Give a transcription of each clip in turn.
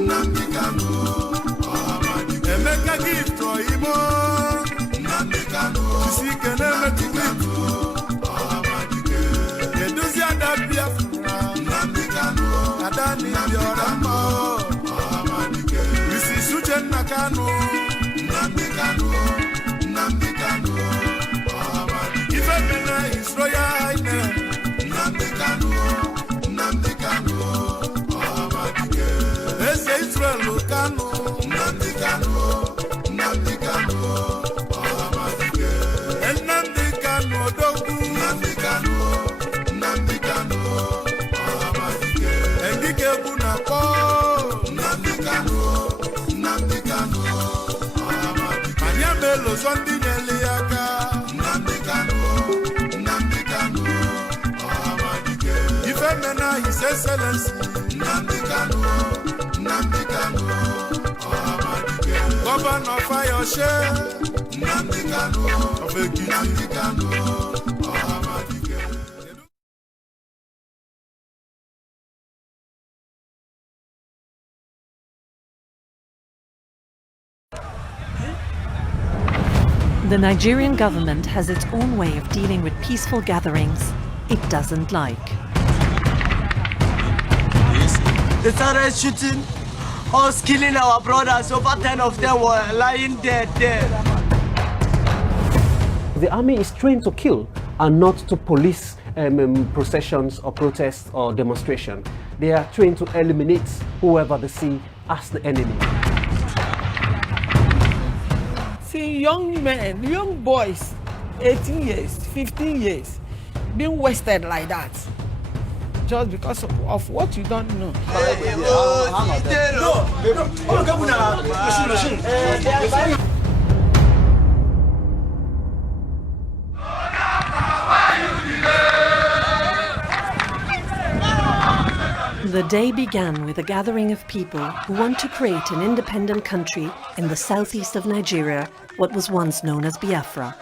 nnamdi kanu emeka gift oimo nnamdi kanu sikene metuku edozi ada biafra nnamdi kanu adani bioramo isi suchenna kanu nnamdi kanu ifemina is royal highness nnamdi kanu ese Israel kanu nnamdi kanu nnamdi kanu odogu nnamdi kanu engike buna ko nnamdi kanu anyamelo sondi nyeliaka nnamdi kanu ifemena his excellency nnamdi kanu Governor Fayose nnamdi kanu of Ekiti kanu The Nigerian government has its own way of dealing with peaceful gatherings it doesn't like. They started shooting us, killing our brothers. Over 10 of them were lying dead there. The army is trained to kill and not to police processions or protests or demonstration. They are trained to eliminate whoever they see as the enemy. See young men, young boys, 18 years, 15 years, being wasted like that. Just because of what you don't know. The day began with a gathering of people who want to create an independent country in the southeast of Nigeria, what was once known as Biafra.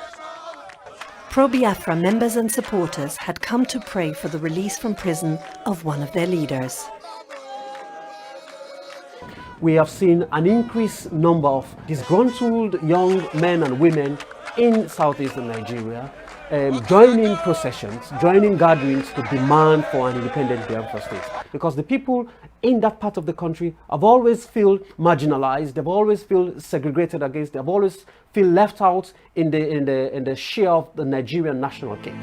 Pro-Biafra members and supporters had come to pray for the release from prison of one of their leaders. We have seen an increased number of disgruntled young men and women in southeastern Nigeria joining processions, joining gatherings to demand for an independent Biafra state. Because the people in that part of the country have always felt marginalized, they've always felt segregated against, they've always feel left out in the share of the Nigerian national cake.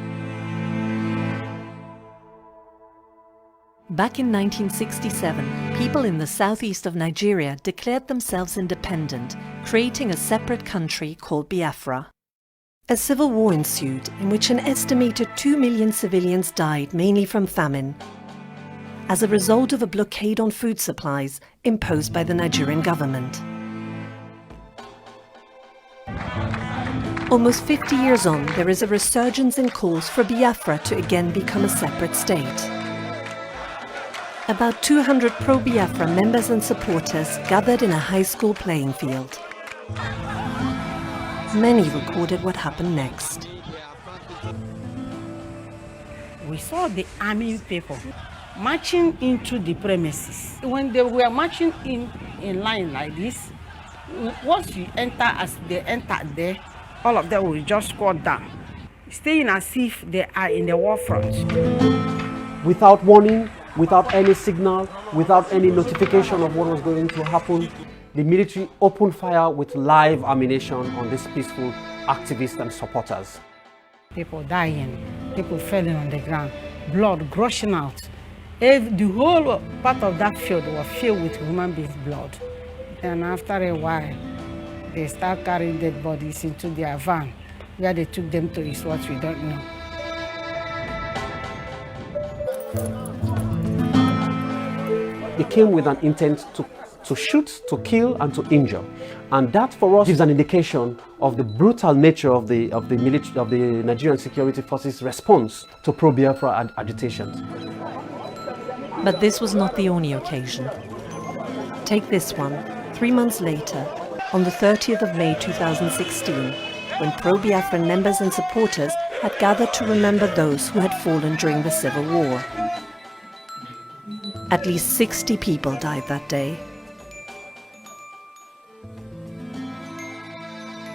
Back in 1967, people in the southeast of Nigeria declared themselves independent, creating a separate country called Biafra. A civil war ensued in which an estimated 2 million civilians died, mainly from famine, as a result of a blockade on food supplies imposed by the Nigerian government. Almost 50 years on, there is a resurgence in calls for Biafra to again become a separate state. About 200 pro-Biafra members and supporters gathered in a high school playing field. Many recorded what happened next. We saw the army people marching into the premises. When they were marching in line like this, once you enter, as they entered there, all of them will just squat down, staying as if they are in the war front. Without warning, without any signal, without any notification of what was going to happen, the military opened fire with live ammunition on these peaceful activists and supporters. People dying, people falling on the ground, blood gushing out. The whole part of that field was filled with human beings' blood. And after a while, they start carrying dead bodies into their van. Where they took them to is what we don't know. They came with an intent to shoot, to kill, and to injure, and that for us gives an indication of the brutal nature of the Nigerian security forces' response to pro-Biafra agitations. But this was not the only occasion. Take this one, 3 months later, on the 30th of May 2016, when pro-Biafran members and supporters had gathered to remember those who had fallen during the Civil War. At least 60 people died that day.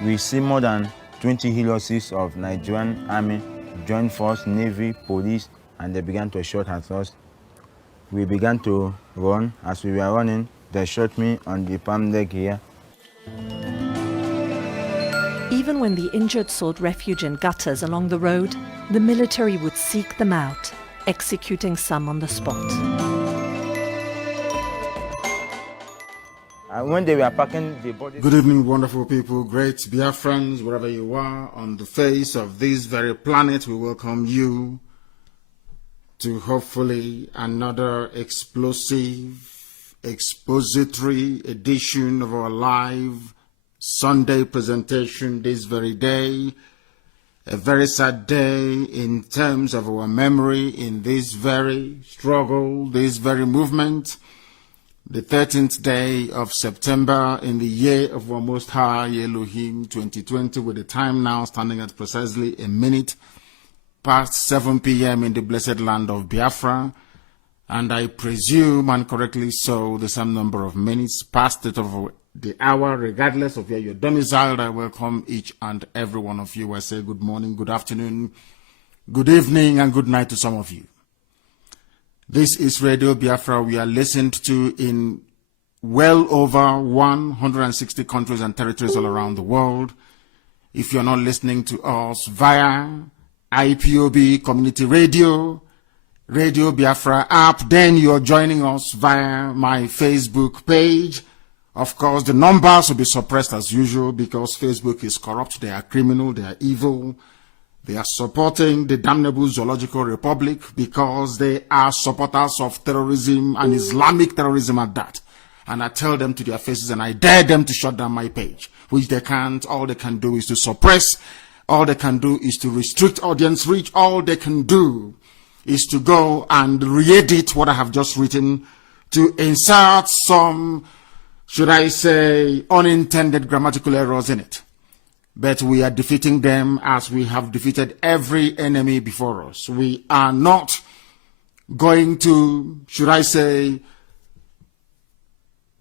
We see more than 20 heroes of Nigerian Army join force, Navy, police, and they began to shoot at us. We began to run. As we were running, they shot me on the palm leg here. Even when the injured sought refuge in gutters along the road, the military would seek them out, executing some on the spot. And when they were packing the body... Good evening, wonderful people, great Biafrans, wherever you are on the face of this very planet. We welcome you to hopefully another explosive, expository edition of our live Sunday presentation this very day. A very sad day in terms of our memory in this very struggle, this very movement. The 13th day of September in the year of our Most High Elohim 2020, with the time now standing at precisely a minute past 7 p.m. in the blessed land of Biafra. And I presume, and correctly so, the same number of minutes past it of the hour, regardless of where you're domiciled. I welcome each and every one of you. I say good morning, good afternoon, good evening, and good night to some of you. This is Radio Biafra. We are listened to in well over 160 countries and territories all around the world. If you're not listening to us via IPOB Community Radio, Radio Biafra app, then you're joining us via my Facebook page. Of course, the numbers will be suppressed as usual because Facebook is corrupt, they are criminal, they are evil. They are supporting the damnable Zoological Republic because they are supporters of terrorism and Islamic terrorism at that. And I tell them to their faces and I dare them to shut down my page, which they can't. All they can do is to suppress. All they can do is to restrict audience reach. All they can do is to go and re-edit what I have just written to insert some, should I say, unintended grammatical errors in it. But we are defeating them as we have defeated every enemy before us. We are not going to, should I say,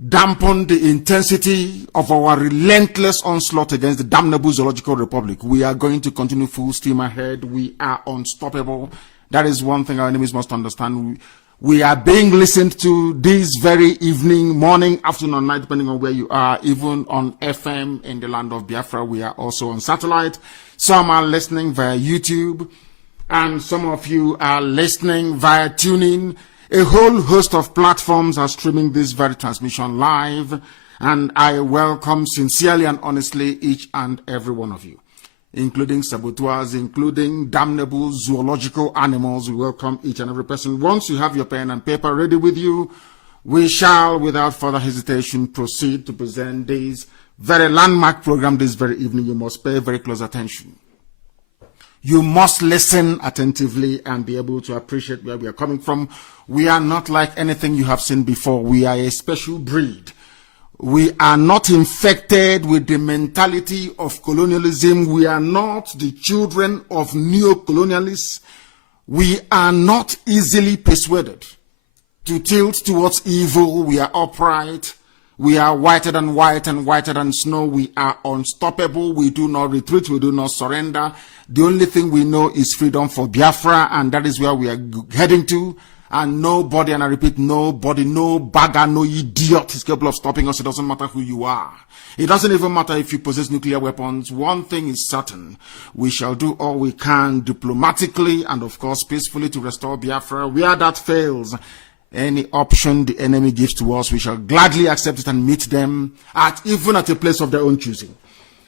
dampen the intensity of our relentless onslaught against the damnable Zoological Republic. We are going to continue full steam ahead. We are unstoppable. That is one thing our enemies must understand. We are being listened to this very evening, morning, afternoon, or night, depending on where you are, even on FM in the land of Biafra. We are also on satellite. Some are listening via YouTube, and some of you are listening via TuneIn. A whole host of platforms are streaming this very transmission live, and I welcome sincerely and honestly each and every one of you, including saboteurs, including damnable zoological animals. We welcome each and every person. Once you have your pen and paper ready with you, we shall, without further hesitation, proceed to present this very landmark program this very evening. You must pay very close attention. You must listen attentively and be able to appreciate where we are coming from. We are not like anything you have seen before. We are a special breed. We are not infected with the mentality of colonialism. We are not the children of neo-colonialists. We are not easily persuaded to tilt towards evil. We are upright. We are whiter than white and whiter than snow. We are unstoppable. We do not retreat. We do not surrender. The only thing we know is freedom for Biafra, and that is where we are heading to. And nobody, and I repeat, nobody, no bagger, no idiot is capable of stopping us. It doesn't matter who you are. It doesn't even matter if you possess nuclear weapons. One thing is certain. We shall do all we can diplomatically and, of course, peacefully to restore Biafra. Where that fails, any option the enemy gives to us, we shall gladly accept it and meet them even at a place of their own choosing.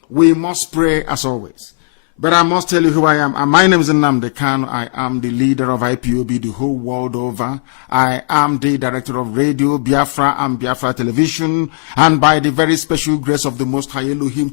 We must pray as always. But I must tell you who I am. My name is nnamdi. I am the leader of IPOB the whole world over. I am the director of Radio Biafra and Biafra Television. And by the very special grace of the Most High Elohim,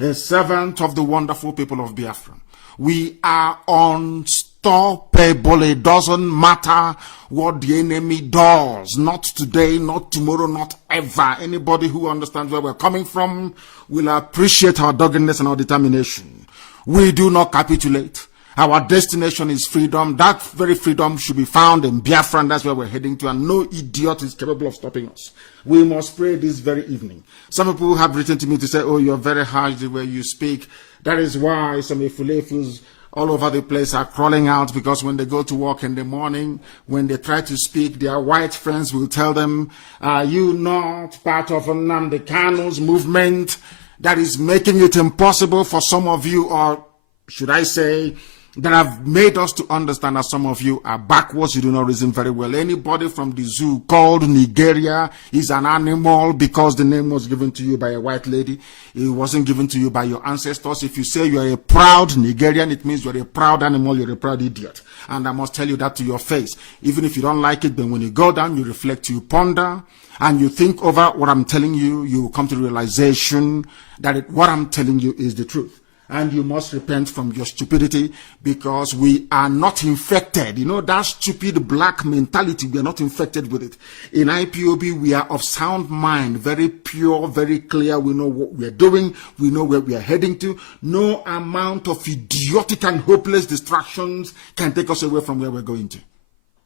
a servant of the wonderful people of Biafra. We are unstoppable. It doesn't matter what the enemy does. Not today, not tomorrow, not ever. Anybody who understands where we're coming from will appreciate our doggedness and our determination. We do not capitulate. Our destination is freedom. That very freedom should be found in Biafran. That's where we're heading to, and no idiot is capable of stopping us. We must pray this very evening. Some people have written to me to say, oh, you're very harsh the way you speak. That is why some Efulefus all over the place are crawling out, because when they go to work in the morning, when they try to speak, their white friends will tell them, are you not part of nnamdi Kanu's movement that is making it impossible for some of you, or should I say, that have made us to understand that some of you are backwards, you do not reason very well. Anybody from the zoo called Nigeria is an animal because the name was given to you by a white lady. It wasn't given to you by your ancestors. If you say you are a proud Nigerian, it means you are a proud animal, you're a proud idiot. And I must tell you that to your face. Even if you don't like it, then when you go down, you reflect, you ponder, and you think over what I'm telling you, you will come to the realization that what I'm telling you is the truth. And you must repent from your stupidity, because we are not infected. You know, that stupid black mentality, we are not infected with it. In IPOB, we are of sound mind, very pure, very clear. We know what we are doing. We know where we are heading to. No amount of idiotic and hopeless distractions can take us away from where we're going to.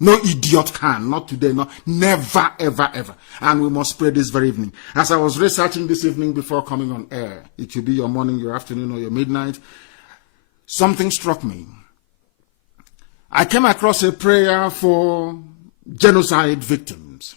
No idiot can, not today, no, never, ever, ever. And we must pray this very evening. As I was researching this evening before coming on air, it should be your morning, your afternoon, or your midnight, something struck me. I came across a prayer for genocide victims.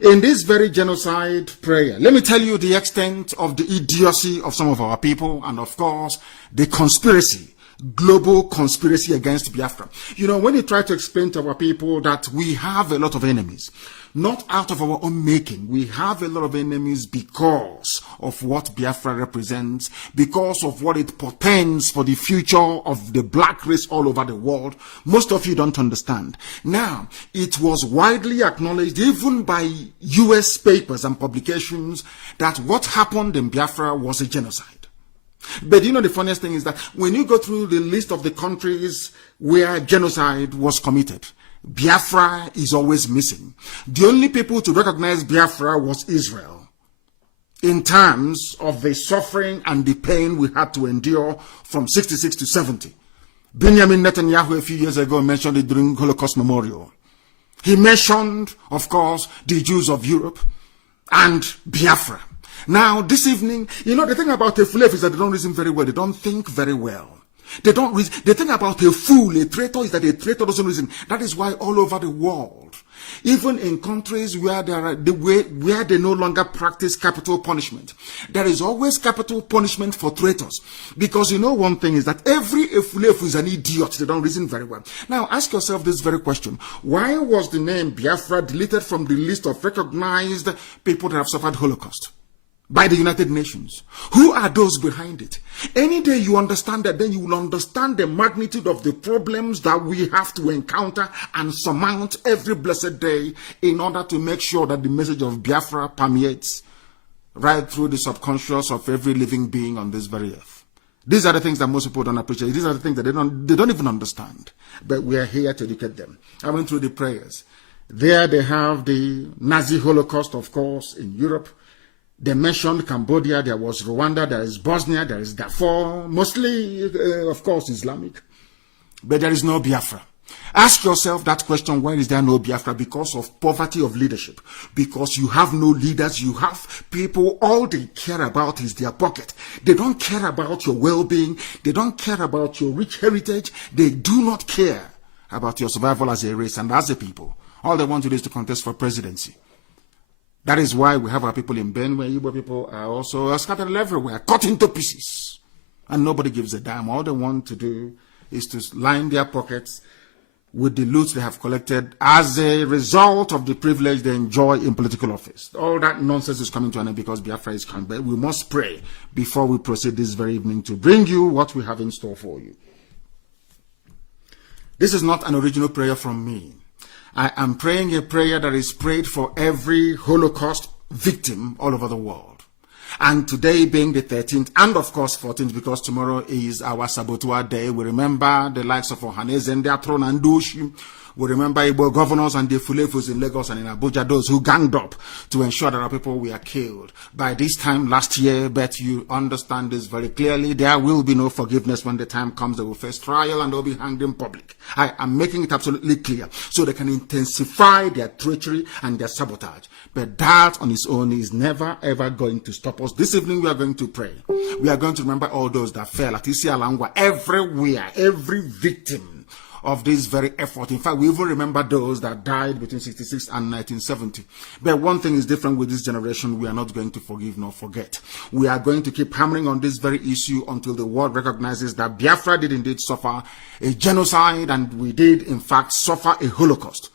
In this very genocide prayer, let me tell you the extent of the idiocy of some of our people, and of course, the conspiracy, global conspiracy against Biafra. You know, when you try to explain to our people that we have a lot of enemies, not out of our own making, we have a lot of enemies because of what Biafra represents, because of what it portends for the future of the black race all over the world, most of you don't understand. Now, it was widely acknowledged, even by US papers and publications, that what happened in Biafra was a genocide. But you know, the funniest thing is that when you go through the list of the countries where genocide was committed, Biafra is always missing. The only people to recognize Biafra was Israel, in terms of the suffering and the pain we had to endure from 66 to 70. Benjamin Netanyahu a few years ago mentioned it during Holocaust Memorial. He mentioned, of course, the Jews of Europe and Biafra. Now, this evening, you know, the thing about a Fulef is that they don't reason very well. They don't think very well. They don't reason. The thing about a fool, a traitor, is that a traitor doesn't reason. That is why all over the world, even in countries where where they no longer practice capital punishment, there is always capital punishment for traitors. Because you know, one thing is that every Fulef is an idiot. They don't reason very well. Now, ask yourself this very question. Why was the name Biafra deleted from the list of recognized people that have suffered Holocaust by the United Nations? Who are those behind it? Any day you understand that, then you will understand the magnitude of the problems that we have to encounter and surmount every blessed day in order to make sure that the message of Biafra permeates right through the subconscious of every living being on this very earth. These are the things that most people don't appreciate. These are the things that they don't even understand. But we are here to educate them. I went through the prayers. There they have the Nazi Holocaust, of course, in Europe. They mentioned Cambodia, there was Rwanda, there is Bosnia, there is Darfur, mostly, of course, Islamic. But there is no Biafra. Ask yourself that question, why is there no Biafra? Because of poverty of leadership. Because you have no leaders, you have people, all they care about is their pocket. They don't care about your well-being, they don't care about your rich heritage, they do not care about your survival as a race and as a people. All they want to do is to contest for presidency. That is why we have our people in Benue. Igbo people are also scattered everywhere, cut into pieces. And nobody gives a damn. All they want to do is to line their pockets with the loot they have collected as a result of the privilege they enjoy in political office. All that nonsense is coming to an end because Biafra is coming. But we must pray before we proceed this very evening to bring you what we have in store for you. This is not an original prayer from me. I am praying a prayer that is prayed for every Holocaust victim all over the world. And today being the 13th, and of course 14th, because tomorrow is our Sabotua Day, we remember the likes of Ohaneze and Deatron and Dushi, We remember Igbo governors and the Fulefus in Lagos and in Abuja, those who ganged up to ensure that our people were killed. By this time last year, but you understand this very clearly, there will be no forgiveness when the time comes. They will face trial and they will be hanged in public. I am making it absolutely clear so they can intensify their treachery and their sabotage. But that on its own is never ever going to stop us. This evening we are going to pray. We are going to remember all those that fell at Isi Alangwa, everywhere, every victim of this very effort. In fact, we even remember those that died between 66 and 1970. But one thing is different with this generation. We are not going to forgive nor forget. We are going to keep hammering on this very issue until the world recognizes that Biafra did indeed suffer a genocide, and we did in fact suffer a Holocaust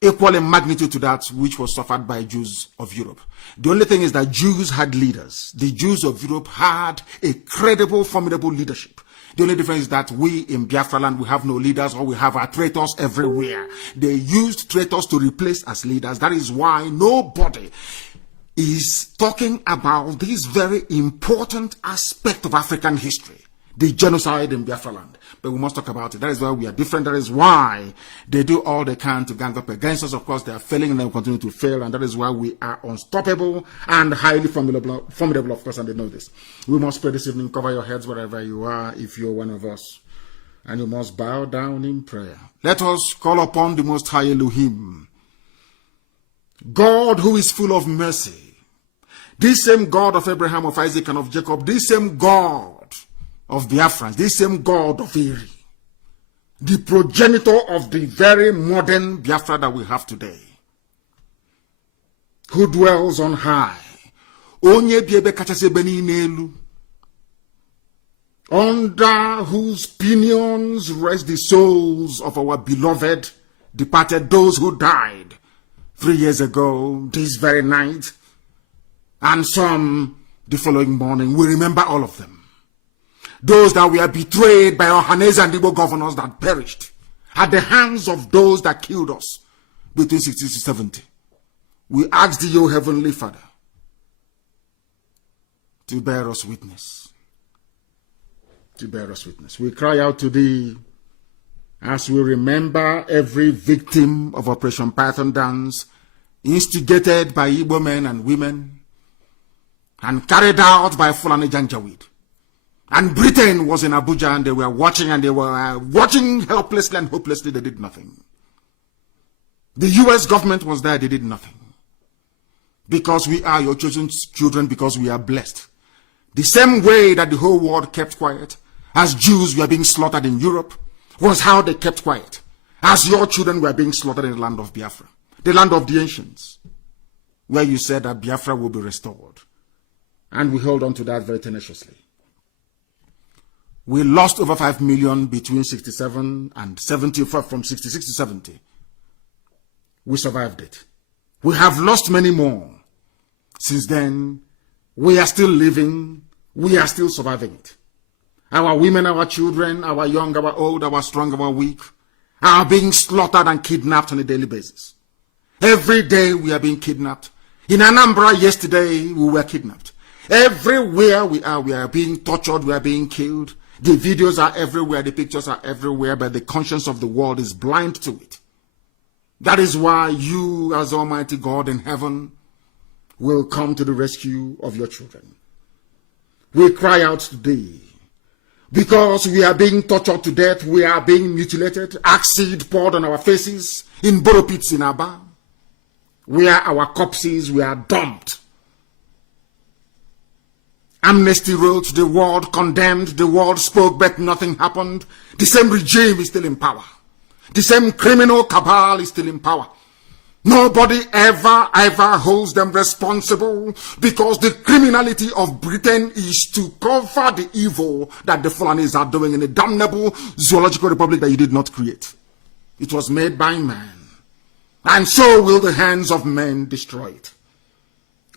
equal in magnitude to that which was suffered by Jews of Europe. The only thing is that Jews had leaders. The Jews of Europe had a credible, formidable leadership. The only difference is that we in Biafra land, we have no leaders, or we have our traitors everywhere. They used traitors to replace as leaders. That is why nobody is talking about this very important aspect of African history, the genocide in Biafra land. But we must talk about it. That is why we are different. That is why they do all they can to gang up against us. Of course, they are failing and they will continue to fail. And that is why we are unstoppable and highly formidable, of course, and they know this. We must pray this evening. Cover your heads wherever you are if you're one of us. And you must bow down in prayer. Let us call upon the Most High Elohim, God who is full of mercy. This same God of Abraham, of Isaac, and of Jacob. This same God of Biafra, this same God of Eri, the progenitor of the very modern Biafra that we have today, who dwells on high, onye biebe kachase beni n'elu, under whose pinions rest the souls of our beloved departed, those who died 3 years ago, this very night, and some the following morning. We remember all of them. Those that were betrayed by our Ohaneze and Igbo governors that perished at the hands of those that killed us between 60 to 70. We ask thee, O Heavenly Father, to bear us witness. To bear us witness. We cry out to thee as we remember every victim of Operation Python Dance, instigated by Igbo men and women and carried out by Fulani Janjaweed. And Britain was in Abuja and they were watching helplessly and hopelessly. They did nothing. The US government was there. They did nothing. Because we are your chosen children, because we are blessed. The same way that the whole world kept quiet as Jews were being slaughtered in Europe was how they kept quiet as your children were being slaughtered in the land of Biafra, the land of the ancients, where you said that Biafra will be restored. And we held on to that very tenaciously. We lost over 5 million between 67 and 70, from 66 to 70. We survived it. We have lost many more. Since then, we are still living. We are still surviving it. Our women, our children, our young, our old, our strong, our weak, are being slaughtered and kidnapped on a daily basis. Every day we are being kidnapped. In Anambra yesterday, we were kidnapped. Everywhere we are being tortured, we are being killed. The videos are everywhere, the pictures are everywhere, but the conscience of the world is blind to it. That is why you, as Almighty God in heaven, will come to the rescue of your children. We cry out to thee, because we are being tortured to death, we are being mutilated, acid poured on our faces, in borrow pits in Aba, where our corpses were dumped. Amnesty wrote, the world condemned, the world spoke, but nothing happened. The same regime is still in power. The same criminal cabal is still in power. Nobody ever holds them responsible, because the criminality of Britain is to cover the evil that the Fulanis are doing in a damnable zoological republic that you did not create. It was made by man, and so will the hands of men destroy it.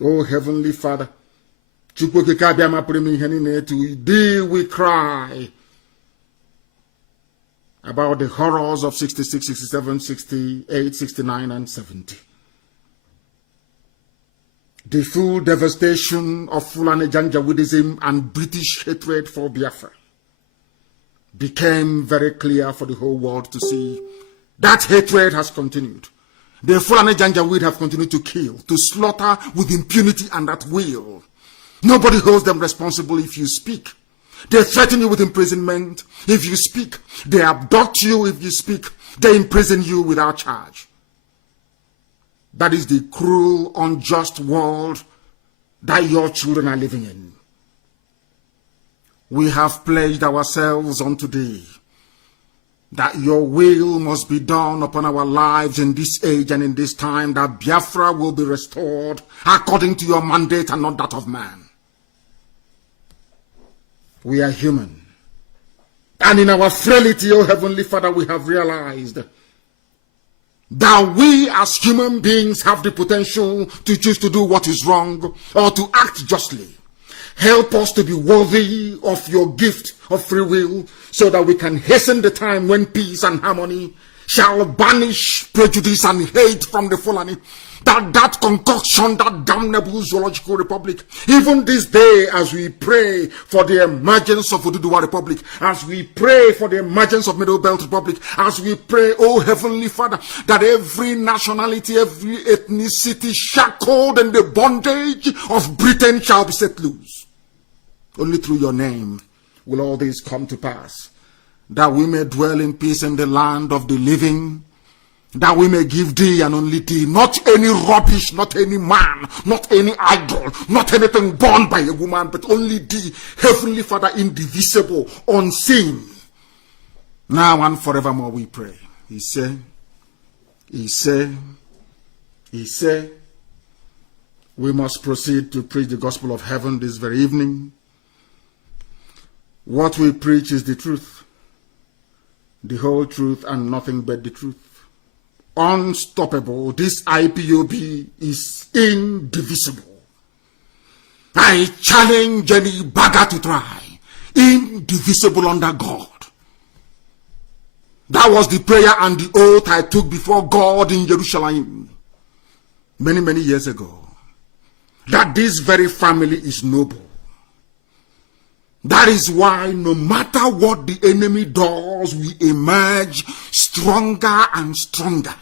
Oh, Heavenly Father, to thee we cry about the horrors of 66, 67, 68, 69, and 70. The full devastation of Fulani Janjaweedism and British hatred for Biafra became very clear for the whole world to see That hatred has continued. The Fulani Janjaweed have continued to kill, to slaughter with impunity and at will. Nobody holds them responsible if you speak. They threaten you with imprisonment if you speak. They abduct you if you speak. They imprison you without charge. That is the cruel, unjust world that your children are living in. We have pledged ourselves unto thee that your will must be done upon our lives in this age and in this time, that Biafra will be restored according to your mandate and not that of man. We are human. And in our frailty, O Heavenly Father, we have realized that we as human beings have the potential to choose to do what is wrong or to act justly. Help us to be worthy of your gift of free will so that we can hasten the time when peace and harmony shall banish prejudice and hate from the Fulani. That concoction, that damnable zoological republic, even this day as we pray for the emergence of Oduduwa Republic, as we pray for the emergence of Middle Belt Republic, as we pray, oh Heavenly Father, that every nationality, every ethnicity shackled in the bondage of Britain shall be set loose. Only through your name will all this come to pass, that we may dwell in peace in the land of the living, that we may give thee and only thee, not any rubbish, not any man, not any idol, not anything born by a woman, but only thee, Heavenly Father, indivisible, unseen. Now and forevermore we pray. He said, we must proceed to preach the gospel of heaven this very evening. What we preach is the truth, the whole truth and nothing but the truth. Unstoppable. This IPOB is indivisible. I challenge any bagger to try. Indivisible under God. That was the prayer and the oath I took before God in Jerusalem many, many years ago. That this very family is noble. That is why no matter what the enemy does, we emerge stronger and stronger.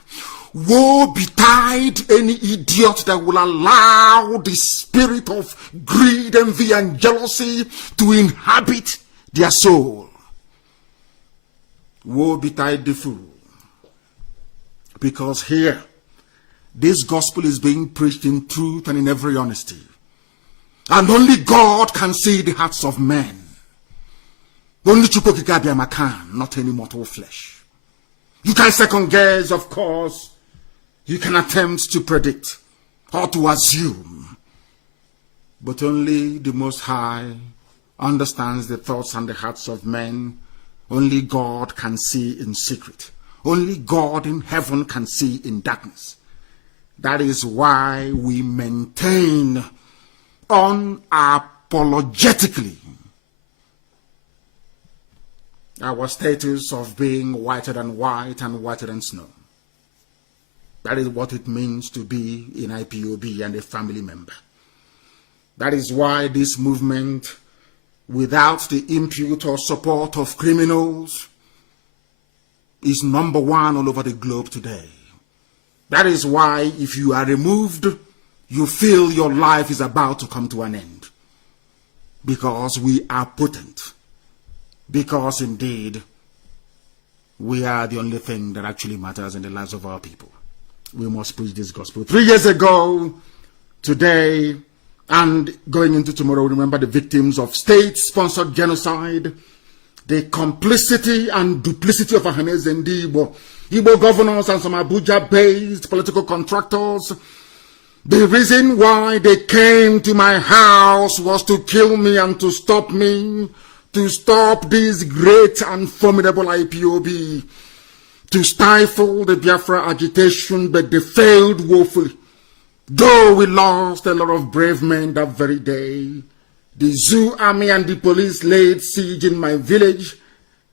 Woe betide any idiot that will allow the spirit of greed, envy, and jealousy to inhabit their soul. Woe betide the fool. Because here, this gospel is being preached in truth and in every honesty. And only God can see the hearts of men. Only Chukokikabiyama can, not any mortal flesh. You can second guess, of course. You can attempt to predict or to assume. But only the Most High understands the thoughts and the hearts of men. Only God can see in secret. Only God in heaven can see in darkness. That is why we maintain unapologetically our status of being whiter than white and whiter than snow. That is what it means to be in IPOB and a family member. That is why this movement, without the input or support of criminals, is number one all over the globe today. That is why if you are removed, you feel your life is about to come to an end. Because we are potent. Because indeed, we are the only thing that actually matters in the lives of our people. We must preach this gospel. 3 years ago, today, and going into tomorrow, remember the victims of state-sponsored genocide, the complicity and duplicity of Ahaneze and Igbo governors and some Abuja-based political contractors. The reason why they came to my house was to kill me and to stop me, to stop this great and formidable IPOB, to stifle the Biafra agitation, but they failed woefully. Though we lost a lot of brave men that very day, the Zoo Army and the police laid siege in my village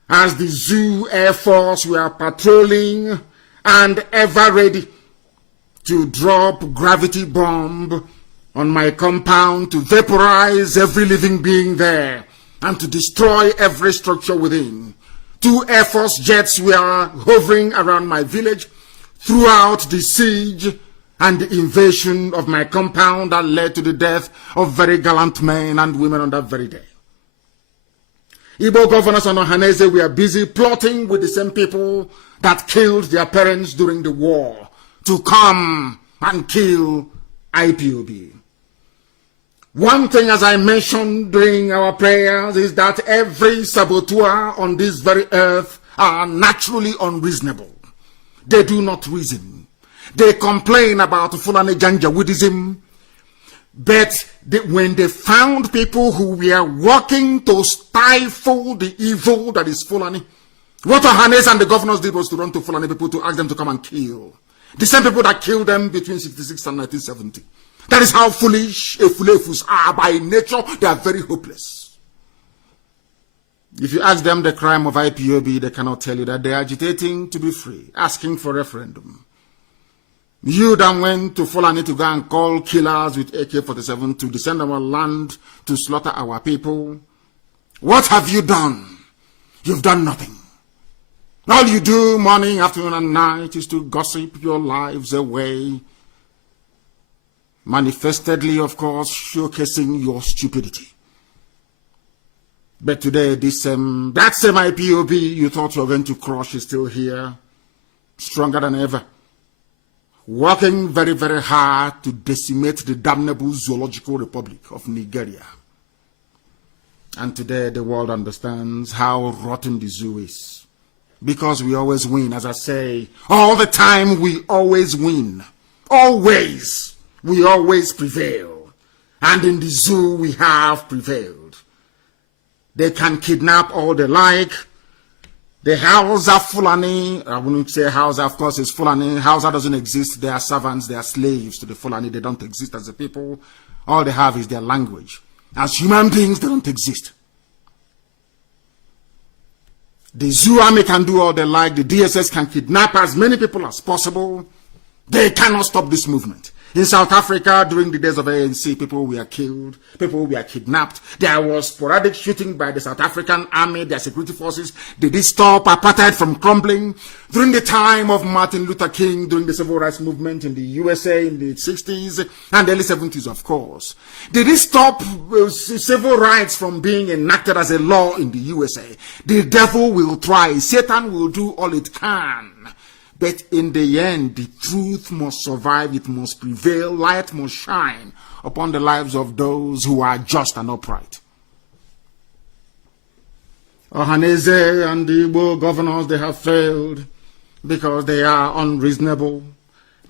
as the Zoo Air Force were patrolling and ever ready to drop gravity bomb on my compound to vaporize every living being there and to destroy every structure within, 2 Air Force jets were hovering around my village throughout the siege and the invasion of my compound that led to the death of very gallant men and women on that very day. Igbo governors and Ohaneze were busy plotting with the same people that killed their parents during the war to come and kill IPOB. One thing, as I mentioned during our prayers, is that every saboteur on this very earth are naturally unreasonable. They do not reason. They complain about Fulani Janjaweedism, but when they found people who were working to stifle the evil that is Fulani, what Ohanes and the governors did was to run to Fulani people to ask them to come and kill. The same people that killed them between 1966 and 1970. That is how foolish Efulefus are. By nature, they are very hopeless. If you ask them the crime of IPOB, they cannot tell you that they are agitating to be free, asking for referendum. You then went to Fulani to go and call killers with AK-47 to descend our land to slaughter our people. What have you done? You've done nothing. All you do morning, afternoon, and night is to gossip your lives away. Manifestedly, of course, showcasing your stupidity. But today, that same IPOB you thought you were going to crush is still here, stronger than ever, working very, very hard to decimate the damnable Zoological Republic of Nigeria. And today, the world understands how rotten the zoo is. Because we always win, as I say, all the time we always win. Always. We always prevail. And in the zoo, we have prevailed. They can kidnap all they like. The Hausa Fulani, I wouldn't say Hausa, of course, it's Fulani. Hausa doesn't exist. They are servants, they are slaves to the Fulani. They don't exist as a people. All they have is their language. As human beings, they don't exist. The zoo army can do all they like. The DSS can kidnap as many people as possible. They cannot stop this movement. In South Africa, during the days of ANC, people were killed, people were kidnapped. There was sporadic shooting by the South African army, their security forces. Did it stop apartheid from crumbling? During the time of Martin Luther King, during the civil rights movement in the USA in the 60s and early 70s, of course. Did it stop civil rights from being enacted as a law in the USA? The devil will try. Satan will do all it can. But in the end, the truth must survive, it must prevail, light must shine upon the lives of those who are just and upright. Ohaneze and the Igbo governors, they have failed because they are unreasonable.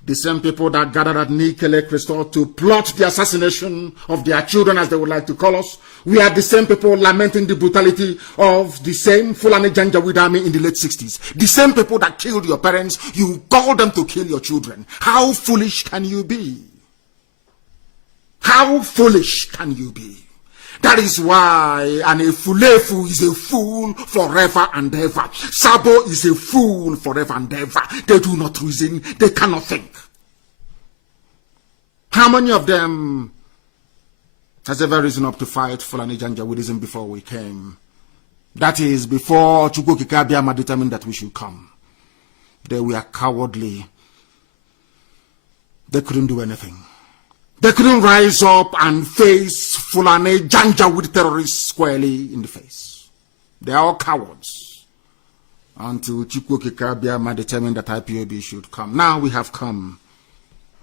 The same people that gathered at Nikele Crystal to plot the assassination of their children, as they would like to call us, we are the same people lamenting the brutality of the same Fulani Janjaweed army in the late 60s. The same people that killed your parents, you call them to kill your children. How foolish can you be? How foolish can you be? That is why an Efulefu is a fool forever and ever. Sabo is a fool forever and ever. They do not reason. They cannot think. How many of them has ever risen up to fight Fulani Janjaweedism before we came? That is, before Chukwu Kikabiama determined that we should come. They were cowardly. They couldn't do anything. They couldn't rise up and face Fulani Janjaweed terrorists squarely in the face. They are all cowards. Until Chukwu Kikabiama determined that IPOB should come. Now we have come.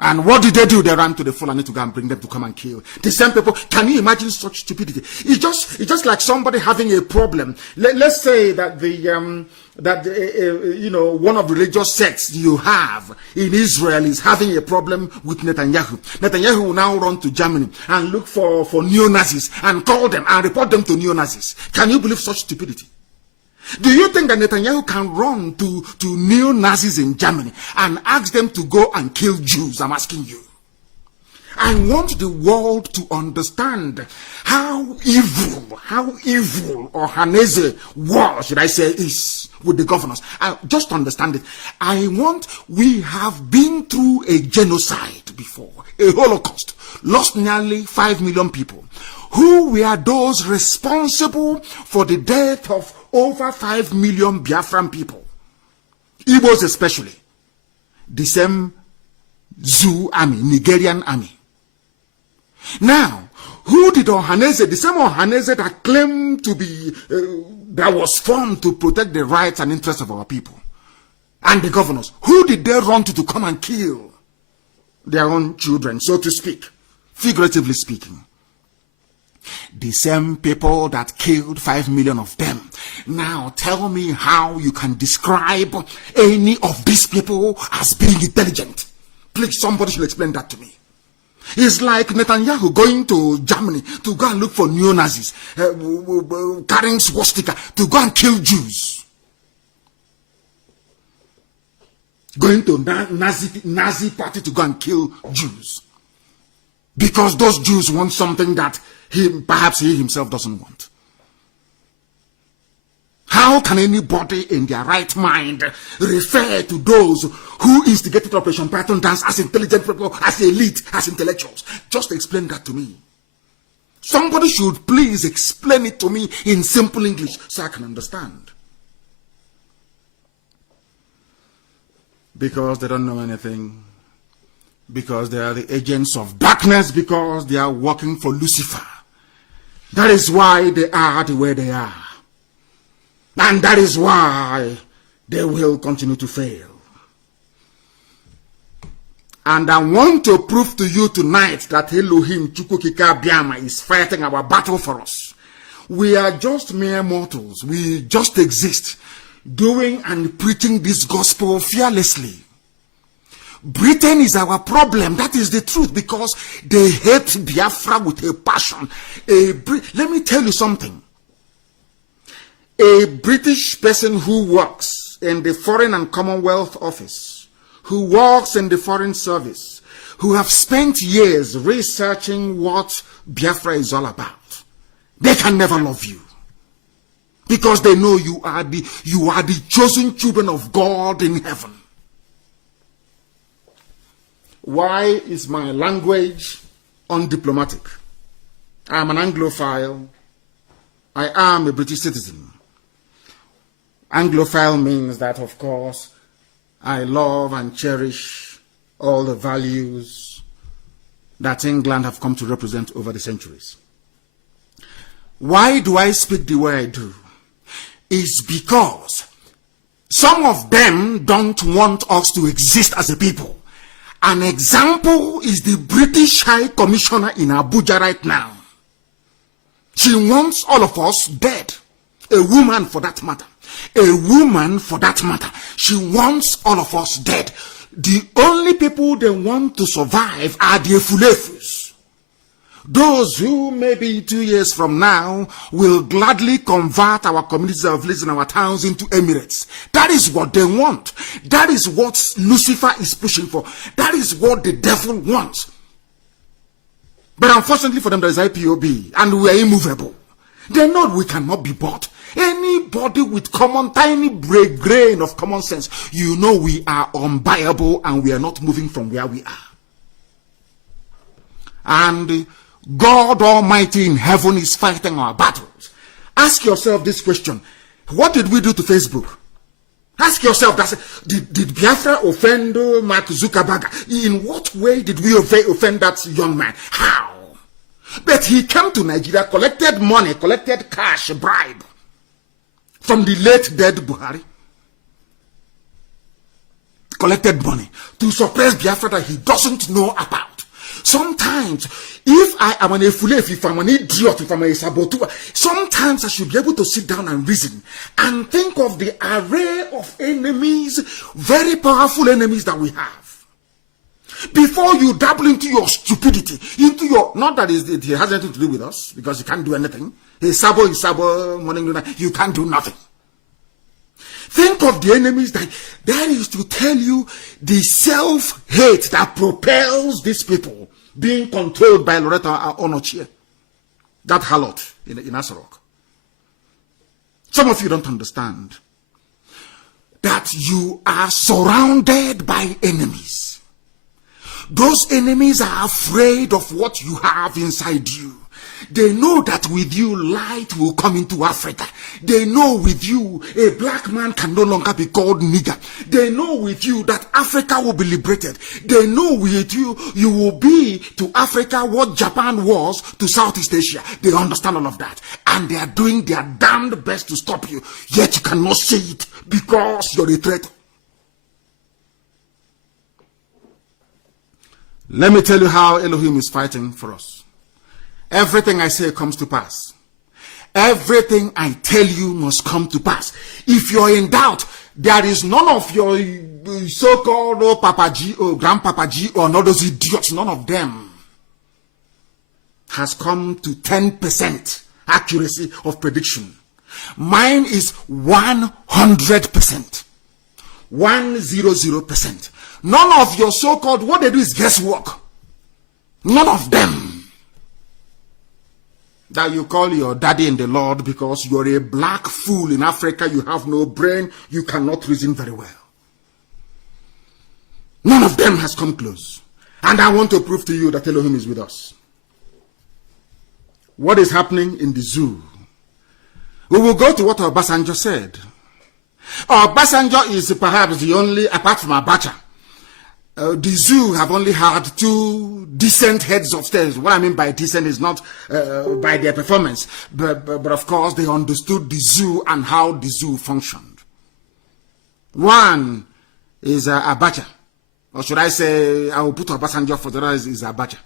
And what did they do? They ran to the Fulani to go and bring them to come and kill. The same people. Can you imagine such stupidity? It's just like somebody having a problem. Let's say that one of the religious sects you have in Israel is having a problem with Netanyahu. Netanyahu will now run to Germany and look for neo-Nazis and call them and report them to neo-Nazis. Can you believe such stupidity? Do you think that Netanyahu can run to neo-Nazis in Germany and ask them to go and kill Jews? I'm asking you. I want the world to understand how evil Ohaneze war, should I say, is with the governors. Just understand it. We have been through a genocide before, a Holocaust, lost nearly 5 million people. Who were those responsible for the death of over 5 million Biafran people, Igbos especially, the same Zoo army, Nigerian army. Now, who did Ohaneze, the same Ohaneze that claimed to be, that was formed to protect the rights and interests of our people, and the governors, who did they run to come and kill their own children, so to speak, figuratively speaking? The same people that killed 5 million of them. Now tell me how you can describe any of these people as being intelligent. Please, somebody should explain that to me. It's like Netanyahu going to Germany to go and look for neo-Nazis, carrying swastika to go and kill Jews. Going to Nazi party to go and kill Jews. Because those Jews want something that perhaps he himself doesn't want. How can anybody in their right mind refer to those who instigated Operation Python Dance as intelligent people, as elite, as intellectuals? Just explain that to me. Somebody should please explain it to me in simple English so I can understand. Because they don't know anything. Because they are the agents of darkness. Because they are working for Lucifer. That is why they are the way they are. And that is why they will continue to fail. And I want to prove to you tonight that Elohim Chukwukika Biama is fighting our battle for us. We are just mere mortals. We just exist, doing and preaching this gospel fearlessly. Britain is our problem. That is the truth, because they hate Biafra with a passion. Let me tell you something. A British person who works in the Foreign and Commonwealth Office, who works in the Foreign Service, who have spent years researching what Biafra is all about, they can never love you. Because they know you are the chosen children of God in heaven. Why is my language undiplomatic? I am an Anglophile. I am a British citizen. Anglophile means that, of course, I love and cherish all the values that England have come to represent over the centuries. Why do I speak the way I do? It's because some of them don't want us to exist as a people. An example is the British High Commissioner in Abuja right now. She wants all of us dead. A woman for that matter. A woman for that matter. She wants all of us dead. The only people they want to survive are the Efulefus. Those who maybe 2 years from now will gladly convert our communities of villages and our towns into emirates. That is what they want. That is what Lucifer is pushing for. That is what the devil wants. But unfortunately for them, there is IPOB, and we are immovable. They know we cannot be bought. Anybody with tiny grain of common sense, you know we are unbuyable and we are not moving from where we are. And God Almighty in heaven is fighting our battles. Ask yourself this question. What did we do to Facebook? Ask yourself, did Biafra offend Mark Zuckerberg? In what way did we offend that young man? How? But he came to Nigeria, collected money, collected cash, bribe from the late dead Buhari. Collected money to suppress Biafra that he doesn't know about. Sometimes, if I am an efulef, if I'm an idiot, if I'm a saboteur, sometimes I should be able to sit down and reason and think of the array of enemies, very powerful enemies that we have. Before you dabble into your stupidity, into your, not that it has anything to do with us, because you can't do anything. He's sabo, morning, you can't do nothing. Think of the enemies that is to tell you the self-hate that propels these people being controlled by Loretta Onochie, that harlot in Asarok. Some of you don't understand that you are surrounded by enemies. Those enemies are afraid of what you have inside you. They know that with you, light will come into Africa. They know with you, a black man can no longer be called nigger. They know with you that Africa will be liberated. They know with you, you will be to Africa what Japan was to Southeast Asia. They understand all of that. And they are doing their damned best to stop you. Yet you cannot see it because you're a traitor. Let me tell you how Elohim is fighting for us. Everything I say comes to pass. Everything I tell you must come to pass. If you're in doubt, there is none of your so-called Papa G or Grandpapa G or none of those idiots, none of them has come to 10% accuracy of prediction. Mine is 100%. 100%. None of your so-called, what they do is guesswork. None of them. That you call your daddy in the Lord because you're a black fool in Africa, you have no brain, you cannot reason very well. None of them has come close. And I want to prove to you that Elohim is with us. What is happening in the zoo? We will go to what Obasanjo said. Obasanjo is perhaps the only, apart from Abacha, the zoo have only had 2 decent heads of stairs. What I mean by decent is not by their performance, but of course they understood the zoo and how the zoo functioned. One is Abacha, or should I say, I will put Obasanjo for the rest is Abacha.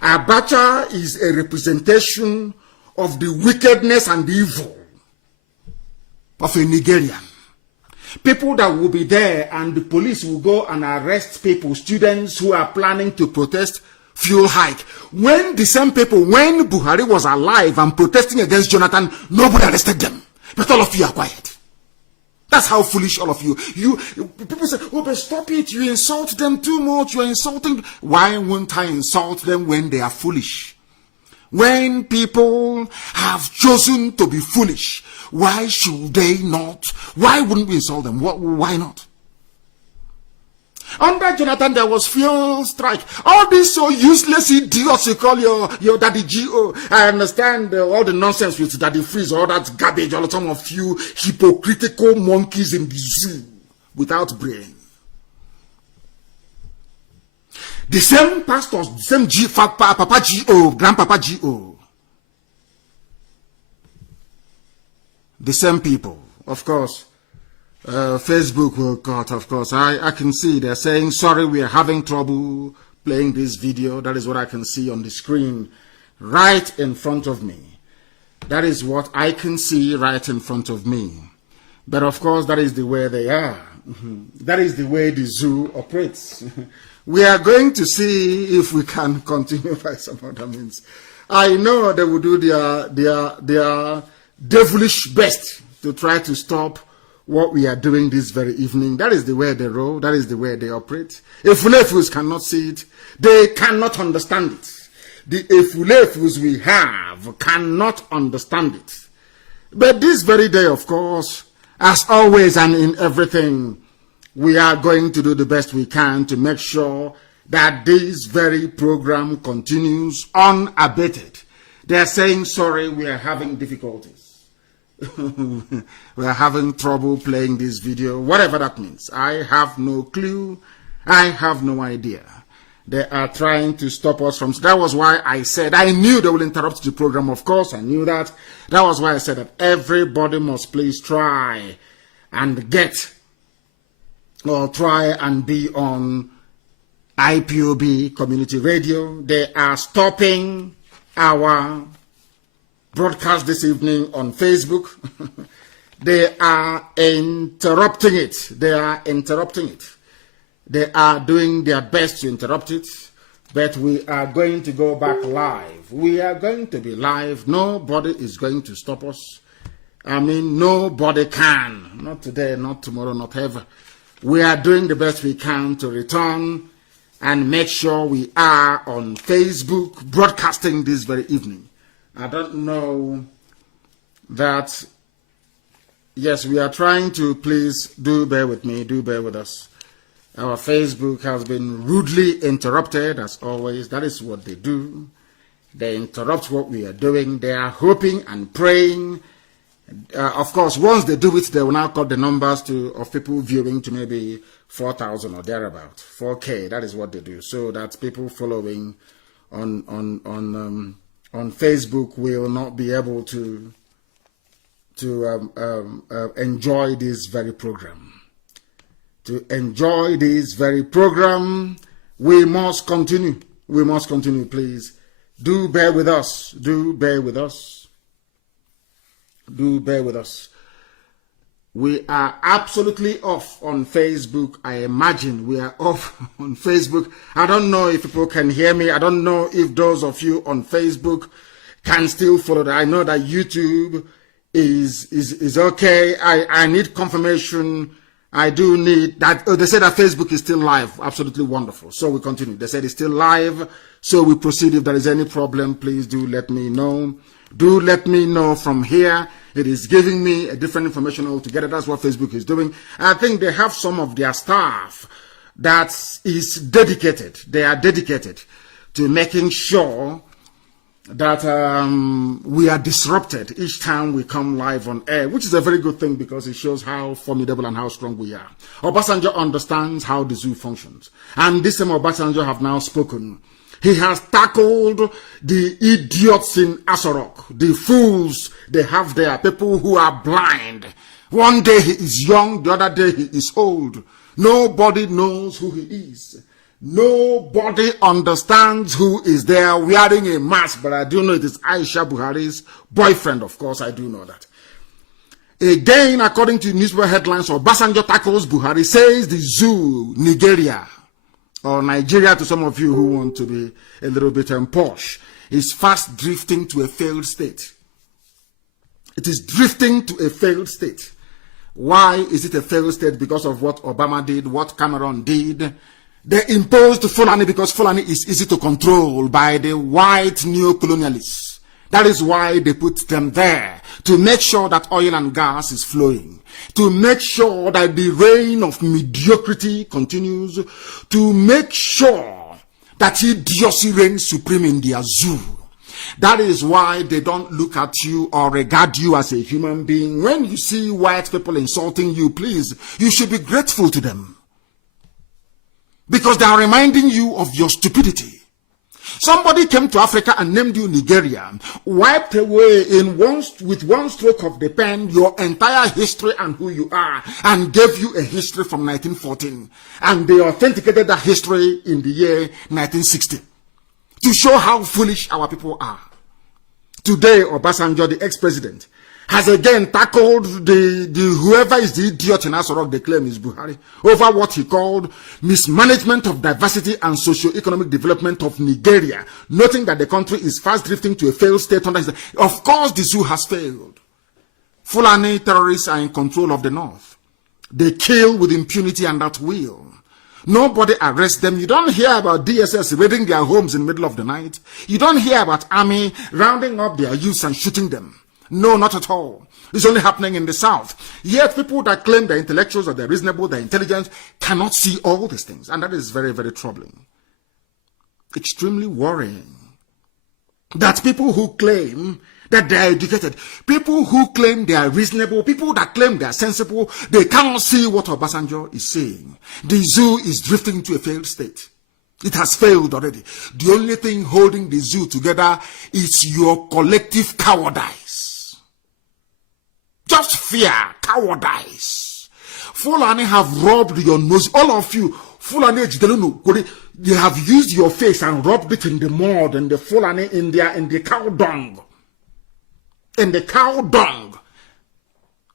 Abacha is a representation of the wickedness and evil of a Nigerian. People that will be there and the police will go and arrest people, students who are planning to protest fuel hike. When the same people, when Buhari was alive and protesting against Jonathan, nobody arrested them. But all of you are quiet. That's how foolish all of you. People say, oh, but stop it. You insult them too much. You're insulting. Why won't I insult them when they are foolish? When people have chosen to be foolish, why should they not? Why wouldn't we insult them? Why not? Under Jonathan, there was fuel strike. All these so useless idiots you call your Daddy G.O. I understand all the nonsense with Daddy Freeze, all that garbage, all some of you hypocritical monkeys in the zoo without brain. The same pastors, the same Papa G.O., Grandpapa G.O., the same people, of course. Facebook will cut, of course. I can see they're saying, sorry, we are having trouble playing this video. That is what I can see on the screen right in front of me. That is what I can see right in front of me. But of course, that is the way they are. That is the way the zoo operates. We are going to see if we can continue by some other means. I know they will do their devilish best to try to stop what we are doing this very evening. That is the way they roll. That is the way they operate. Efulefus cannot see it. They cannot understand it. The Efulefus we have cannot understand it. But this very day, of course, as always and in everything, we are going to do the best we can to make sure that this very program continues unabated. They are saying, sorry, we are having difficulties. We are having trouble playing this video, whatever that means. I have no clue. I have no idea. They are trying to stop us from... That was why I said, I knew they will interrupt the program, of course, I knew that. That was why I said that everybody must please try and get, or try and be on IPOB Community Radio. They are stopping our broadcast this evening on Facebook. They are interrupting it. They are interrupting it. They are doing their best to interrupt it, but we are going to go back live. We are going to be live. Nobody is going to stop us. I mean, nobody can. Not today, not tomorrow, not ever. We are doing the best we can to return and make sure we are on Facebook broadcasting this very evening. I don't know that. Yes, we are trying to. Please do bear with me. Do bear with us. Our Facebook has been rudely interrupted, as always. That is what they do. They interrupt what we are doing. They are hoping and praying. Of course, once they do it, they will now cut the numbers of people viewing to maybe 4,000 or thereabout, 4K. That is what they do. So that people following on Facebook will not be able to enjoy this very program. To enjoy this very program, we must continue. We must continue, please. Do bear with us. Do bear with us. Do bear with us. We are absolutely off on Facebook. I imagine we are off on Facebook. I don't know if people can hear me. I don't know if those of you on Facebook can still follow that. I know that YouTube is okay. I need confirmation. I do need that. They say that Facebook is still live. Absolutely wonderful. So we continue. They said it's still live. So we proceed. If there is any problem, please do let me know. Do let me know from here. It is giving me a different information altogether. That's what Facebook is doing. I think they have some of their staff that is dedicated. They are dedicated to making sure that we are disrupted each time we come live on air, which is a very good thing because it shows how formidable and how strong we are. Obasanjo understands how the zoo functions. And this same Obasanjo have now spoken. He has tackled the idiots in Asorok, the fools they have there, people who are blind. One day he is young, the other day he is old. Nobody knows who he is. Nobody understands who is there wearing a mask, but I do know it is Aisha Buhari's boyfriend, of course, I do know that. Again, according to newspaper headlines, Obasanjo tackles Buhari, says the zoo, Nigeria, or Nigeria to some of you who want to be a little bit posh, is fast drifting to a failed state. It is drifting to a failed state. Why is it a failed state? Because of what Obama did, what Cameron did. They imposed Fulani because Fulani is easy to control by the white neo-colonialists. That is why they put them there, to make sure that oil and gas is flowing, to make sure that the reign of mediocrity continues, to make sure that idiocy reigns supreme in their zoo. That is why they don't look at you or regard you as a human being. When you see white people insulting you, please, you should be grateful to them. Because they are reminding you of your stupidity. Somebody came to Africa and named you Nigeria, wiped away with one stroke of the pen your entire history and who you are, and gave you a history from 1914. And they authenticated that history in the year 1960 to show how foolish our people are. Today, Obasanjo, the ex-president, has again tackled whoever is the idiot in Asorok they claim is Buhari over what he called mismanagement of diversity and socio-economic development of Nigeria, noting that the country is fast drifting to a failed state under his. Of course, the zoo has failed. Fulani terrorists are in control of the north. They kill with impunity and at will. Nobody arrests them. You don't hear about DSS raiding their homes in the middle of the night. You don't hear about army rounding up their youths and shooting them. No, not at all. It's only happening in the south. Yet people that claim they're intellectuals or they're reasonable, they're intelligent, cannot see all these things. And that is very, very troubling. Extremely worrying. That people who claim that they are educated, people who claim they are reasonable, people that claim they are sensible, they cannot see what Obasanjo is saying. The zoo is drifting into a failed state. It has failed already. The only thing holding the zoo together is your collective cowardice. Just fear, cowardice. Fulani have rubbed your nose. All of you, Fulani, they have used your face and rubbed it in the mud and the Fulani in the cow dung. In the cow dung.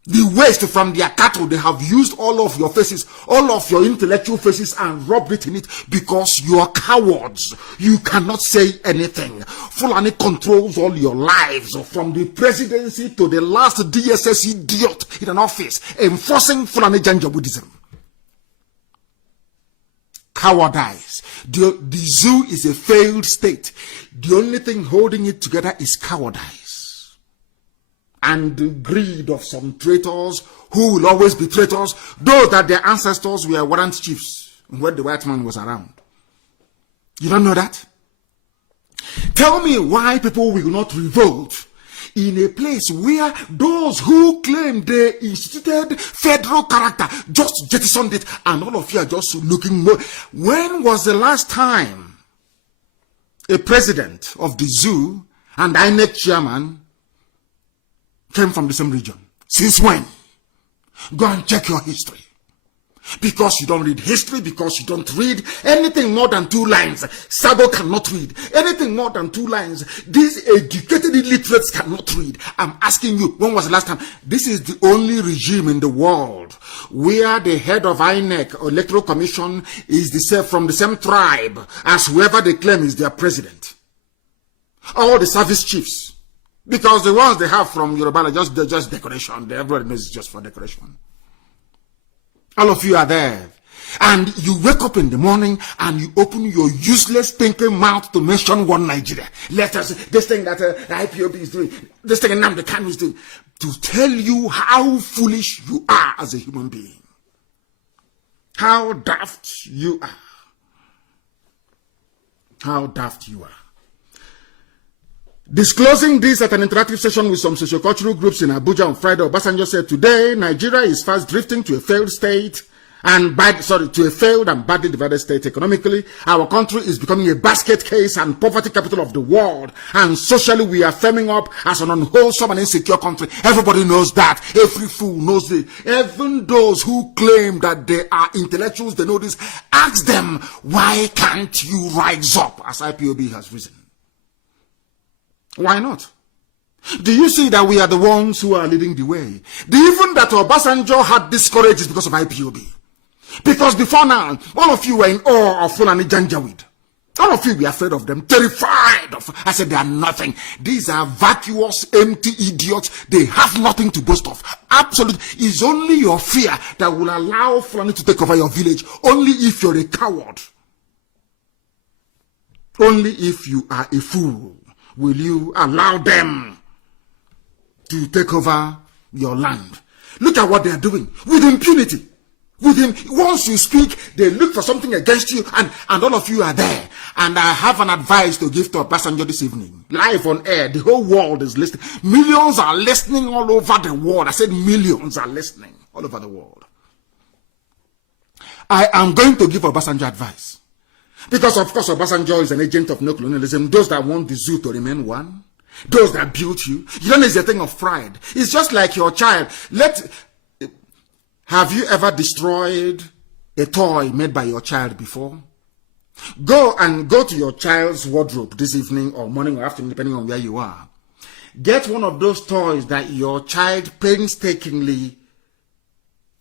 The waste from their cattle, they have used all of your faces, all of your intellectual faces and rubbed it in it because you are cowards. You cannot say anything. Fulani controls all your lives, from the presidency to the last DSS idiot in an office, enforcing Fulani Janja Buddhism. Cowardice. The zoo is a failed state. The only thing holding it together is cowardice. And the greed of some traitors who will always be traitors, those that their ancestors were warrant chiefs when the white man was around. You don't know that? Tell me why people will not revolt in a place where those who claim they instituted federal character just jettisoned it, and all of you are just looking more. When was the last time a president of the zoo and INEC chairman came from the same region? Since when? Go and check your history. Because you don't read history, because you don't read anything more than 2 lines. Sabo cannot read anything more than 2 lines. These educated illiterates cannot read. I'm asking you, when was the last time? This is the only regime in the world where the head of INEC or Electoral Commission is from the same tribe as whoever they claim is their president. All the service chiefs. Because the ones they have from Yoruba, they're just decoration. Everybody knows it's just for decoration. All of you are there. And you wake up in the morning and you open your useless thinking mouth to mention one Nigeria. Let us, this thing that IPOB is doing, this thing nnamdi Kanu is doing, to tell you how foolish you are as a human being. How daft you are. How daft you are. Disclosing this at an interactive session with some sociocultural groups in Abuja on Friday, Obasanjo said, today, Nigeria is fast drifting to a failed state to a failed and badly divided state economically. Our country is becoming a basket case and poverty capital of the world. And socially, we are firming up as an unwholesome and insecure country. Everybody knows that. Every fool knows it. Even those who claim that they are intellectuals, they know this. Ask them, why can't you rise up as IPOB has risen? Why not? Do you see that we are the ones who are leading the way? Even that Obasanjo had this courage is because of IPOB. Because before now, all of you were in awe of Fulani Janjaweed. All of you were afraid of them, terrified of. I said they are nothing. These are vacuous, empty idiots. They have nothing to boast of. Absolutely. It's only your fear that will allow Fulani to take over your village. Only if you're a coward. Only if you are a fool will you allow them to take over your land. Look at what they are doing with impunity. With him, once you speak, they look for something against you, and all of you are there. And I have an advice to give to Obasanjo this evening. Live on air, the whole world is listening. Millions are listening all over the world. I said millions are listening all over the world. I am going to give Obasanjo advice. Because, of course, Obasanjo is an agent of neocolonialism. Those that want the zoo to remain one, those that built you. You don't know, it's a thing of pride. It's just like your child. Have you ever destroyed a toy made by your child before? Go to your child's wardrobe this evening or morning or afternoon, depending on where you are. Get one of those toys that your child painstakingly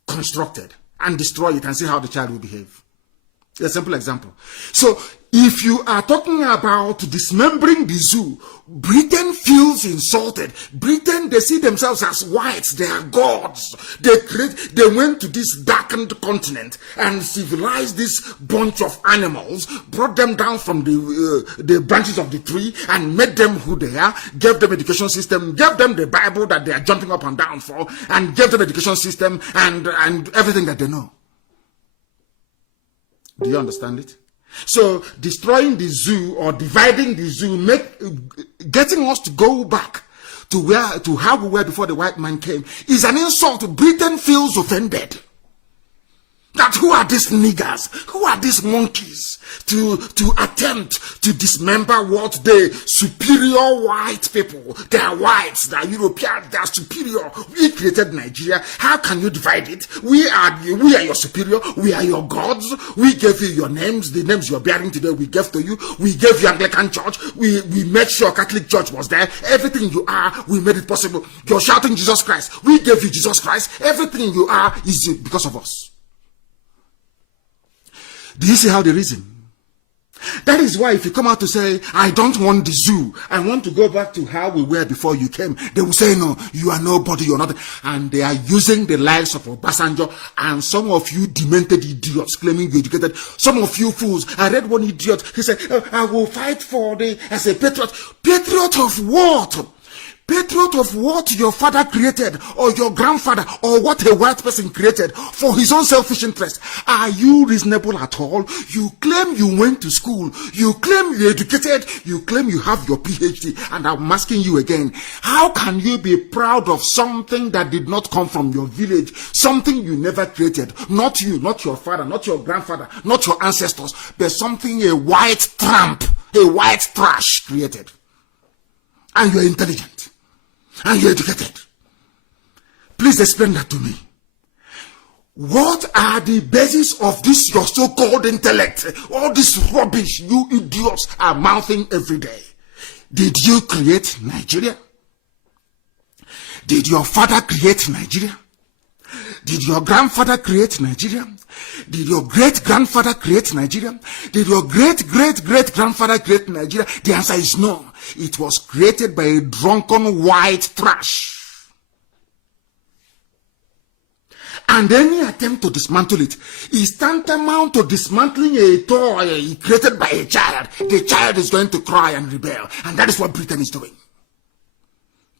constructed and destroy it and see how the child will behave. A simple example. So, if you are talking about dismembering the zoo, Britain feels insulted. Britain, they see themselves as whites. They are gods. They went to this darkened continent and civilized this bunch of animals, brought them down from the branches of the tree and made them who they are, gave them education system, gave them the Bible that they are jumping up and down for, and gave them education system and everything that they know. Do you understand it? So, destroying the zoo or dividing the zoo, getting us to go back to how we were before the white man came, is an insult. Britain feels offended. That who are these niggers? Who are these monkeys to attempt to dismember what the superior white people, they are whites, they are Europeans, they are superior. We created Nigeria. How can you divide it? We are your superior. We are your gods. We gave you your names. The names you're bearing today, we gave to you. We gave you Anglican Church. We made sure Catholic Church was there. Everything you are, we made it possible. You're shouting Jesus Christ. We gave you Jesus Christ. Everything you are is because of us. Do you see how they reason? That is why if you come out to say, I don't want the zoo, I want to go back to how we were before you came, they will say, no, you are nobody, you're nothing. And they are using the lives of Obasanjo and some of you demented idiots claiming you're educated. Some of you fools. I read one idiot, he said, I will fight as a patriot. Patriot of what? Patriot of what your father created or your grandfather or what a white person created for his own selfish interest. Are you reasonable at all? You claim you went to school. You claim you're educated. You claim you have your PhD. And I'm asking you again, how can you be proud of something that did not come from your village? Something you never created. Not you, not your father, not your grandfather, not your ancestors, but something a white tramp, a white trash created. And you're intelligent. And you're educated. Please explain that to me. What are the basis of this your so-called intellect? All this rubbish you idiots are mouthing every day. Did you create Nigeria? Did your father create Nigeria? Did your grandfather create Nigeria? Did your great-grandfather create Nigeria? Did your great-great-great-grandfather create Nigeria? The answer is no. It was created by a drunken white trash. And any attempt to dismantle it is tantamount to dismantling a toy created by a child. The child is going to cry and rebel. And that is what Britain is doing.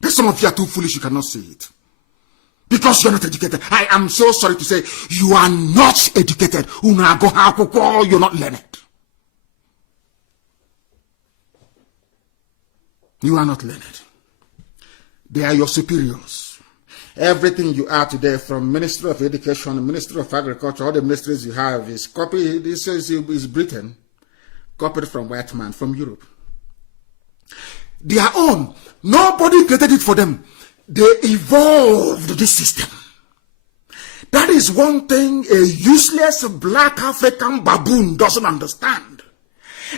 But some of you are too foolish, you cannot see it. Because you're not educated. I am so sorry to say, you are not educated. You're not learned. You are not learned. They are your superiors. Everything you are today, from Ministry of Education, Ministry of Agriculture, all the ministries you have is copied. This is Britain, copied from white man, from Europe. Their own. Nobody created it for them. They evolved this system. That is one thing a useless black African baboon doesn't understand.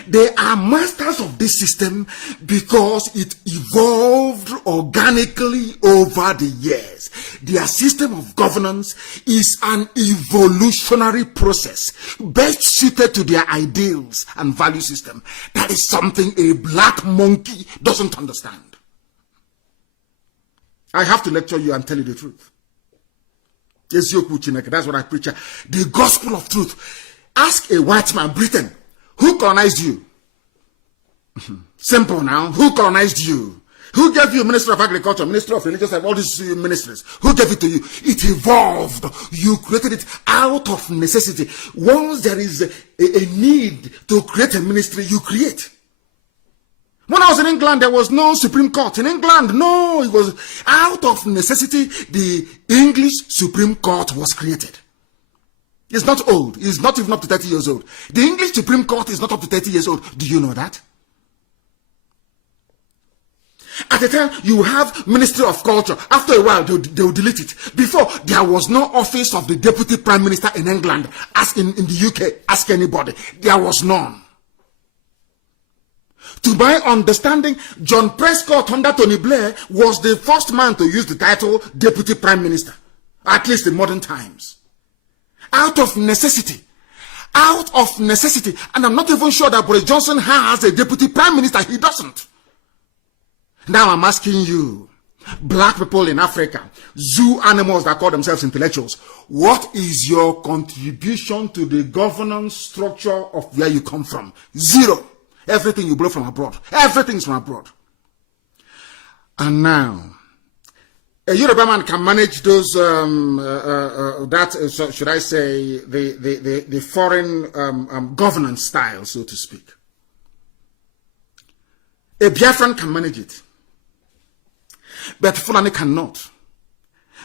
They are masters of this system because it evolved organically over the years. Their system of governance is an evolutionary process best suited to their ideals and value system. That is something a black monkey doesn't understand. I have to lecture you and tell you the truth. That's what I preach. The gospel of truth. Ask a white man, Britain, who colonized you? Simple now. Who colonized you? Who gave you Ministry of Agriculture, Ministry of Religious Life, all these ministries? Who gave it to you? It evolved. You created it out of necessity. Once there is a need to create a ministry, you create. When I was in England, there was no Supreme Court. In England, no, it was out of necessity. The English Supreme Court was created. It's not old. It's not even up to 30 years old. The English Supreme Court is not up to 30 years old. Do you know that? At the time, you have Ministry of Culture. After a while, they will delete it. Before, there was no office of the Deputy Prime Minister in England. Ask in the UK, ask anybody. There was none. To my understanding, John Prescott under Tony Blair was the first man to use the title Deputy Prime Minister, at least in modern times. Out of necessity. Out of necessity. And I'm not even sure that Boris Johnson has a Deputy Prime Minister. He doesn't. Now I'm asking you, black people in Africa, zoo animals that call themselves intellectuals, what is your contribution to the governance structure of where you come from? Zero. Everything you blow from abroad. Everything is from abroad. And now, a Yoruba man can manage those, should I say, the foreign governance style, so to speak. A Biafran can manage it. But Fulani cannot.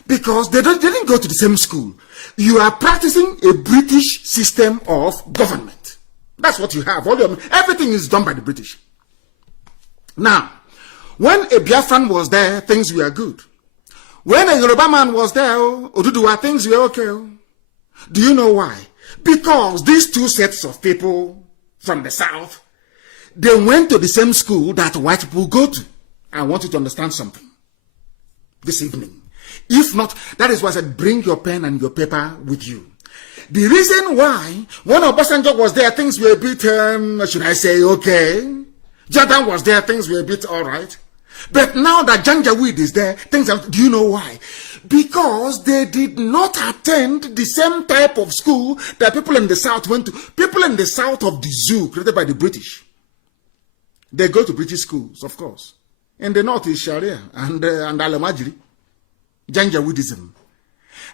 Because they didn't go to the same school. You are practicing a British system of government. That's what you have. Everything is done by the British. Now, when a Biafran was there, things were good. When a Yoruba man was there, Oduduwa, things were okay. Do you know why? Because these two sets of people from the south, they went to the same school that white people go to. I want you to understand something this evening. If not, that is why I said, bring your pen and your paper with you. The reason why, when Obasanjo was there, things were a bit, should I say, okay. Jordan was there, things were a bit all right. But now that Janjaweed is there, things are, do you know why? Because they did not attend the same type of school that people in the South went to. People in the South of the zoo, created by the British. They go to British schools, of course. In the north is Sharia and Al-Majri, Janjaweedism.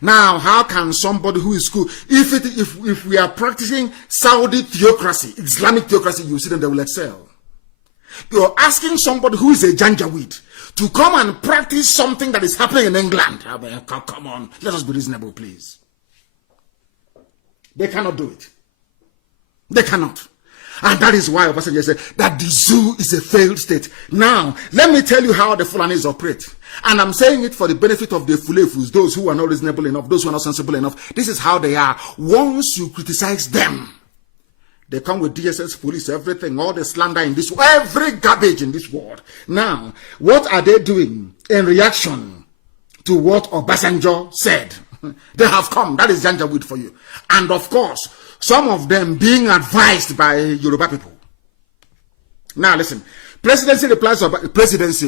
Now, how can somebody who is cool, if we are practicing Saudi theocracy, Islamic theocracy, you see them, they will excel. You're asking somebody who is a Janjaweed to come and practice something that is happening in England. I mean, come on, let us be reasonable, please. They cannot do it. They cannot. And that is why Obasanjo said that the zoo is a failed state. Now, let me tell you how the Fulanis operate. And I'm saying it for the benefit of the Fulefus, those who are not reasonable enough, those who are not sensible enough. This is how they are. Once you criticize them, they come with DSS, police, everything, all the slander in this, every garbage in this world. Now, what are they doing in reaction to what Obasanjo said? They have come. That is Janjaweed for you. And of course, some of them being advised by Yoruba people. Now listen, presidency replies to presidency.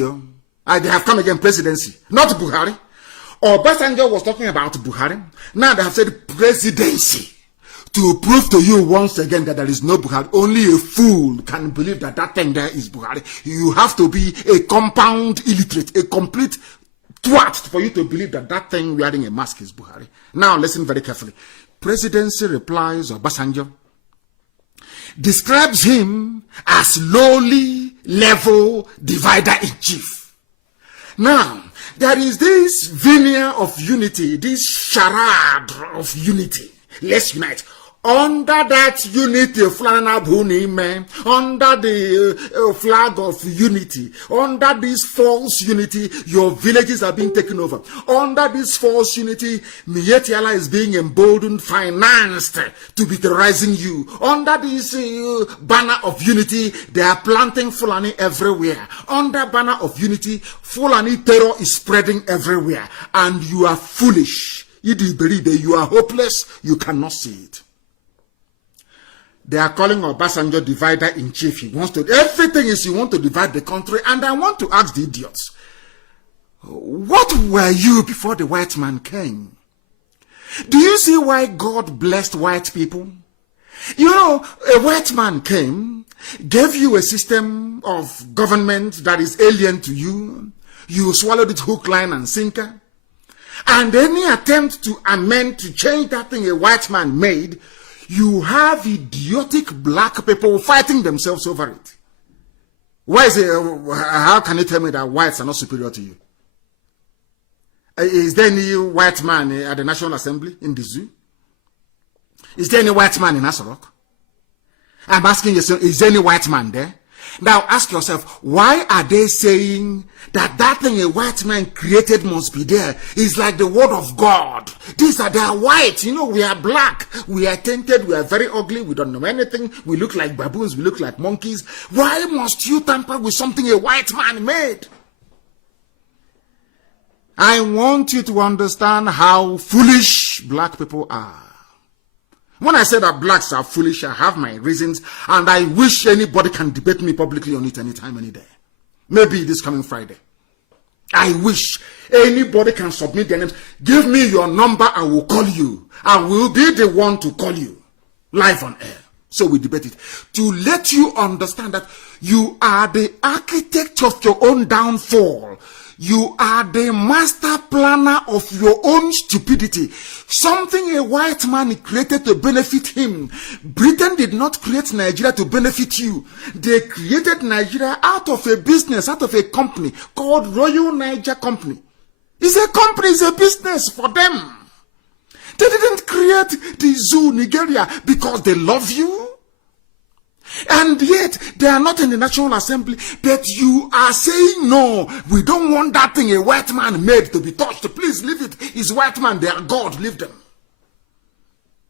They have come again, presidency, not Buhari. Obasanjo was talking about Buhari. Now they have said presidency. To prove to you once again that there is no Buhari. Only a fool can believe that that thing there is Buhari. You have to be a compound illiterate, a complete twat for you to believe that that thing wearing a mask is Buhari. Now listen very carefully. Presidency replies Obasanjo describes him as lowly level divider in chief. Now, there is this veneer of unity, this charade of unity. Let's unite. Under that unity, under the flag of unity, under this false unity, your villages are being taken over. Under this false unity, Mietiala is being emboldened, financed to be terrorizing you. Under this banner of unity, they are planting Fulani everywhere. Under banner of unity, Fulani terror is spreading everywhere. And you are foolish. You are hopeless. You cannot see it. They are calling Obasanjo divider in chief. He wants to, everything is you want to divide the country. And I want to ask the idiots, what were you before the white man came? Do you see why God blessed white people? You know, a white man came, gave you a system of government that is alien to you. You swallowed it hook, line, and sinker. And any attempt to amend, to change that thing a white man made, you have idiotic black people fighting themselves over it. Why is it, how can you tell me that whites are not superior to you? Is there any white man at the National Assembly in the zoo? Is there any white man in Asarok? I'm asking you, is there any white man there? Now ask yourself, why are they saying that that thing a white man created must be there? It's like the word of God. They are white. You know, we are black. We are tainted. We are very ugly. We don't know anything. We look like baboons. We look like monkeys. Why must you tamper with something a white man made? I want you to understand how foolish black people are. When I say that blacks are foolish, I have my reasons, and I wish anybody can debate me publicly on it anytime, any day. Maybe this coming Friday. I wish anybody can submit their names. Give me your number, I will call you. I will be the one to call you live on air. So we debate it. To let you understand that you are the architect of your own downfall. You are the master planner of your own stupidity. Something a white man created to benefit him. Britain did not create Nigeria to benefit you. They created Nigeria out of a business, out of a company called Royal Niger Company. It's a company, it's a business for them. They didn't create the zoo Nigeria because they love you. And yet, they are not in the National Assembly, but you are saying, no, we don't want that thing a white man made to be touched. Please leave it. It's white man, they are God, leave them.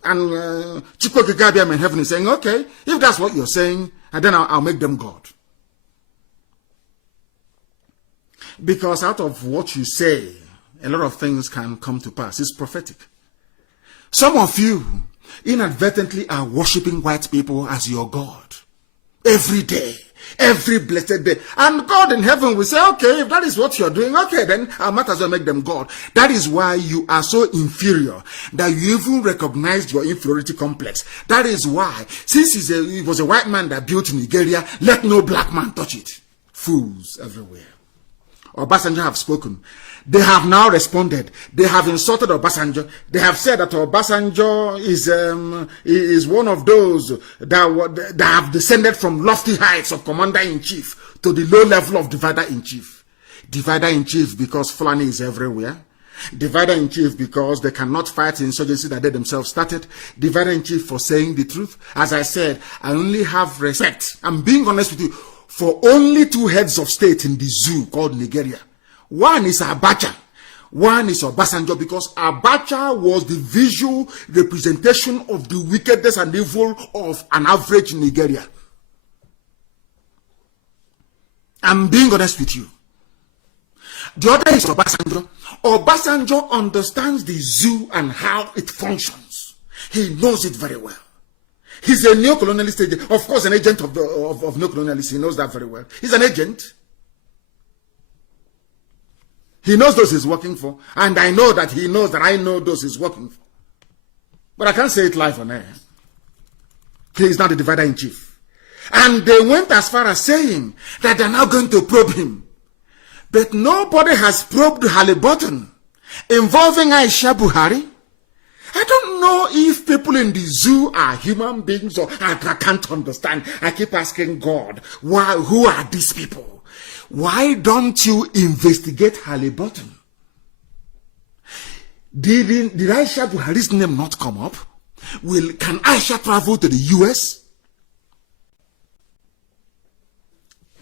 And Chikwe Gabiam in heaven is saying, okay, if that's what you're saying, and then I'll make them God. Because out of what you say, a lot of things can come to pass. It's prophetic. Some of you inadvertently are worshiping white people as your God. Every day, every blessed day. And God in heaven will say, okay, if that is what you're doing, okay, then I might as well make them God. That is why you are so inferior that you even recognized your inferiority complex. That is why, since it was a white man that built Nigeria, let no black man touch it. Fools everywhere. Obasanjo have spoken. They have now responded. They have insulted Obasanjo. They have said that Obasanjo is one of those that have descended from lofty heights of commander-in-chief to the low level of divider-in-chief. Divider-in-chief because Fulani is everywhere. Divider-in-chief because they cannot fight the insurgency that they themselves started. Divider-in-chief for saying the truth. As I said, I only have respect. I'm being honest with you. For only 2 heads of state in the zoo called Nigeria. One is Abacha. One is Obasanjo, because Abacha was the visual representation of the wickedness and evil of an average Nigeria. I'm being honest with you. The other is Obasanjo. Obasanjo understands the zoo and how it functions. He knows it very well. He's a neo-colonialist agent. Of course, an agent of neo-colonialists. He knows that very well. He's an agent. He knows those he's working for. And I know that he knows that I know those he's working for. But I can't say it live on air. He is not the divider-in-chief. And they went as far as saying that they're now going to probe him. But nobody has probed Halliburton involving Aisha Buhari. I don't know if people in the zoo are human beings or I can't understand. I keep asking God, who are these people? Why don't you investigate Halliburton? Did Aisha Buhari's name not come up? Can Aisha travel to the US?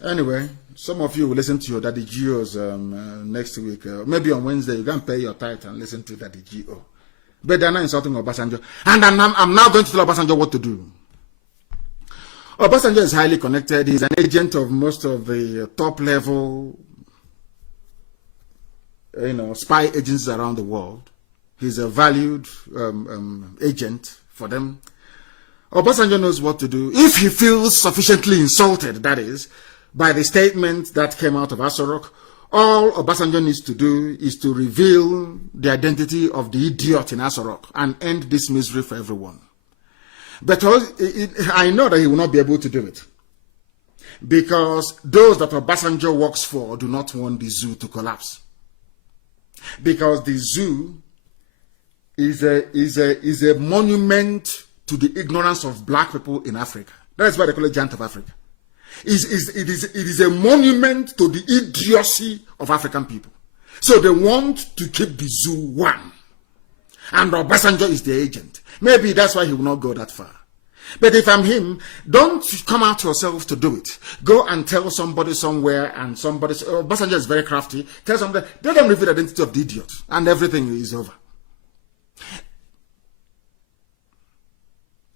Anyway, some of you will listen to your Daddy Geos next week. Maybe on Wednesday, you can pay your tithe and listen to Daddy Geo. But they're not insulting Obasanjo. And I'm now going to tell Obasanjo what to do. Obasanjo is highly connected. He's an agent of most of the top-level, spy agencies around the world. He's a valued agent for them. Obasanjo knows what to do. If he feels sufficiently insulted, that is, by the statement that came out of Asorok, all Obasanjo needs to do is to reveal the identity of the idiot in Asorok and end this misery for everyone. But I know that he will not be able to do it. Because those that Obasanjo works for do not want the zoo to collapse. Because the zoo is a monument to the ignorance of black people in Africa. That's why they call it Giant of Africa. It is a monument to the idiocy of African people. So they want to keep the zoo one. And Obasanjo is the agent. Maybe that's why he will not go that far. But if I'm him, don't come out yourself to do it. Go and tell somebody somewhere, and somebody, Obasanjo is very crafty, tell somebody, let them reveal the identity of the idiot, and everything is over.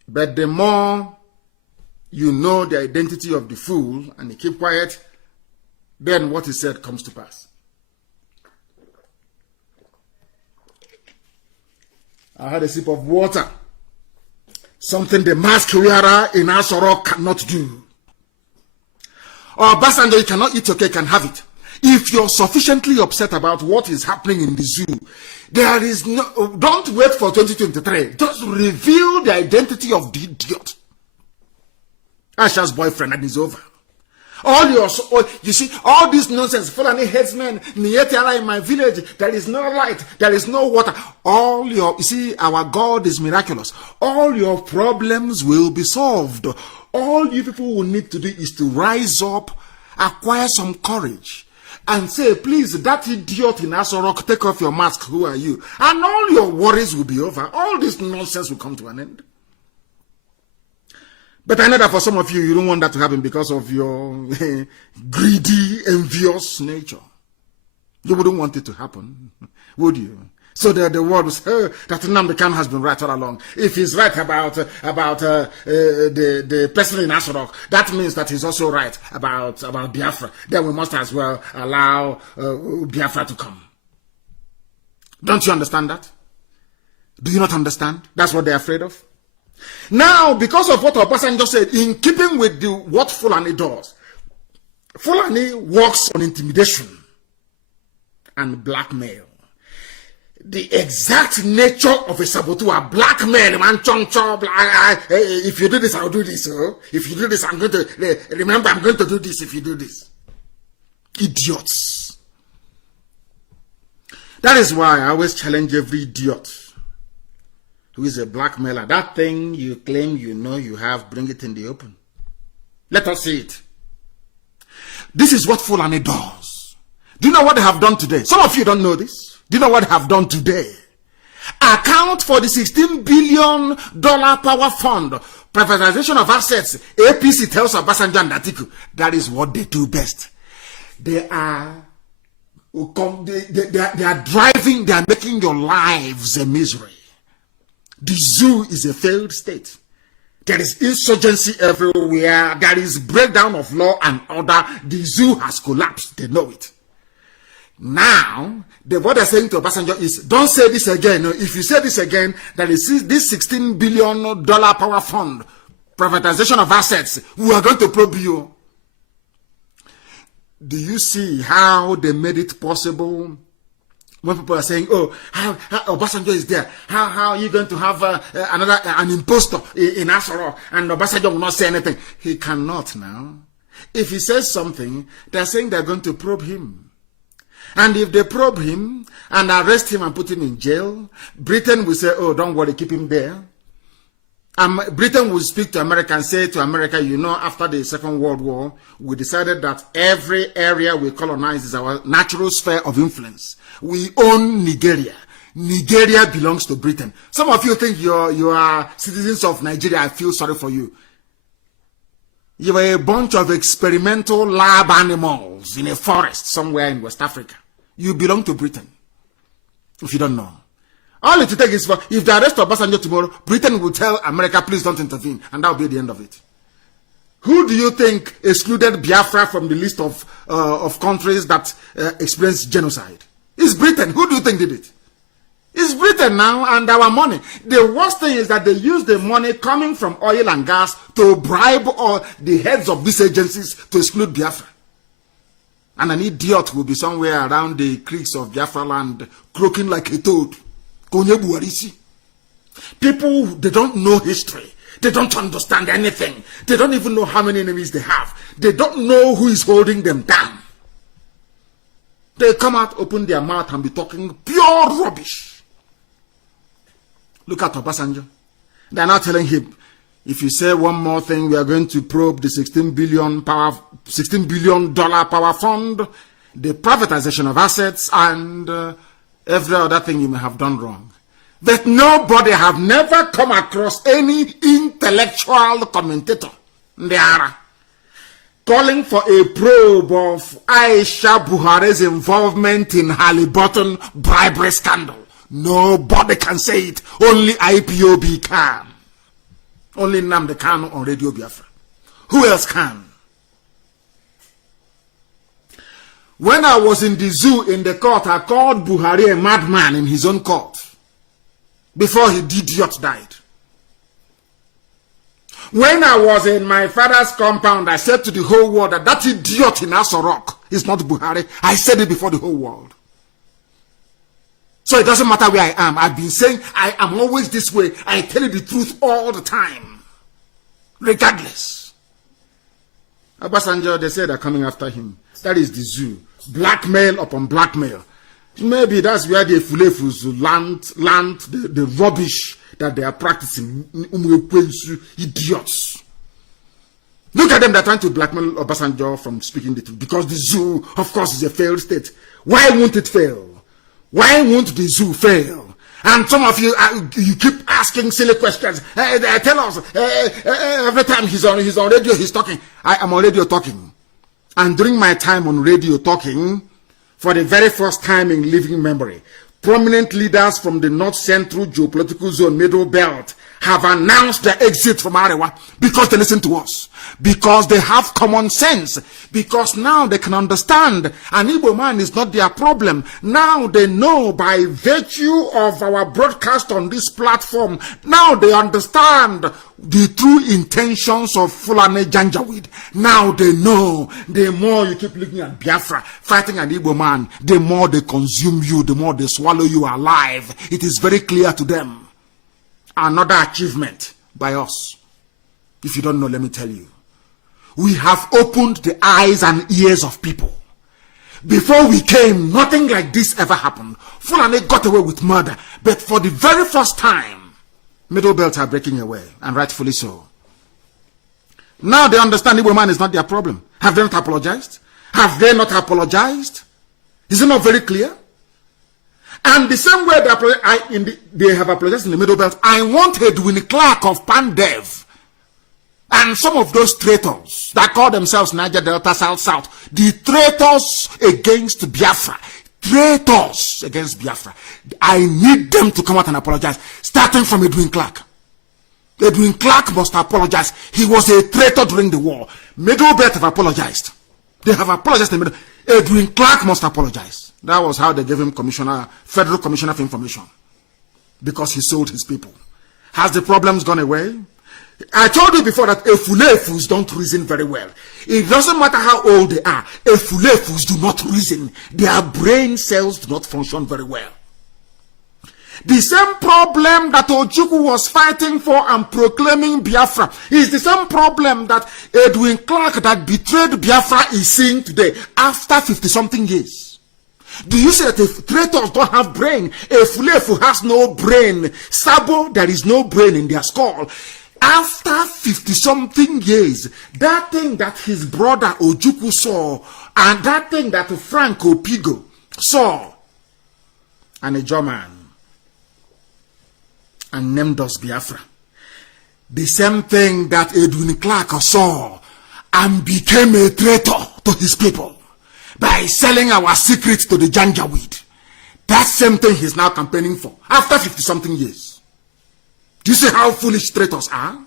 But the more you know the identity of the fool, and you keep quiet, then what he said comes to pass. I had a sip of water. Something the mask wearer in Asorok cannot do. Or Obasanjo, you cannot eat your cake and have it. If you're sufficiently upset about what is happening in the zoo, there is no, don't wait for 2023. Just reveal the identity of the idiot. Asha's boyfriend, and it's over. You see, all this nonsense, Fulani headsmen, Nietiala in my village, there is no light, there is no water. You see, our God is miraculous. All your problems will be solved. All you people will need to do is to rise up, acquire some courage, and say, please, that idiot in Asorok, take off your mask, who are you? And all your worries will be over. All this nonsense will come to an end. But I know that for some of you, you don't want that to happen because of your greedy, envious nature. You wouldn't want it to happen, would you? So the world will say, that nnamdi has been right all along. If he's right about the person in Asorok, that means that he's also right about Biafra. Then we must as well allow Biafra to come. Don't you understand that? Do you not understand? That's what they're afraid of. Now, because of what Obasanjo said, in keeping with what Fulani does, Fulani works on intimidation and blackmail. The exact nature of a saboteur, blackmail, man, if you do this, I'll do this. If you do this, I'm going to do this if you do this. Idiots. That is why I always challenge every idiot who is a blackmailer. That thing you claim you know you have, bring it in the open. Let us see it. This is what Fulani does. Do you know what they have done today? Some of you don't know this. Do you know what they have done today? Account for the $16 billion power fund, privatization of assets. APC tells Obasanjo and Atiku. That is what they do best. They are driving, they are making your lives a misery. The zoo is a failed state. There is insurgency everywhere. There is breakdown of law and order. The zoo has collapsed. They know it. Now, what they're saying to Obasanjo is, don't say this again. If you say this again, that is this $16 billion power fund, privatization of assets, we are going to probe you. Do you see how they made it possible? When people are saying, oh, how Obasanjo is there, how are you going to have an impostor in Asoro, and Obasanjo will not say anything? He cannot now. If he says something, they're saying they're going to probe him. And if they probe him and arrest him and put him in jail, Britain will say, oh, don't worry, keep him there. Britain will speak to America and say to America, you know, after the Second World War, we decided that every area we colonize is our natural sphere of influence. We own Nigeria. Nigeria belongs to Britain. Some of you think you are citizens of Nigeria. I feel sorry for you. You are a bunch of experimental lab animals in a forest somewhere in West Africa. You belong to Britain. If you don't know. All it takes is for, if they arrest Obasanjo tomorrow, Britain will tell America, please don't intervene. And that will be the end of it. Who do you think excluded Biafra from the list of countries that experienced genocide? It's Britain. Who do you think did it? It's Britain now and our money. The worst thing is that they use the money coming from oil and gas to bribe all the heads of these agencies to exclude Biafra. And an idiot will be somewhere around the creeks of Biafra land croaking like a toad. People, they don't know history. They don't understand anything. They don't even know how many enemies they have. They don't know who is holding them down. They come out, open their mouth and be talking pure rubbish. Look at Obasanjo. They're now telling him, if you say one more thing, we are going to probe the $16 billion power fund, the privatization of assets, and every other thing you may have done wrong. But nobody have never come across any intellectual commentator calling for a probe of Aisha Buhari's involvement in Halliburton bribery scandal. Nobody can say it. Only IPOB can. Only nnamdi Kanu on Radio Biafra. Who else can? When I was in the zoo in the court, I called Buhari a madman in his own court before the idiot died. When I was in my father's compound, I said to the whole world that idiot in Asorok is not Buhari. I said it before the whole world. So it doesn't matter where I am. I've been saying I am always this way. I tell you the truth all the time. Regardless. Obasanjo, they say they're coming after him. That is the zoo. Blackmail upon blackmail. Maybe that's where the Fulefus land the rubbish that they are practicing. Idiots. Look at them, they're trying to blackmail Obasanjo from speaking the truth. Because the zoo, of course, is a failed state. Why won't it fail? Why won't the zoo fail? And some of you, you keep asking silly questions. Tell us, every time he's on radio, he's talking. I am on radio talking. And during my time on radio talking, for the very first time in living memory, prominent leaders from the North Central Geopolitical Zone, Middle Belt, have announced their exit from Arewa because they listen to us. Because they have common sense. Because now they can understand an Igbo man is not their problem. Now they know by virtue of our broadcast on this platform, now they understand the true intentions of Fulani Janjaweed. Now they know. The more you keep looking at Biafra, fighting an Igbo man, the more they consume you, the more they swallow you alive. It is very clear to them. Another achievement by us. If you don't know, let me tell you. We have opened the eyes and ears of people. Before we came, nothing like this ever happened. Fulani got away with murder. But for the very first time, Middle Belts are breaking away, and rightfully so. Now they understand Igbo man is not their problem. Have they not apologized? Have they not apologized? Is it not very clear? And the same way they have apologized in the Middle Belt, I want Edwin Clark of Pandev and some of those traitors that call themselves Niger Delta South, the traitors against Biafra, traitors against Biafra. I need them to come out and apologize, starting from Edwin Clark. Edwin Clark must apologize. He was a traitor during the war. Middle Belt have apologized. They have apologized in the middle. Edwin Clark must apologize. That was how they gave him Federal Commissioner of Information. Because he sold his people. Has the problems gone away? I told you before that Efulefus don't reason very well. It doesn't matter how old they are. Efulefus do not reason. Their brain cells do not function very well. The same problem that Ojukwu was fighting for and proclaiming Biafra is the same problem that Edwin Clark that betrayed Biafra is seeing today after 50-something years. Do you say that if traitors don't have brain, Efulefu has no brain, Sabo, there is no brain in their skull? After 50-something years, that thing that his brother Ojukwu saw and that thing that Frank Opigo saw, and a German, and named us Biafra. The same thing that Edwin Clark saw and became a traitor to his people by selling our secrets to the Janjaweed. That same thing he's now campaigning for after 50-something years. Do you see how foolish traitors are?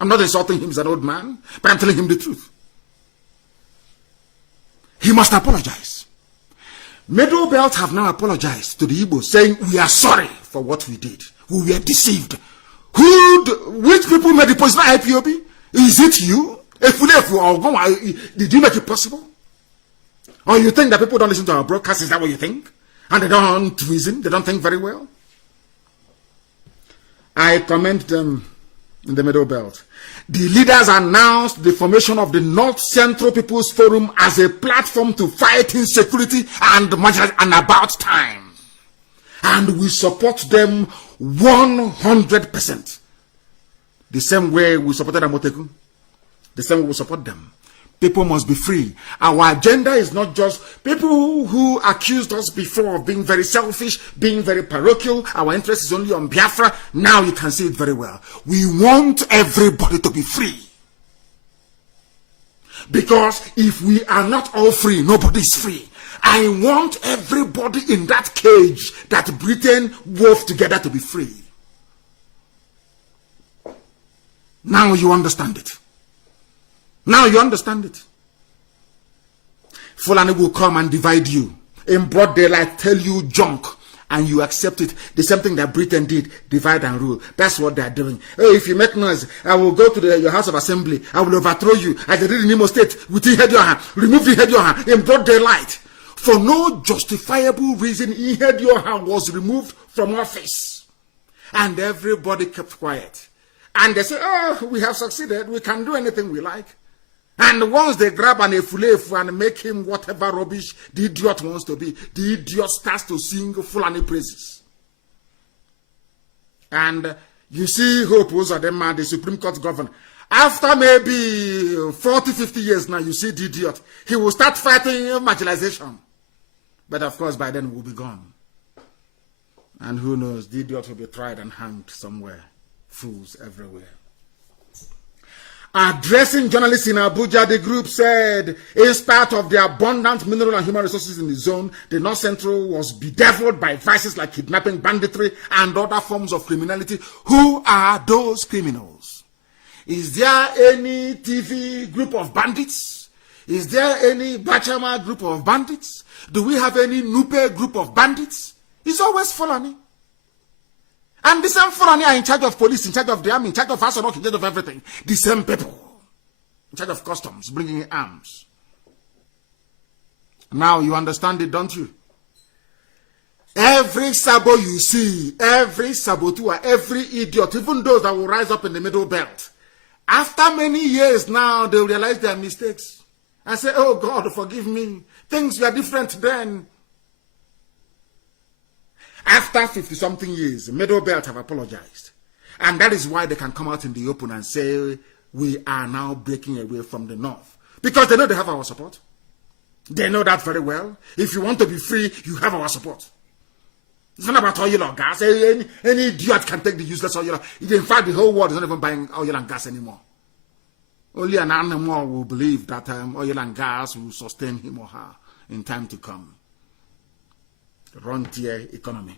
I'm not insulting him, he's an old man, but I'm telling him the truth. He must apologize. Middle Belt have now apologized to the Igbo, saying we are sorry for what we did. We were deceived. Which people made the position IPOB? Is it you? Did you make it possible? Or you think that people don't listen to our broadcast? Is that what you think? And they don't reason? They don't think very well? I commend them in the Middle Belt. The leaders announced the formation of the North Central People's Forum as a platform to fight insecurity and about time. And we support them 100%. The same way we supported Amoteku, the same way we support them. People must be free. Our agenda is not just people who accused us before of being very selfish, being very parochial. Our interest is only on Biafra. Now you can see it very well. We want everybody to be free. Because if we are not all free, nobody is free. I want everybody in that cage that Britain wove together to be free. Now you understand it. Now you understand it. Fulani will come and divide you. In broad daylight, tell you junk. And you accept it. The same thing that Britain did, divide and rule. That's what they're doing. Oh, if you make noise, I will go to your house of assembly. I will overthrow you. As they did in Imo State, with the head your hand. Remove the head your hand in broad daylight. For no justifiable reason, Ihedioha was removed from office. And everybody kept quiet. And they say, oh, we have succeeded. We can do anything we like. And once they grab an Efulefu and make him whatever rubbish the idiot wants to be, the idiot starts to sing Fulani praises. And you see Hope Uzodinma, the Supreme Court governor. After maybe 40, 50 years now, you see the idiot. He will start fighting marginalization. But of course, by then we'll be gone. And who knows, the idiot will be tried and hanged somewhere. Fools everywhere. Addressing journalists in Abuja, the group said, in spite of the abundant mineral and human resources in the zone, the North Central was bedeviled by vices like kidnapping, banditry, and other forms of criminality. Who are those criminals? Is there any TV group of bandits? Is there any Bachama group of bandits? Do we have any Nupe group of bandits? It's always Fulani. And the same Fulani are in charge of police, in charge of the army, in charge of Asarok, in charge of everything. The same people. In charge of customs, bringing in arms. Now you understand it, don't you? Every Sabo you see, every Sabotua, every idiot, even those that will rise up in the Middle Belt, after many years now, they realize their mistakes. And say, oh God, forgive me. Things were different then. After 50-something years, the Middle Belt have apologized. And that is why they can come out in the open and say, we are now breaking away from the North. Because they know they have our support. They know that very well. If you want to be free, you have our support. It's not about oil or gas. Any idiot can take the useless oil. In fact, the whole world is not even buying oil and gas anymore. Only an animal will believe that oil and gas will sustain him or her in time to come. Rentier economy.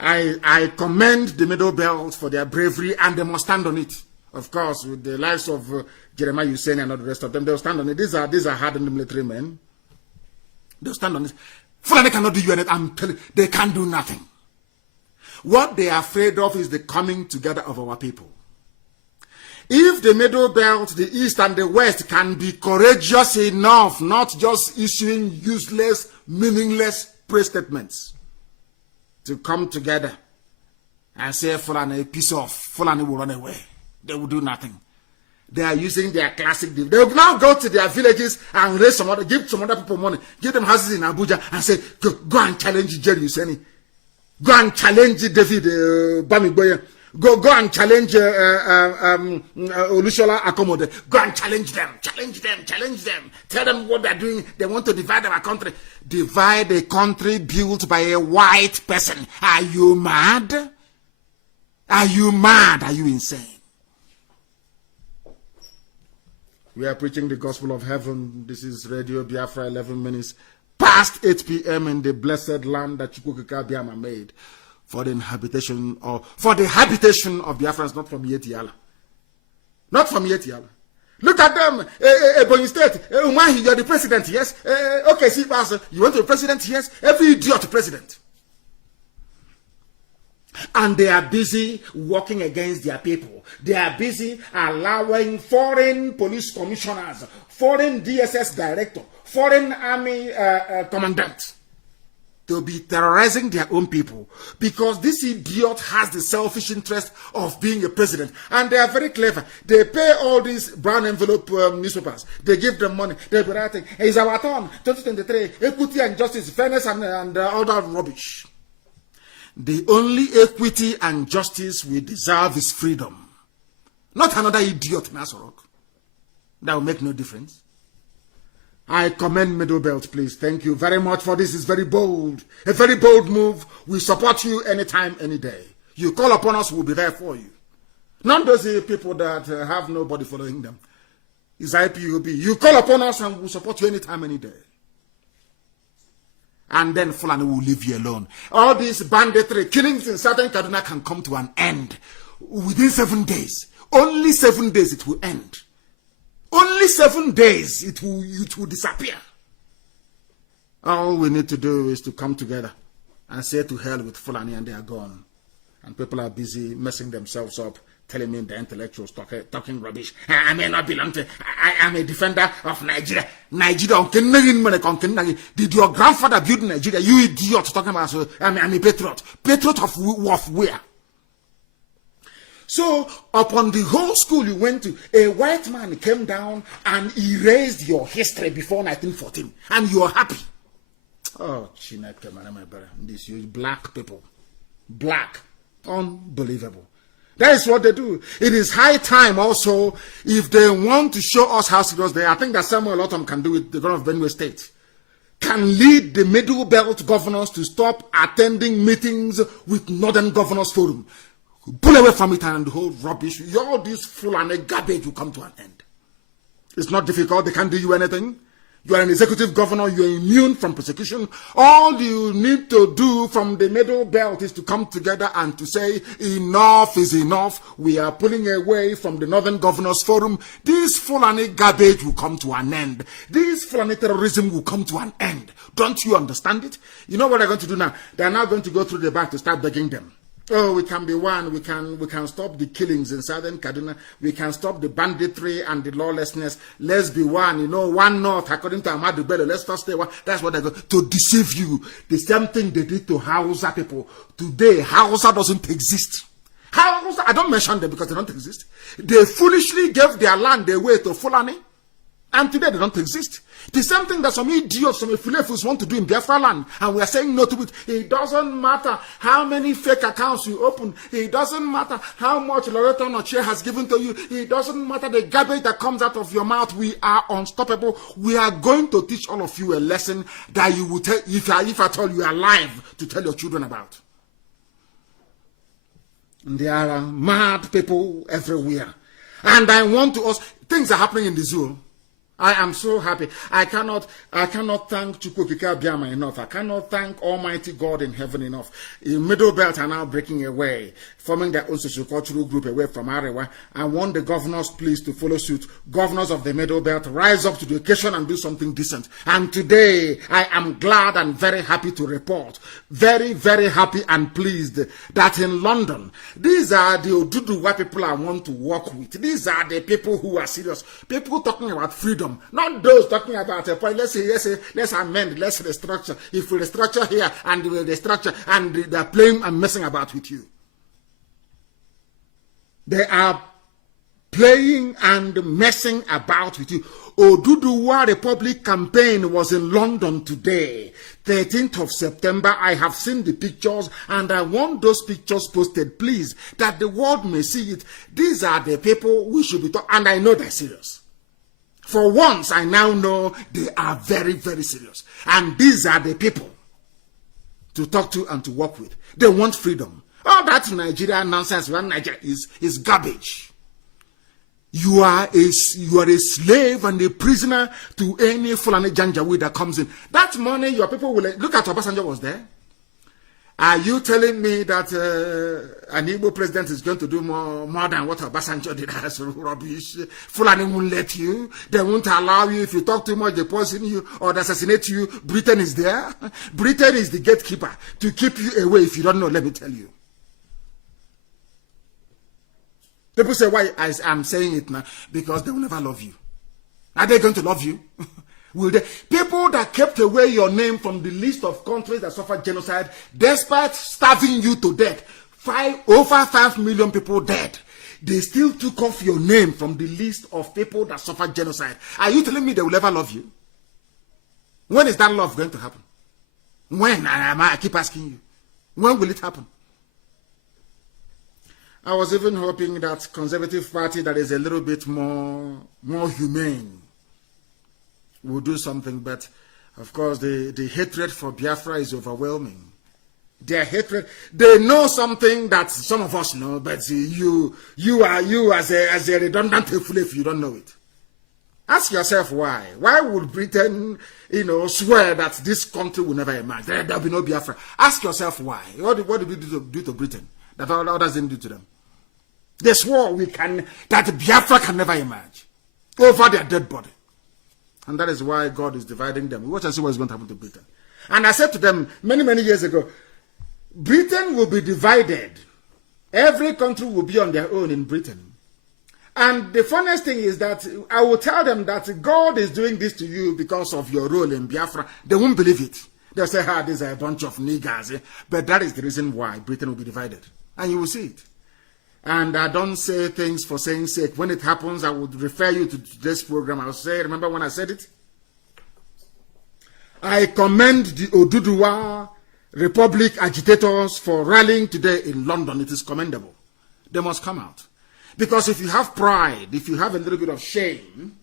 I commend the Middle Belt for their bravery, and they must stand on it. Of course, with the lives of Jeremiah Hussein and all the rest of them, they'll stand on it. These are hardened military men. They'll stand on it. Fulani cannot do you anything. I'm telling you, they can't do nothing. What they are afraid of is the coming together of our people. If the Middle Belt, the East and the West can be courageous enough, not just issuing useless, meaningless prayer statements, to come together and say Fulani, piece off, Fulani will run away. They will do nothing. They are using their classic deal. They will now go to their villages and raise some other, give some other people money, give them houses in Abuja and say, go and challenge Jerry Hussein. Go and challenge David Bamiboye. Go and challenge Olushola Akomode. Go and challenge them. Challenge them. Tell them what they're doing. They want to divide our country. Divide a country built by a white person. Are you mad? Are you mad? Are you insane? We are preaching the gospel of heaven. This is Radio Biafra, 11 minutes past 8 p.m. in the blessed land that Chukwuka Biama made for the habitation of Biafrans, not from Yetiala. Not from Yetiala. Look at them. Ebonyi State. Umahi, you're the president, yes? Okay, see, Pastor, you want to be president, yes? Every idiot president. And they are busy working against their people. They are busy allowing foreign police commissioners, foreign DSS director, foreign army commandant to be terrorizing their own people, because this idiot has the selfish interest of being a president. And they are very clever. They pay all these brown envelope newspapers. They give them money. They'll be writing, it's our turn, 2023, equity and justice, fairness and all that rubbish. The only equity and justice we deserve is freedom. Not another idiot in Asorok. That will make no difference. I commend Middle Belt, please. Thank you very much for this. It's very bold. A very bold move. We support you anytime, any day. You call upon us, we'll be there for you. Not those people that have nobody following them. It's IPUB. You call upon us and we'll support you anytime, any day. And then Fulani will leave you alone. All these banditry, killings in southern Kaduna can come to an end within 7 days. Only 7 days it will end. Only 7 days it will disappear. All we need to do is to come together and say to hell with Fulani, and they are gone. And people are busy messing themselves up, telling me the intellectuals talking rubbish. I may not belong to, I am a defender of Nigeria. Nigeria, did your grandfather build Nigeria? You idiot talking about, I'm a patriot. Patriot of where? So, upon the whole school you went to, a white man came down and erased your history before 1914. And you are happy. Oh, Chineke, my brother. This you black people. Black. Unbelievable. That is what they do. It is high time also, if they want to show us how serious they are. I think that Samuel Otom can do it, the governor of Benue State. Can lead the Middle Belt governors to stop attending meetings with Northern Governors Forum. Pull away from it and the whole rubbish. All this Fulani garbage will come to an end. It's not difficult. They can't do you anything. You are an executive governor. You are immune from persecution. All you need to do from the Middle Belt is to come together and to say, enough is enough. We are pulling away from the Northern Governors Forum. This Fulani garbage will come to an end. This Fulani terrorism will come to an end. Don't you understand it? You know what they're going to do now? They're now going to go through the back to start begging them. Oh, we can be one. We can stop the killings in southern Kaduna. We can stop the banditry and the lawlessness. Let's be one. You know, one North, according to Ahmadu Bello. Let's first stay one. That's what they're going to deceive you. The same thing they did to Hausa people. Today, Hausa doesn't exist. Hausa, I don't mention them because they don't exist. They foolishly gave their land away to Fulani. And today they don't exist. The same thing that some idiots, some Filefus want to do in Biafra land, and we are saying no to it. It doesn't matter how many fake accounts you open. It doesn't matter how much Loretta Noche has given to you. It doesn't matter the garbage that comes out of your mouth. We are unstoppable. We are going to teach all of you a lesson that you will tell, if at all you are alive, to tell your children about. And there are mad people everywhere. And I want to ask, things are happening in the zoo. I am so happy. I cannot thank Chukwukika Biama enough. I cannot thank Almighty God in heaven enough. The Middle Belt are now breaking away, forming their own socio-cultural group away from Arewa. I want the governors, please, to follow suit. Governors of the Middle Belt, rise up to the occasion and do something decent. And today, I am glad and very happy to report, very, very happy and pleased that in London, these are the Oduduwa people I want to work with. These are the people who are serious. People talking about freedom. Not those talking about a point. Let's amend, let's restructure. If we restructure here and we restructure and they're playing and messing about with you. They are playing and messing about with you. Oduduwa Republic campaign was in London today, 13th of September. I have seen the pictures and I want those pictures posted, please, that the world may see it. These are the people we should be talking, and I know they're serious. For once, I now know they are very, very serious. And these are the people to talk to and to work with. They want freedom. All that Nigerian nonsense around Nigeria is garbage. You are a slave and a prisoner to any Fulani Janjaweed that comes in. That money, your people will... Look at Obasanjo was there. Are you telling me that an Igbo president is going to do more than what Obasanjo did? That's rubbish. Fulani won't let you. They won't allow you. If you talk too much, they poison you or they assassinate you. Britain is there. Britain is the gatekeeper to keep you away. If you don't know, let me tell you. People say, why I'm saying it now? Because they will never love you. Are they going to love you? Will they? People that kept away your name from the list of countries that suffered genocide, despite starving you to death, over 5 million people dead, they still took off your name from the list of people that suffered genocide. Are you telling me they will ever love you? When is that love going to happen? When? I keep asking you. When will it happen? I was even hoping that Conservative Party that is a little bit more humane will do something, but of course the hatred for Biafra is overwhelming. Their hatred, they know something that some of us know, but you as a redundant fool if you don't know it. Ask yourself why. Why would Britain, swear that this country will never emerge? There'll be no Biafra. Ask yourself why. What did we do to Britain that others didn't do to them? They swore that Biafra can never emerge over their dead body. And that is why God is dividing them. We watch and see what is going to happen to Britain. And I said to them many, many years ago, Britain will be divided. Every country will be on their own in Britain. And the funniest thing is that I will tell them that God is doing this to you because of your role in Biafra. They won't believe it. They'll say, these are a bunch of niggers. But that is the reason why Britain will be divided. And you will see it. And I don't say things for saying sake. When it happens, I would refer you to today's program. I'll say, remember when I said it? I commend the Oduduwa Republic agitators for rallying today in London. It is commendable. They must come out. Because if you have pride, if you have a little bit of shame,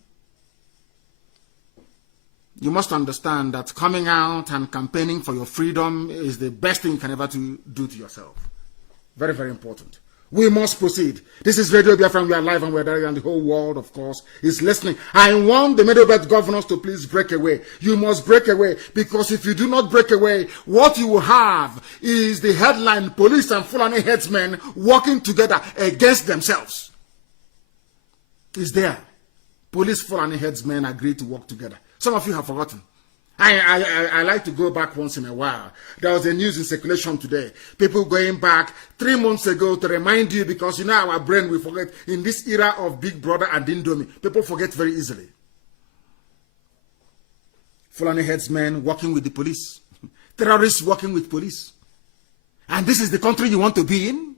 you must understand that coming out and campaigning for your freedom is the best thing you can ever do to yourself. Very, very important. We must proceed. This is Radio Biafran. We are live and we're there, and the whole world, of course, is listening. I want the Middle Belt governors to please break away. You must break away, because if you do not break away, what you will have is the headline: police and Fulani headsmen working together against themselves. Is there? Police, Fulani headsmen agreed to work together. Some of you have forgotten. I like to go back once in a while. There was a news in circulation today. People going back 3 months ago to remind you, because our brain, we forget. In this era of Big Brother and Indomie, people forget very easily. Fulani headsmen working with the police. Terrorists working with police. And this is the country you want to be in?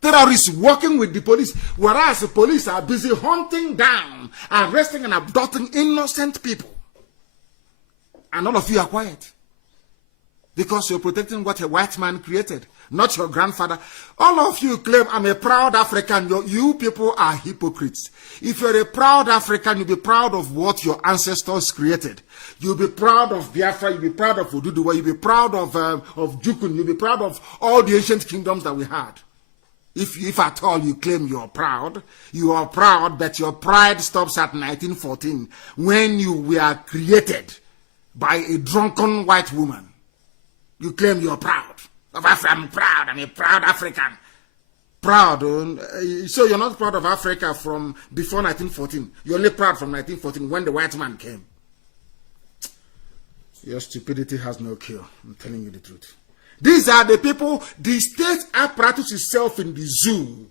Terrorists working with the police, whereas the police are busy hunting down, arresting and abducting innocent people. And all of you are quiet. Because you're protecting what a white man created, not your grandfather. All of you claim, I'm a proud African. You people are hypocrites. If you're a proud African, you'll be proud of what your ancestors created. You'll be proud of Biafra, you'll be proud of Oduduwa, you'll be proud of Jukun, you'll be proud of all the ancient kingdoms that we had. If at all you claim you are proud, but your pride stops at 1914, when you were created by a drunken white woman. You claim you're proud of Africa. I'm proud. I'm a proud African. Proud. So you're not proud of Africa from before 1914. You're only proud from 1914 when the white man came. Your stupidity has no cure. I'm telling you the truth. These are the people. The state apparatus itself in the zoo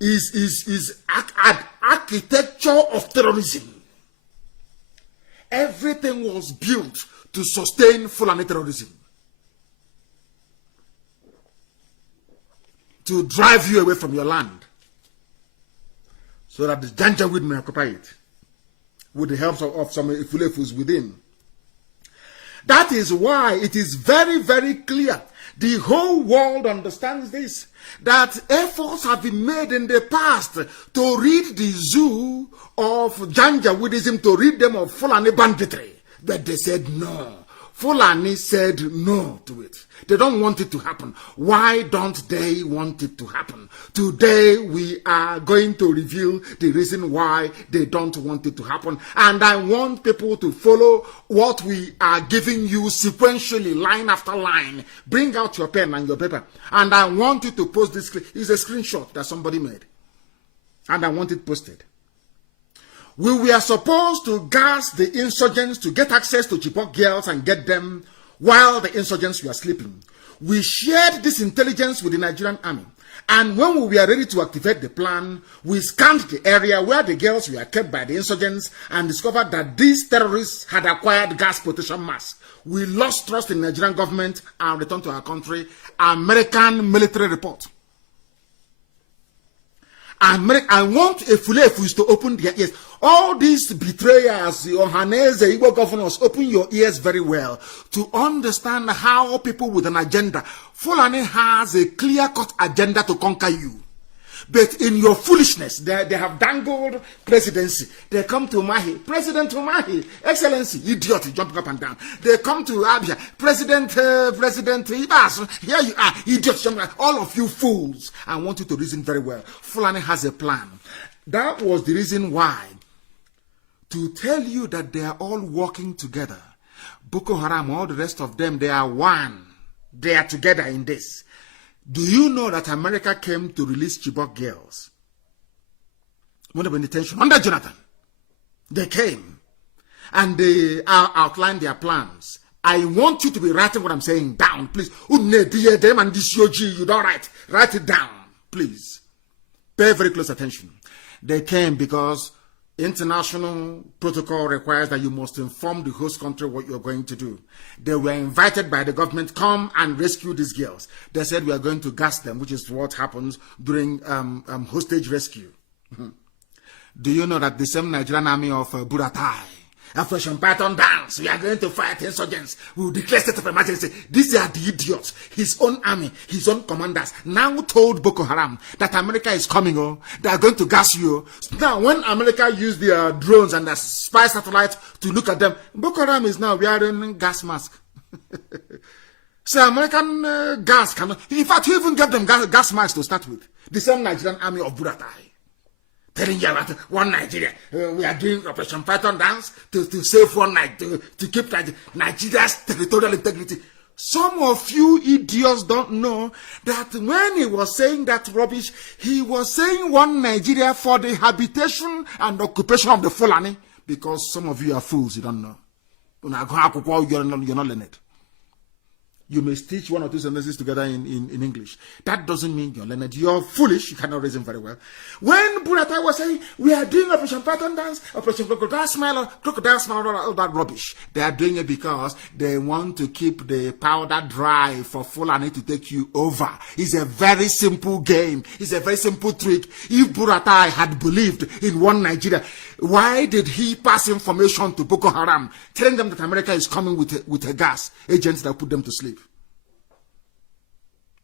is architecture of terrorism. Everything was built to sustain Fulani terrorism. To drive you away from your land. So that the Janjaweed may occupy it. With the help of some Ifulefus within. That is why it is very, very clear. The whole world understands this. That efforts have been made in the past to rid the zoo of Janjaweedism, to rid them of Fulani banditry. But they said no. Fulani said no to it. They don't want it to happen. Why don't they want it to happen? Today we are going to reveal the reason why they don't want it to happen. And I want people to follow what we are giving you sequentially, line after line. Bring out your pen and your paper. And I want you to post this. It's a screenshot that somebody made. And I want it posted. We were supposed to gas the insurgents to get access to Chibok girls and get them while the insurgents were sleeping. We shared this intelligence with the Nigerian army. And when we were ready to activate the plan, we scanned the area where the girls were kept by the insurgents and discovered that these terrorists had acquired gas protection masks. We lost trust in the Nigerian government and returned to our country. American military report. I want Efulefus to open their ears. All these betrayers, Ohanese, Igbo governors, open your ears very well to understand how people with an agenda. Fulani has a clear-cut agenda to conquer you. But in your foolishness, they have dangled presidency. They come to Mahi, President Mahi, Excellency, idiot, jumping up and down. They come to Abia, President Ibas, here you are, idiot, jumping up. All of you fools. I want you to reason very well. Fulani has a plan. That was the reason why, to tell you that they are all working together. Boko Haram, all the rest of them, they are one. They are together in this. Do you know that America came to release Chibok girls? When they were in detention under Jonathan. They came and they outlined their plans. I want you to be writing what I'm saying down, please. You don't write. Write it down, please. Pay very close attention. They came because international protocol requires that you must inform the host country what you're going to do. They were invited by the government, come and rescue these girls. They said we are going to gas them, which is what happens during hostage rescue. Do you know that the same Nigerian army of Buratai, Operation Python Dance, we are going to fight insurgents. We will declare state of emergency. These are the idiots. His own army, his own commanders now told Boko Haram that America is coming. Oh, they are going to gas you. Now, when America used their drones and their spy satellites to look at them, Boko Haram is now wearing gas mask. So American gas cannot. In fact, you even gave them gas masks to start with. The same Nigerian army of Buratai. Telling you about one Nigeria. We are doing Operation Python Dance to save one night, to keep Nigeria's territorial integrity. Some of you idiots don't know that when he was saying that rubbish, he was saying one Nigeria for the habitation and occupation of the Fulani. Because some of you are fools, you don't know. You're not learned. You may stitch one or two sentences together in English. That doesn't mean you're learned. You're foolish. You cannot reason very well. When Buratai was saying, we are doing Operation Python Dance, Operation Crocodile Smile, all that rubbish, they are doing it because they want to keep the powder dry for Fulani to take you over. It's a very simple game. It's a very simple trick. If Buratai had believed in one Nigeria, why did he pass information to Boko Haram, telling them that America is coming with a gas agents that put them to sleep?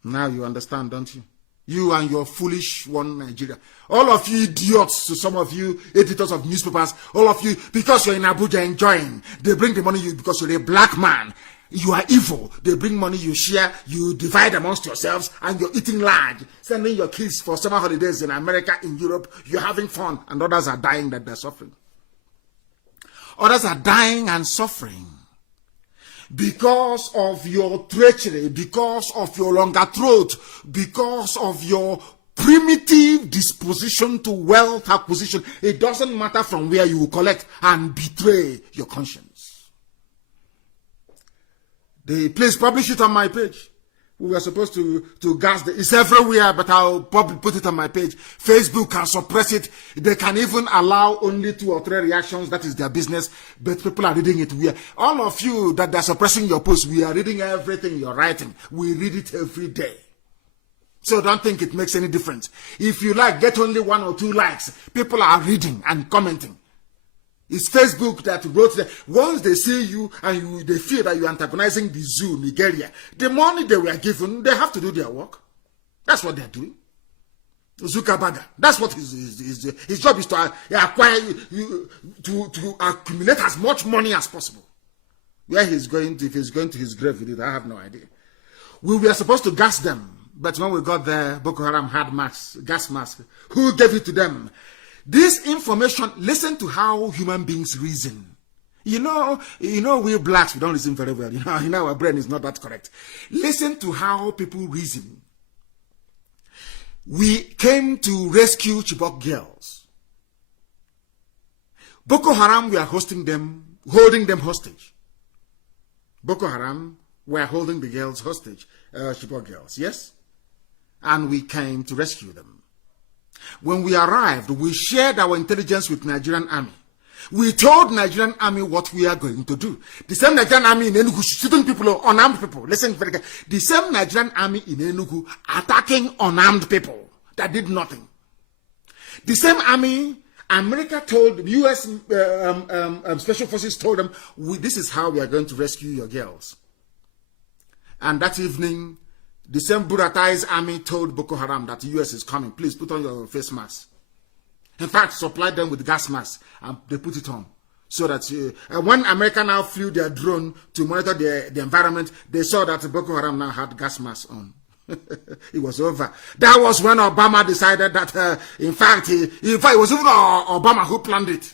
Now you understand, don't you? You and your foolish one Nigeria. All of you idiots, to some of you editors of newspapers, all of you, because you're in Abuja enjoying, they bring the money you because you're a black man. You are evil. They bring money, you share, you divide amongst yourselves, and you're eating large, sending your kids for summer holidays in America, in Europe. You're having fun, and others are dying that they're suffering. Others are dying and suffering because of your treachery, because of your longer throat, because of your primitive disposition to wealth acquisition. It doesn't matter from where you collect and betray your conscience. Please publish it on my page. We were supposed to gas it's everywhere, but I'll probably put it on my page. Facebook can suppress it. They can even allow only 2 or 3 reactions. That is their business. But people are reading it. All of you that they're suppressing your posts, we are reading everything you're writing. We read it every day. So don't think it makes any difference. If you get only 1 or 2 likes. People are reading and commenting. It's Facebook that wrote that once they see you and they feel that you're antagonizing the zoo, Nigeria, the money they were given, they have to do their work. That's what they're doing. Zuckerberg, that's what his job is, to acquire, to accumulate as much money as possible. Where he's going to, if he's going to his grave with it, I have no idea. We were supposed to gas them, but when we got there, Boko Haram had gas masks. Who gave it to them? This information, listen to how human beings reason. You know, we blacks, we don't reason very well. You know, our brain is not that correct. Listen to how people reason. We came to rescue Chibok girls. Boko Haram were holding them hostage. Boko Haram were holding the girls hostage, Chibok girls, yes? And we came to rescue them. When we arrived, we shared our intelligence with Nigerian army. We told Nigerian army what we are going to do. The same Nigerian army in Enugu shooting people, unarmed people. Listen very carefully. The same Nigerian army in Enugu attacking unarmed people that did nothing. The same army, America told, the U.S. Special Forces told them, this is how we are going to rescue your girls. And that evening, the same Buratai's army told Boko Haram that the U.S. is coming. Please put on your face mask. In fact, supplied them with gas masks, and they put it on. So that when America now flew their drone to monitor the environment, they saw that Boko Haram now had gas masks on. It was over. That was when Obama decided that, in fact, it was even Obama who planned it.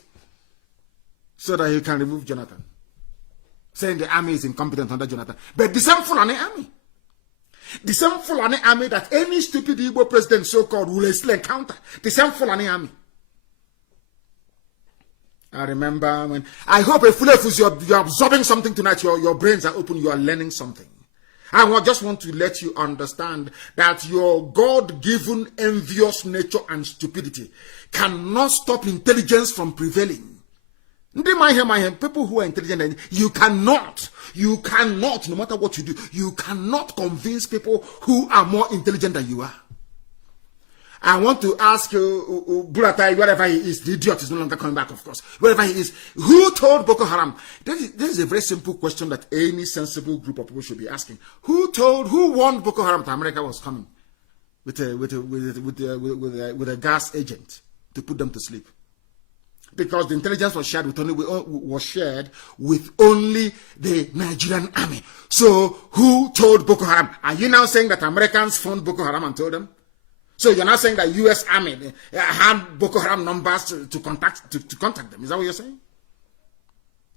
So that he can remove Jonathan. Saying the army is incompetent under Jonathan. But the same Fulani army. The same Fulani army that any stupid Igbo president, so-called, will still encounter. The same Fulani army. I remember when... I hope if you're absorbing something tonight, your brains are open, you are learning something. I just want to let you understand that your God-given envious nature and stupidity cannot stop intelligence from prevailing. People who are intelligent, you cannot, no matter what you do, you cannot convince people who are more intelligent than you are. I want to ask Buratai, wherever he is, the idiot is no longer coming back, of course, wherever he is, who told Boko Haram? This is a very simple question that any sensible group of people should be asking. Who warned Boko Haram that America was coming with a gas agent to put them to sleep? Because the intelligence was shared with only the Nigerian army. So who told Boko Haram? Are you now saying that Americans phoned Boko Haram and told them? So you're not saying that U.S. army had Boko Haram numbers to contact them? Is that what you're saying?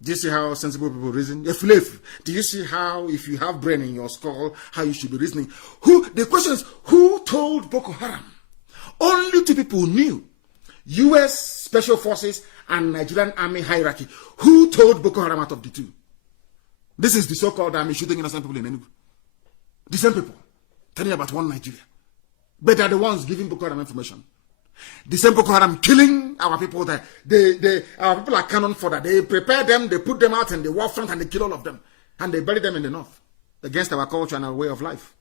Do you see how sensible people reason? Do you see how, if you have brain in your skull, how you should be reasoning? The question is, who told Boko Haram? Only 2 people knew. U.S. Special Forces and Nigerian army hierarchy. Who told Boko Haram out of the 2? This is the so-called army shooting innocent people in Enugu. The same people telling you about one Nigeria. But they're the ones giving Boko Haram information. The same Boko Haram killing our people there. Our people are cannon for that. They prepare them, they put them out in the war front and they kill all of them. And they bury them in the north against our culture and our way of life.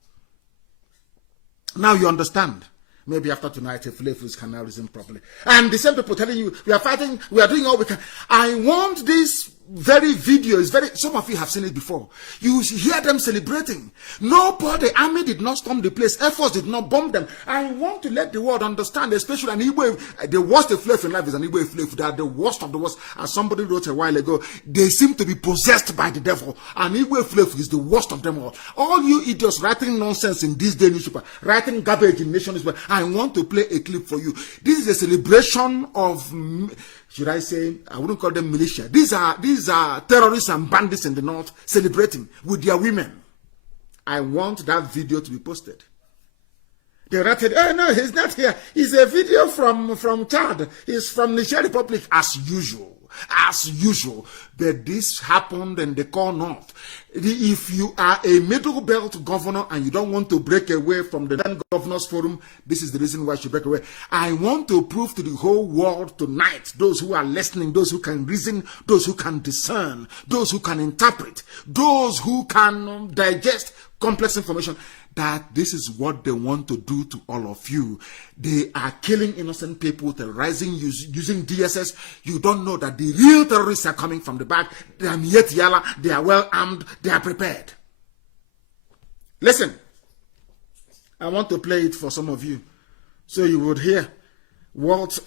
Now you understand. Maybe after tonight, if Lefus can now reason properly. And the same people telling you, we are fighting, we are doing all we can. I want this very video, is very, some of you have seen it before. You hear them celebrating. Nobody, the army did not storm the place. Air Force did not bomb them. I want to let the world understand, especially an Igbo, the worst affliction in life is an Igbo affliction. They are the worst of the worst. As somebody wrote a while ago, they seem to be possessed by the devil. An Igbo affliction is the worst of them all. All you idiots writing nonsense in this day newspaper, writing garbage in Nation newspaper, I want to play a clip for you. This is a celebration of, should I say, I wouldn't call them militia. These are terrorists and bandits in the north celebrating with their women. I want that video to be posted. They rated, oh no, he's not here. It's a video from Chad. He's from the Niger Republic, as usual. As usual. But this happened in the core north. If you are a middle belt governor and you don't want to break away from the then governors forum, this is the reason why you should break away. I want to prove to the whole world tonight, those who are listening, those who can reason, those who can discern, those who can interpret, those who can digest complex information, that this is what they want to do to all of you. They are killing innocent people, terrorizing, using DSS. You don't know that the real terrorists are coming from the back. They are Yala, they are well armed, they are prepared. Listen, I want to play it for some of you, so you would hear what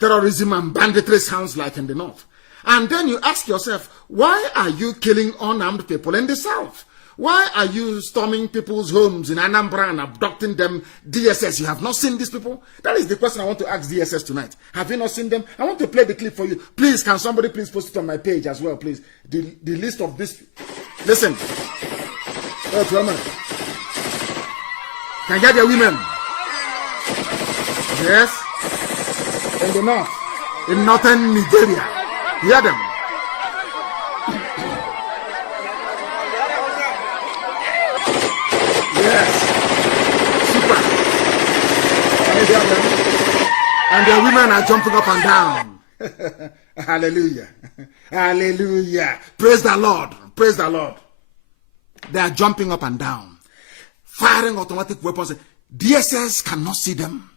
terrorism and banditry sounds like in the north. And then you ask yourself, why are you killing unarmed people in the south? Why are you storming people's homes in Anambra and abducting them? DSS, you have not seen these people? That is the question I want to ask DSS tonight. Have you not seen them? I want to play the clip for you. Please, can somebody please post it on my page as well, please? The list of this. Listen. Oh, Truman. Can you get the women? Yes. In the north. In northern Nigeria. Hear them. And the women are jumping up and down. Hallelujah. Hallelujah. Praise the Lord. Praise the Lord. They are jumping up and down, firing automatic weapons. DSS cannot see them.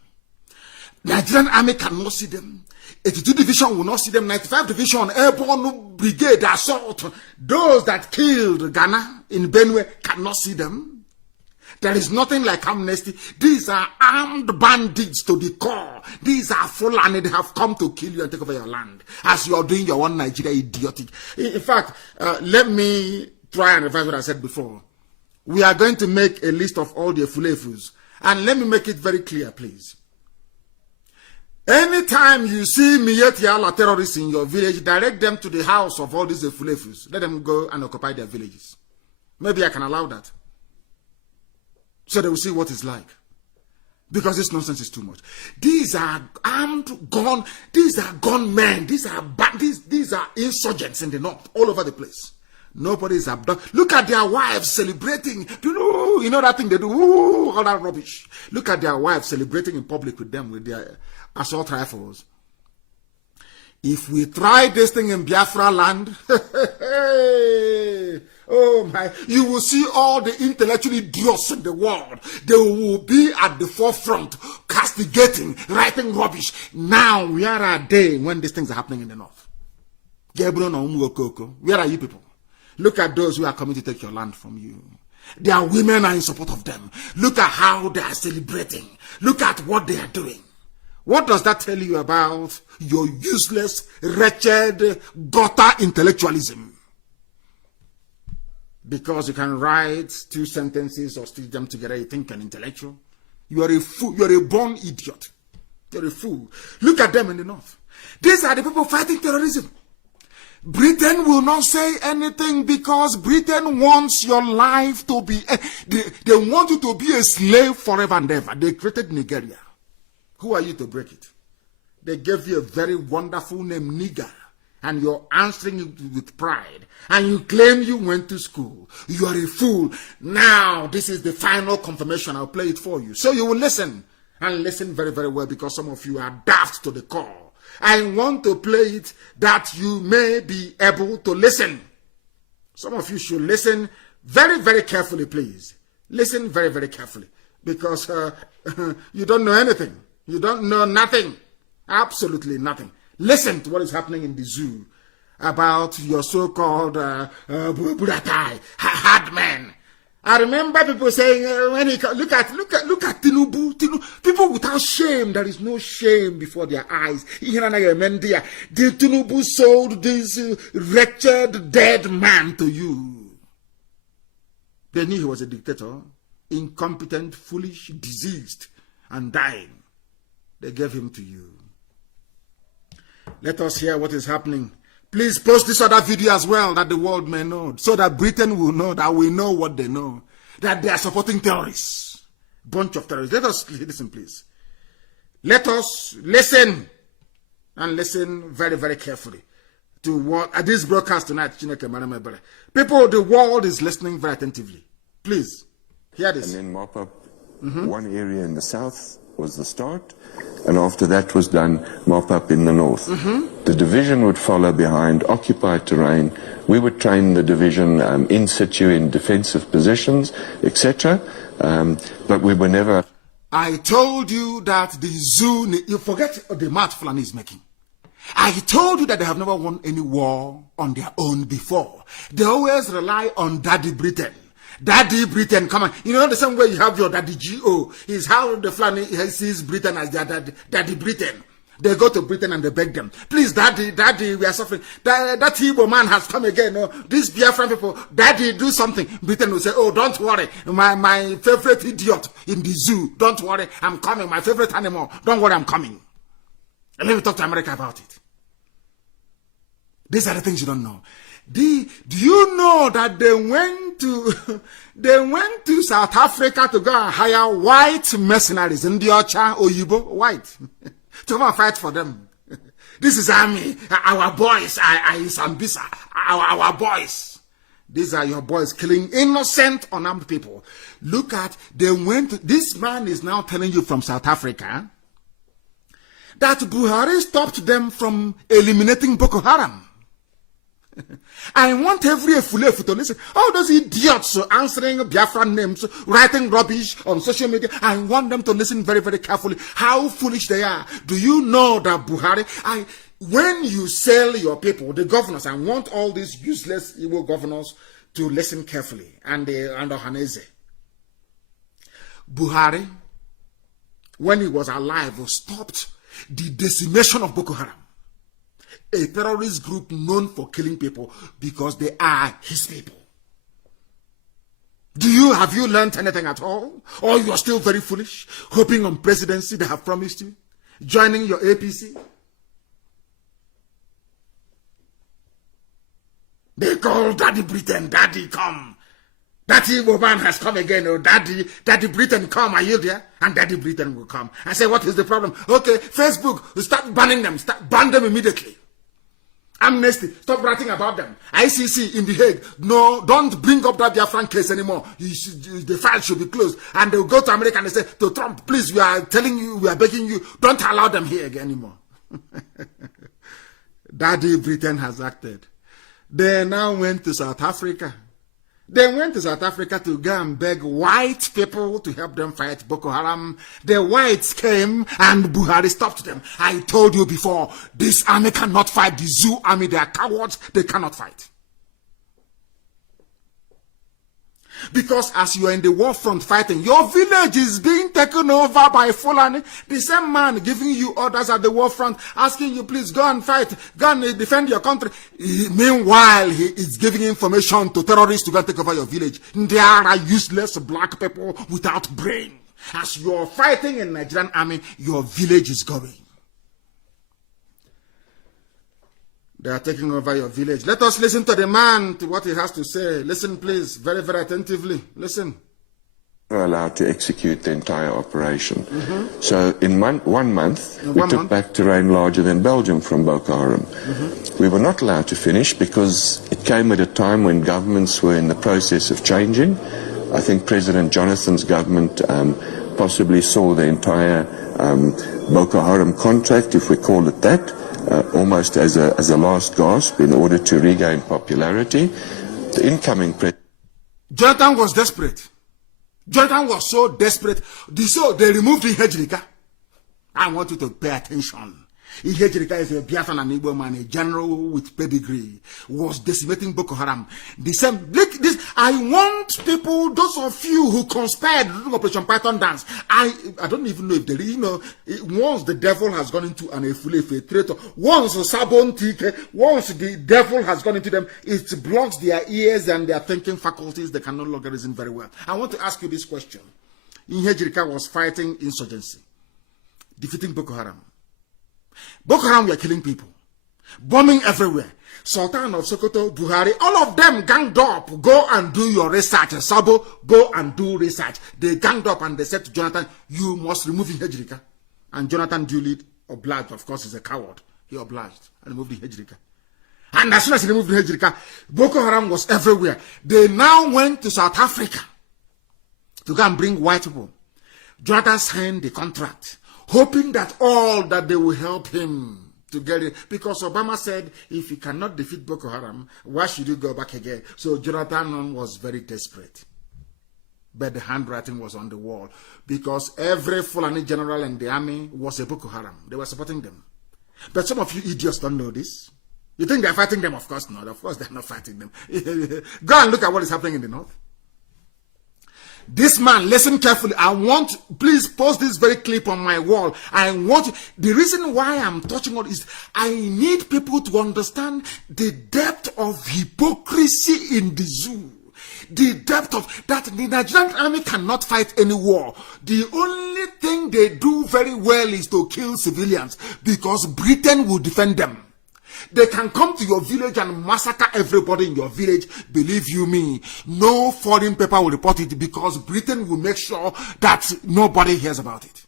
Nigerian army cannot see them. 82 division will not see them. 95 division airborne brigade assault. Those that killed Ghana in Benue cannot see them. There is nothing like amnesty. These are armed bandits to the core. These are Fulani. They have come to kill you and take over your land. As you are doing your one Nigeria idiotic. In fact, let me try and revise what I said before. We are going to make a list of all the Efulefus. And let me make it very clear, please. Anytime you see Miyetiala terrorists in your village, direct them to the house of all these Efulefus. Let them go and occupy their villages. Maybe I can allow that. So they will see what it's like. Because this nonsense is too much. These are armed, these are gunmen, these are insurgents in the north, all over the place. Nobody is abducted. Look at their wives celebrating. You know that thing they do, all that rubbish. Look at their wives celebrating in public with them, with their assault rifles. If we try this thing in Biafra land, oh my, you will see all the intellectual idiots in the world. They will be at the forefront, castigating, writing rubbish. Now, where are they when these things are happening in the north? Where are you people? Look at those who are coming to take your land from you. Their women are in support of them. Look at how they are celebrating. Look at what they are doing. What does that tell you about your useless, wretched, gutter intellectualism? Because you can write two sentences or stitch them together, you think an intellectual. You are a fool. You are a born idiot. You're a fool. Look at them in the north. These are the people fighting terrorism. Britain will not say anything because Britain wants your life to be... They want you to be a slave forever and ever. They created Nigeria. Who are you to break it? They gave you a very wonderful name, Niger. and you're answering it with pride, and you claim you went to school. You are a fool. Now, this is the final confirmation. I'll play it for you. So you will listen, and listen very, very well, because some of you are daft to the core. I want to play it that you may be able to listen. Some of you should listen very, very carefully, please. Listen very, very carefully, because you don't know anything. You don't know nothing. Absolutely nothing. Listen to what is happening in the zoo about your so-called Buratai, hard man. I remember people saying, when he look at Tinubu, people without shame. There is no shame before their eyes. The Tinubu sold this wretched dead man to you. They knew he was a dictator, incompetent, foolish, diseased, and dying. They gave him to you. Let us hear what is happening. Please post this other video as well, that the world may know, so that Britain will know, that we know what they know, that they are supporting terrorists. Bunch of terrorists. Let us listen, please. Let us listen, and listen very, very carefully to what at this broadcast tonight. People, the world is listening very attentively. Please, hear this. And then mop up one area in the south was the start, and after that was done, mop up in the north. The division would follow behind, occupy terrain. We would train the division in situ in defensive positions, etc. But we were never... I told you that the zoo, you forget the math Fulani is making. I told you that they have never won any war on their own before. They always rely on Daddy Britain. Daddy Britain, come on. You know, the same way you have your Daddy G.O. is how the Fulani sees Britain as their Daddy Britain. They go to Britain and they beg them, please, Daddy, we are suffering. That Igbo man has come again. Oh, these biafran people, Daddy, do something. Britain will say, oh, don't worry. My favorite idiot in the zoo, don't worry, I'm coming. My favorite animal, don't worry, I'm coming. And let me talk to America about it. These are the things you don't know. Do you know that they went to South Africa to go and hire white mercenaries in the Ocha Oyibo, white, to come and fight for them? This is army, our boys, Sambisa, our boys. These are your boys killing innocent, unarmed people. Look at, this man is now telling you from South Africa that Buhari stopped them from eliminating Boko Haram. I want every Efulefu to listen. All those idiots answering Biafran names, writing rubbish on social media, I want them to listen very, very carefully. How foolish they are. Do you know that Buhari, when you sell your people, the governors, I want all these useless evil governors to listen carefully. And Ohaneze. Buhari, when he was alive, stopped the decimation of Boko Haram, a terrorist group known for killing people because they are his people. Have you learned anything at all? Or you are still very foolish, hoping on presidency they have promised you, joining your APC? They call Daddy Britain, Daddy come. That evil man has come again. Oh, Daddy Britain come, are you there? And Daddy Britain will come. I say, what is the problem? Okay, Facebook, start banning them. Ban them immediately. Amnesty, stop writing about them. ICC in The Hague, no, don't bring up that Biafran case anymore. The file should be closed. And they'll go to America and they say to Trump, please, we are telling you, we are begging you, don't allow them here again anymore. Daddy Britain has acted. They now went to South Africa. They went to South Africa to go and beg white people to help them fight Boko Haram. The whites came and Buhari stopped them. I told you before, this army cannot fight the zoo army. They are cowards. They cannot fight. Because as you are in the war front fighting, your village is being taken over by Fulani. The same man giving you orders at the war front, asking you, please go and fight, go and defend your country. Meanwhile, he is giving information to terrorists to go and take over your village. There are useless black people without brain. As you are fighting in Nigerian army, your village is going. They are taking over your village. Let us listen to the man, to what he has to say. Listen, please, very, very attentively. Listen. were allowed to execute the entire operation. So in 1 month, we took back terrain larger than Belgium from Boko Haram. We were not allowed to finish because it came at a time when governments were in the process of changing. I think President Jonathan's government possibly saw the entire Boko Haram contract, if we call it that, almost as a last gasp in order to regain popularity. The incoming president... Jonathan was desperate. Jonathan was so desperate. So they removed Ihejirika. I want you to pay attention. Ihejirika is a Biafran and Igbo man, a general with pedigree, was decimating Boko Haram. The same. This. I want people, those of you who conspired during Operation Python Dance. I don't even know if they, once the devil has gone into an a traitor, once Sabon TK, once the devil has gone into them, it blocks their ears and their thinking faculties. They can no longer reason very well. I want to ask you this question. Ihejirika was fighting insurgency, defeating Boko Haram. Boko Haram were killing people, bombing everywhere. Sultan of Sokoto, Buhari, all of them ganged up. Go and do your research. Sabo, go and do research. They ganged up and they said to Jonathan, you must remove Ihejirika. And Jonathan duly obliged. Of course, he's a coward. He obliged and removed Ihejirika. And as soon as he removed Ihejirika, Boko Haram was everywhere. They now went to South Africa to go and bring white people. Jonathan signed the contract, hoping that all that they will help him to get it. Because Obama said, if you cannot defeat Boko Haram, why should you go back again? So Jonathan was very desperate. But the handwriting was on the wall. Because every Fulani general in the army was a Boko Haram. They were supporting them. But some of you idiots don't know this. You think they're fighting them? Of course not. Of course they're not fighting them. Go and look at what is happening in the north. This man, listen carefully. Please post this very clip on my wall. The reason why I'm touching on is I need people to understand the depth of hypocrisy in the zoo. The depth of that. The Nigerian army cannot fight any war. The only thing they do very well is to kill civilians because Britain will defend them. They can come to your village and massacre everybody in your village. Believe you me, no foreign paper will report it because Britain will make sure that nobody hears about it.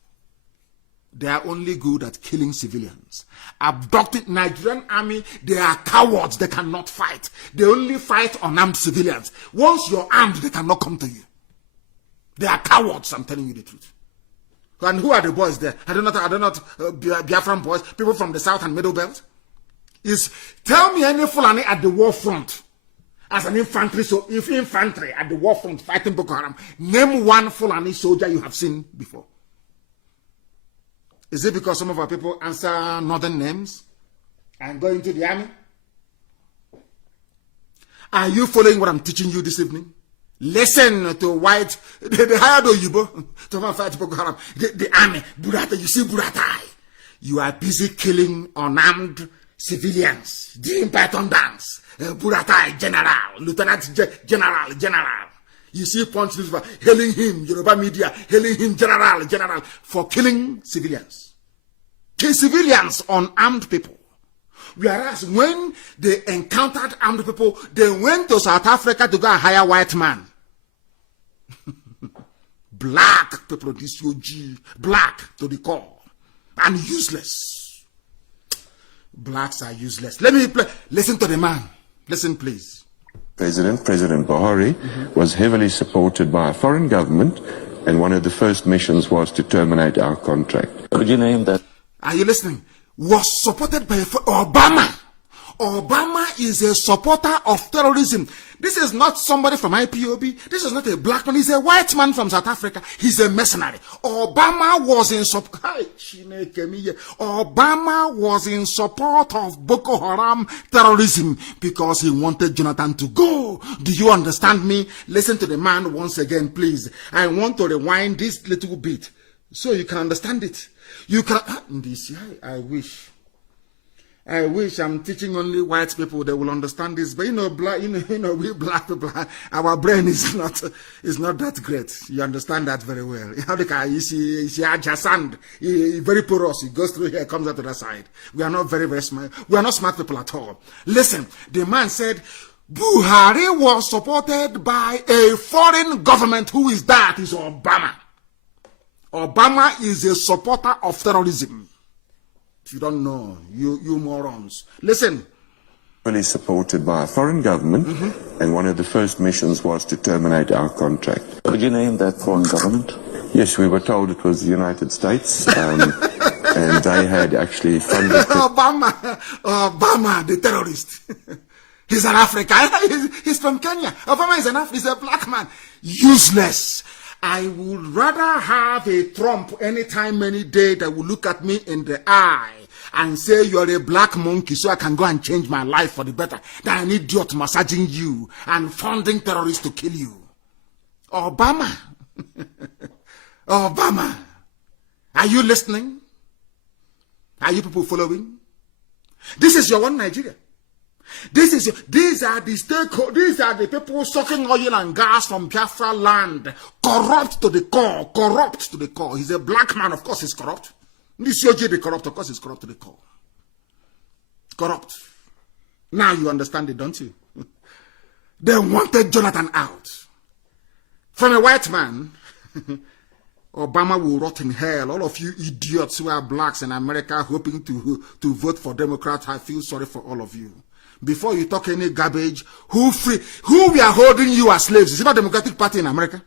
They are only good at killing civilians. Abducted Nigerian army, they are cowards. They cannot fight. They only fight unarmed civilians. Once you're armed, they cannot come to you. They are cowards, I'm telling you the truth. And who are the boys there? I don't know, Biafran boys, people from the South and Middle Belt. Tell me any Fulani at the war front as an infantry. So if infantry at the war front fighting Boko Haram, name one Fulani soldier you have seen before. Is it because some of our people answer northern names and go into the army? Are you following what I'm teaching you this evening? Listen to white, they hired Oyibo to fight Boko Haram. The army, Burata, you see Buratai. You are busy killing unarmed civilians, doing Python dance, Buratai General, Lieutenant General. You see Punch Newspaper hailing him, Yoruba media hailing him General, for killing civilians. Kill civilians, unarmed people. Whereas when they encountered armed people, they went to South Africa to go and hire white man. Black people, this UG, black to the core, and useless. Blacks are useless. Let me listen to the man. Listen, please. President Buhari was heavily supported by a foreign government, and one of the first missions was to terminate our contract. Could you name that? Are you listening? Was supported by Obama. Obama is a supporter of terrorism. This is not somebody from IPOB. This is not a black man. He's a white man from South Africa. He's a mercenary. Obama was in support of Boko Haram terrorism because he wanted Jonathan to go. Do you understand me? Listen to the man once again, please. I want to rewind this little bit so you can understand it. You can. I wish I'm teaching only white people that will understand this. But we black people, our brain is not that great. You understand that very well. You see sand, very porous. It goes through here, comes out to the side. We are not very, very smart. We are not smart people at all. Listen, the man said, Buhari was supported by a foreign government. Who is that? Is Obama. Obama is a supporter of terrorism. If you don't know, you morons. Listen. Fully supported by a foreign government, and one of the first missions was to terminate our contract. Could you name that foreign government? Yes, we were told it was the United States, and they had actually funded... Obama, the terrorist. He's an African. He's from Kenya. Obama is he's a black man. Useless. I would rather have a Trump anytime, any day that will look at me in the eye and say you're a black monkey so I can go and change my life for the better than an idiot massaging you and funding terrorists to kill you. Obama. Obama. Are you listening? Are you people following? This is your one Nigeria. These are the stakeholders, these are the people sucking oil and gas from Biafra land. Corrupt to the core, corrupt to the core. He's a black man, of course he's corrupt. This OJ the corrupt, of course he's corrupt to the core. Corrupt. Now you understand it, don't you? They wanted Jonathan out. From a white man, Obama will rot in hell. All of you idiots who are blacks in America hoping to vote for Democrats, I feel sorry for all of you. Before you talk any garbage, who we are holding you as slaves? Is it not Democratic Party in America?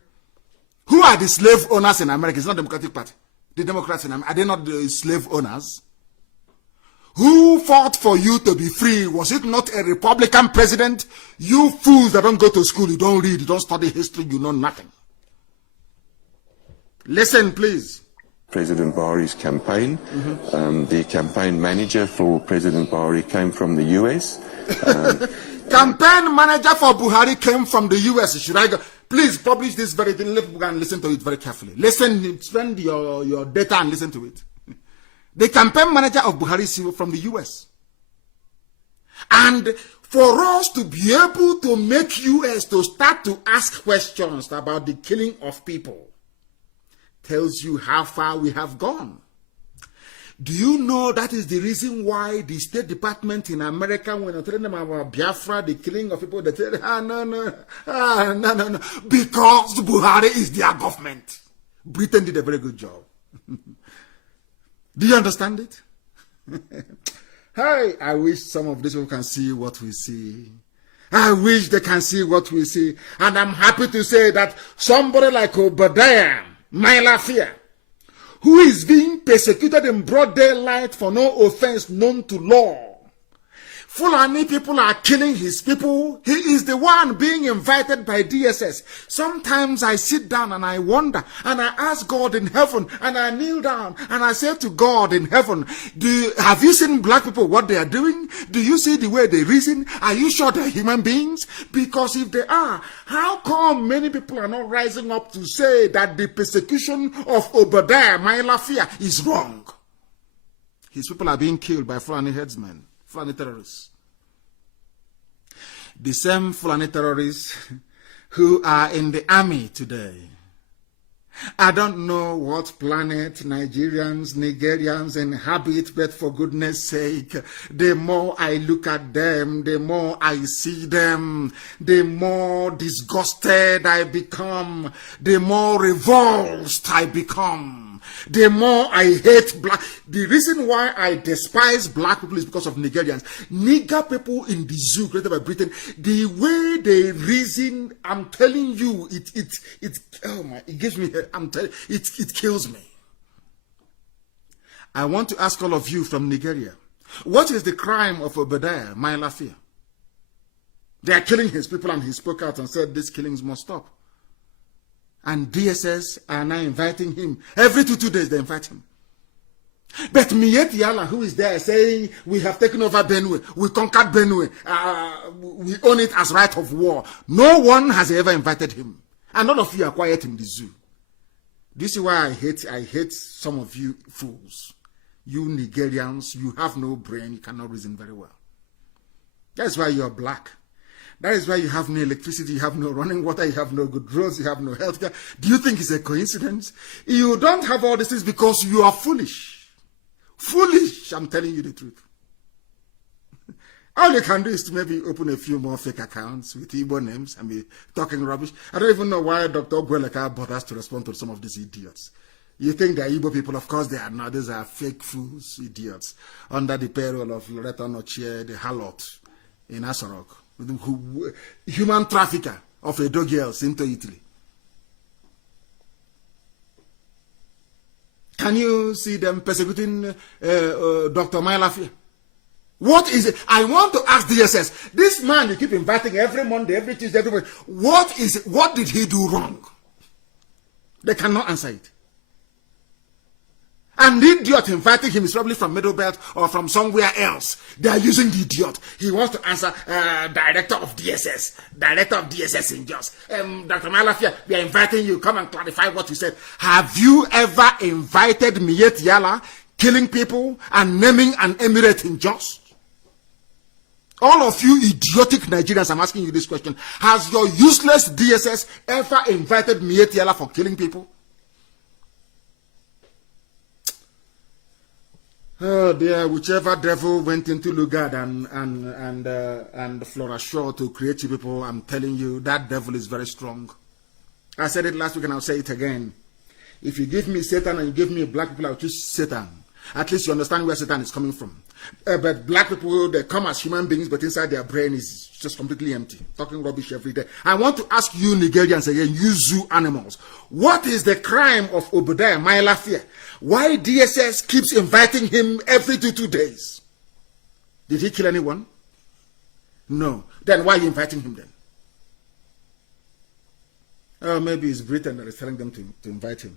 Who are the slave owners in America? It's not Democratic Party. The Democrats in America, are they not the slave owners? Who fought for you to be free? Was it not a Republican president? You fools that don't go to school, you don't read, you don't study history, you know nothing. Listen, please. President Buhari's campaign. The campaign manager for President Buhari came from the US. Campaign manager for Buhari came from the US. Should I go? Please publish this very thing. Let people and listen to it very carefully. Listen, spend your data and listen to it. The campaign manager of Buhari is from the US. And for us to be able to make US to start to ask questions about the killing of people tells you how far we have gone. Do you know that is the reason why the State Department in America, when I tell them about Biafra, the killing of people, they tell no. Because Buhari is their government. Britain did a very good job. Do you understand it? Hey, I wish some of these people can see what we see. I wish they can see what we see. And I'm happy to say that somebody like Obadiah, my Lafia, who is being persecuted in broad daylight for no offense known to law. Fulani people are killing his people. He is the one being invited by DSS. Sometimes I sit down and I wonder, and I ask God in heaven, and I kneel down, and I say to God in heaven, have you seen black people, what they are doing? Do you see the way they reason? Are you sure they're human beings? Because if they are, how come many people are not rising up to say that the persecution of Obadiah, my Lafia, is wrong? His people are being killed by Fulani headsmen. Fulani terrorists. The same Fulani terrorists who are in the army today. I don't know what planet Nigerians, Nigerians inhabit, but for goodness sake, the more I look at them, the more I see them, the more disgusted I become, the more revulsed I become. The more I hate black. The reason why I despise black people is because of Nigerians. Nigger people in the zoo created by Britain, the way they reason, I'm telling you, it gives me, it kills me. I want to ask all of you from Nigeria, what is the crime of Obadiah, my Lafia? They are killing his people, and he spoke out and said these killings must stop. And DSS are now inviting him. Every two days they invite him. But Mieti Allah, who is there saying, we have taken over Benue, we conquered Benue, we own it as right of war. No one has ever invited him. And all of you are quiet in the zoo. This is why I hate some of you fools. You Nigerians, you have no brain, you cannot reason very well. That's why you're black. That is why you have no electricity, you have no running water, you have no good roads, you have no healthcare. Do you think it's a coincidence? You don't have all these things because you are foolish. Foolish, I'm telling you the truth. All you can do is to maybe open a few more fake accounts with Igbo names and be talking rubbish. I don't even know why Dr. Ogweleka bothers to respond to some of these idiots. You think they're Igbo people? Of course they are not. These are fake fools, idiots, under the payroll of Loretta Nochie, the harlot in Asorok, human trafficker of Edo girls into Italy. Can you see them persecuting Dr. Mailafia? What is it? I want to ask DSS. This man you keep inviting every Monday, every Tuesday, every Monday. What is it? What did he do wrong? They cannot answer it. And the idiot inviting him is probably from Middle Belt or from somewhere else. They are using the idiot. He wants to answer director of DSS. Director of DSS in Jos. Dr. Malafia, we are inviting you. Come and clarify what you said. Have you ever invited Miet Yala killing people and naming an emirate in Jos? All of you idiotic Nigerians, I'm asking you this question. Has your useless DSS ever invited Miet Yala for killing people? Oh dear, whichever devil went into Lugard and Flora Shaw to create you people, I'm telling you, that devil is very strong. I said it last week and I'll say it again. If you give me Satan and you give me black people, I'll choose Satan. At least you understand where Satan is coming from. But black people, they come as human beings, but inside their brain is just completely empty. Talking rubbish every day. I want to ask you Nigerians again, you zoo animals. What is the crime of Obadiah Mailafia? Why DSS keeps inviting him every 2 days? Did he kill anyone? No. Then why are you inviting him then? Oh, maybe it's Britain that is telling them to invite him.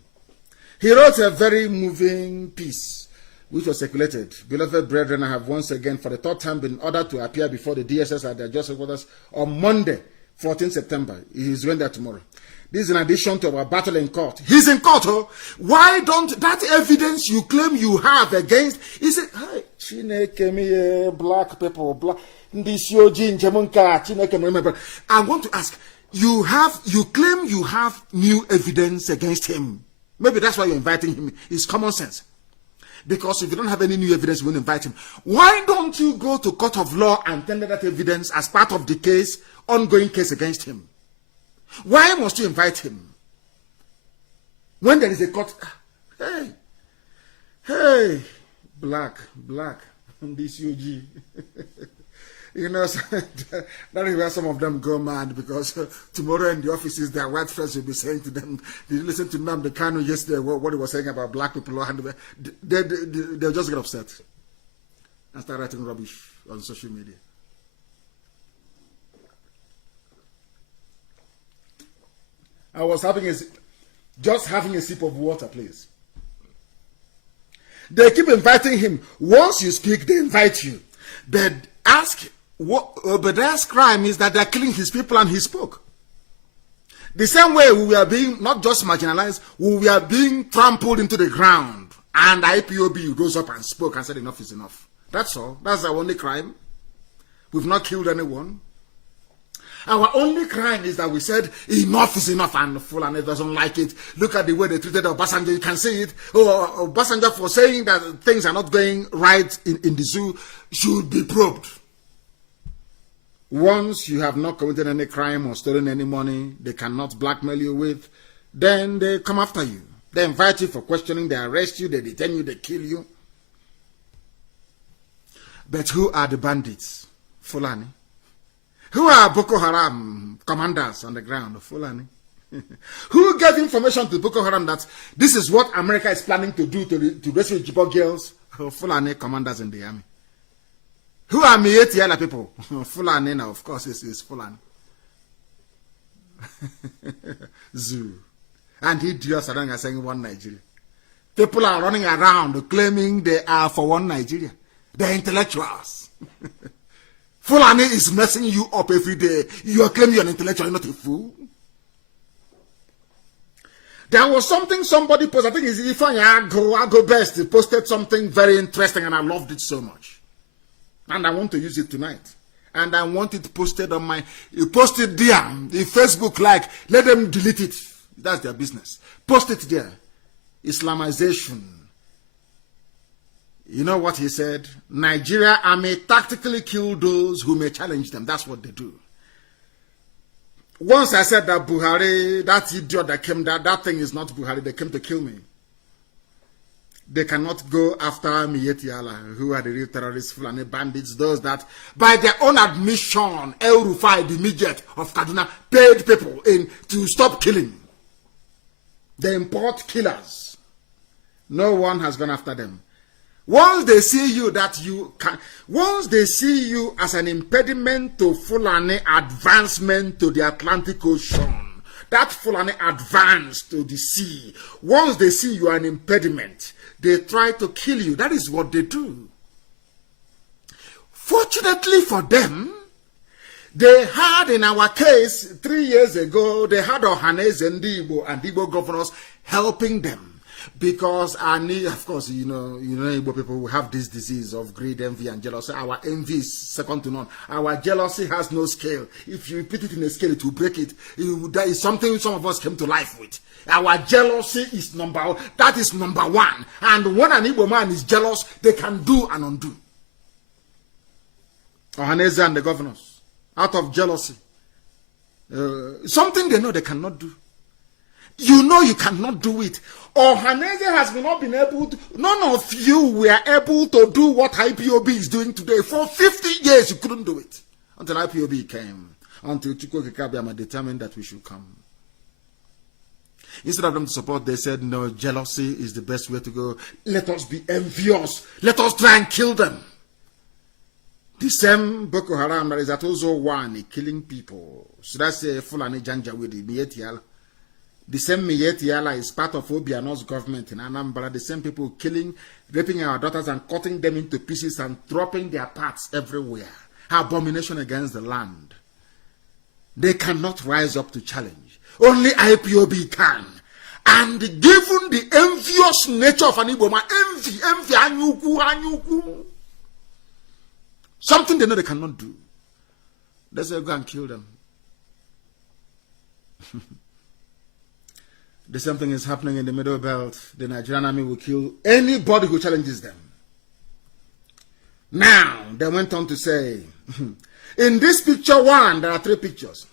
He wrote a very moving piece which was circulated. Beloved brethren, I have once again for the third time been ordered to appear before the DSS at their justice quarters on Monday, 14 September. He is going there tomorrow. This is in addition to our battle in court. He's in court, oh. Why don't that evidence you claim you have against, he said, hi, Chineke me black people, black, I want to ask, you claim you have new evidence against him. Maybe that's why you're inviting him. It's common sense. Because if you don't have any new evidence, you won't invite him. Why don't you go to court of law and tender that evidence as part of the case, ongoing case against him? Why must you invite him? When there is a court, hey, black, this UG. You know, that is where some of them go mad, because tomorrow in the offices, their white friends will be saying to them, did you listen to nnamdi Kanu yesterday, what he was saying about black people? They'll just get upset and start writing rubbish on social media. I was just having a sip of water, please. They keep inviting him. Once you speak, they invite you. But ask, but that's crime is that they're killing his people and he spoke. The same way we are being not just marginalized, we are being trampled into the ground. And IPOB rose up and spoke and said enough is enough. That's all. That's our only crime. We've not killed anyone. Our only crime is that we said enough is enough, and Fulani doesn't like it. Look at the way they treated Obasanjo. You can see it. Obasanjo, for saying that things are not going right in the zoo, should be probed. Once you have not committed any crime or stolen any money they cannot blackmail you with, then they come after you. They invite you for questioning, they arrest you, they detain you, they kill you. But who are the bandits? Fulani. Who are Boko Haram commanders on the ground? Fulani. Who gave information to Boko Haram that this is what America is planning to do to rescue Chibok girls? Fulani commanders in the army. Who are Mieti Yala people? Fulani now, of course, is Fulani. Zoo. And idiots are saying one Nigeria. People are running around claiming they are for one Nigeria. They're intellectuals. Fulani is messing you up every day. You are claiming you're an intellectual, you're not a fool. There was something somebody posted, I think it's Ifeanyi Ago Best. He posted something very interesting and I loved it so much. And I want to use it tonight. And I want it posted on my, you post it there, the Facebook, like, let them delete it. That's their business. Post it there. Islamization You know what he said? Nigeria army tactically kill those who may challenge them. That's what they do. Once I said that Buhari, that idiot that came, that thing is not Buhari, they came to kill me. They cannot go after Miyetti Allah, who are the real terrorists, Fulani bandits, those that, by their own admission, El Rufai, the midget of Kaduna, paid people in to stop killing. They import killers. No one has gone after them. Once they see you once they see you as an impediment to Fulani advancement to the Atlantic Ocean, that Fulani advance to the sea, once they see you are an impediment, they try to kill you. That is what they do. Fortunately for them, they had in our case 3 years ago, they had Ohaneze and Igbo governors helping them. Because of course, you know, Igbo people who have this disease of greed, envy, and jealousy. Our envy is second to none. Our jealousy has no scale. If you put it in a scale, it will break it. That is something some of us came to life with. Our jealousy is number one. That is number one. And when an Igbo man is jealous, they can do and undo. Ohaneze and the governors, out of jealousy, something they know they cannot do. You know you cannot do it. Ohaneze has not been able to, none of you were able to do what IPOB is doing today. For 50 years you couldn't do it. Until IPOB came. Until Chukwu Kekabiama determined that we should come. Instead of them to support, they said, no, jealousy is the best way to go. Let us be envious. Let us try and kill them. The same Boko Haram that is at Ozo One, killing people. So that's a Fulani Janjaweed, Miyetti Allah. The same Miyetti Allah is part of Obiano's government in Anambra. The same people killing, raping our daughters and cutting them into pieces and dropping their parts everywhere. Abomination against the land. They cannot rise up to challenge. Only IPOB can. And given the envious nature of an Igbo man, envy, anyuku. Something they know they cannot do. They say go and kill them. The same thing is happening in the Middle Belt. The Nigerian army will kill anybody who challenges them. Now, they went on to say, in this picture one, there are 3 pictures.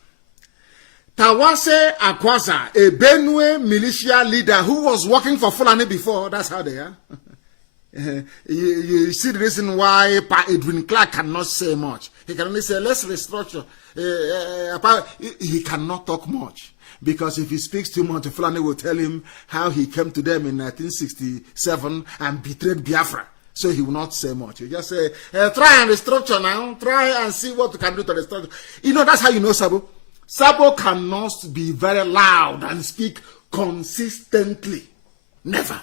Tawase Akwaza, a Benue militia leader who was working for Fulani before, that's how they are. You see the reason why Edwin Clark cannot say much. He can only say, let's restructure. He cannot talk much. Because if he speaks too much, Fulani will tell him how he came to them in 1967 and betrayed Biafra. So he will not say much. He just say, try and restructure now. Try and see what you can do to restructure. You know, that's how you know Sabo. Sabo cannot be very loud and speak consistently. Never.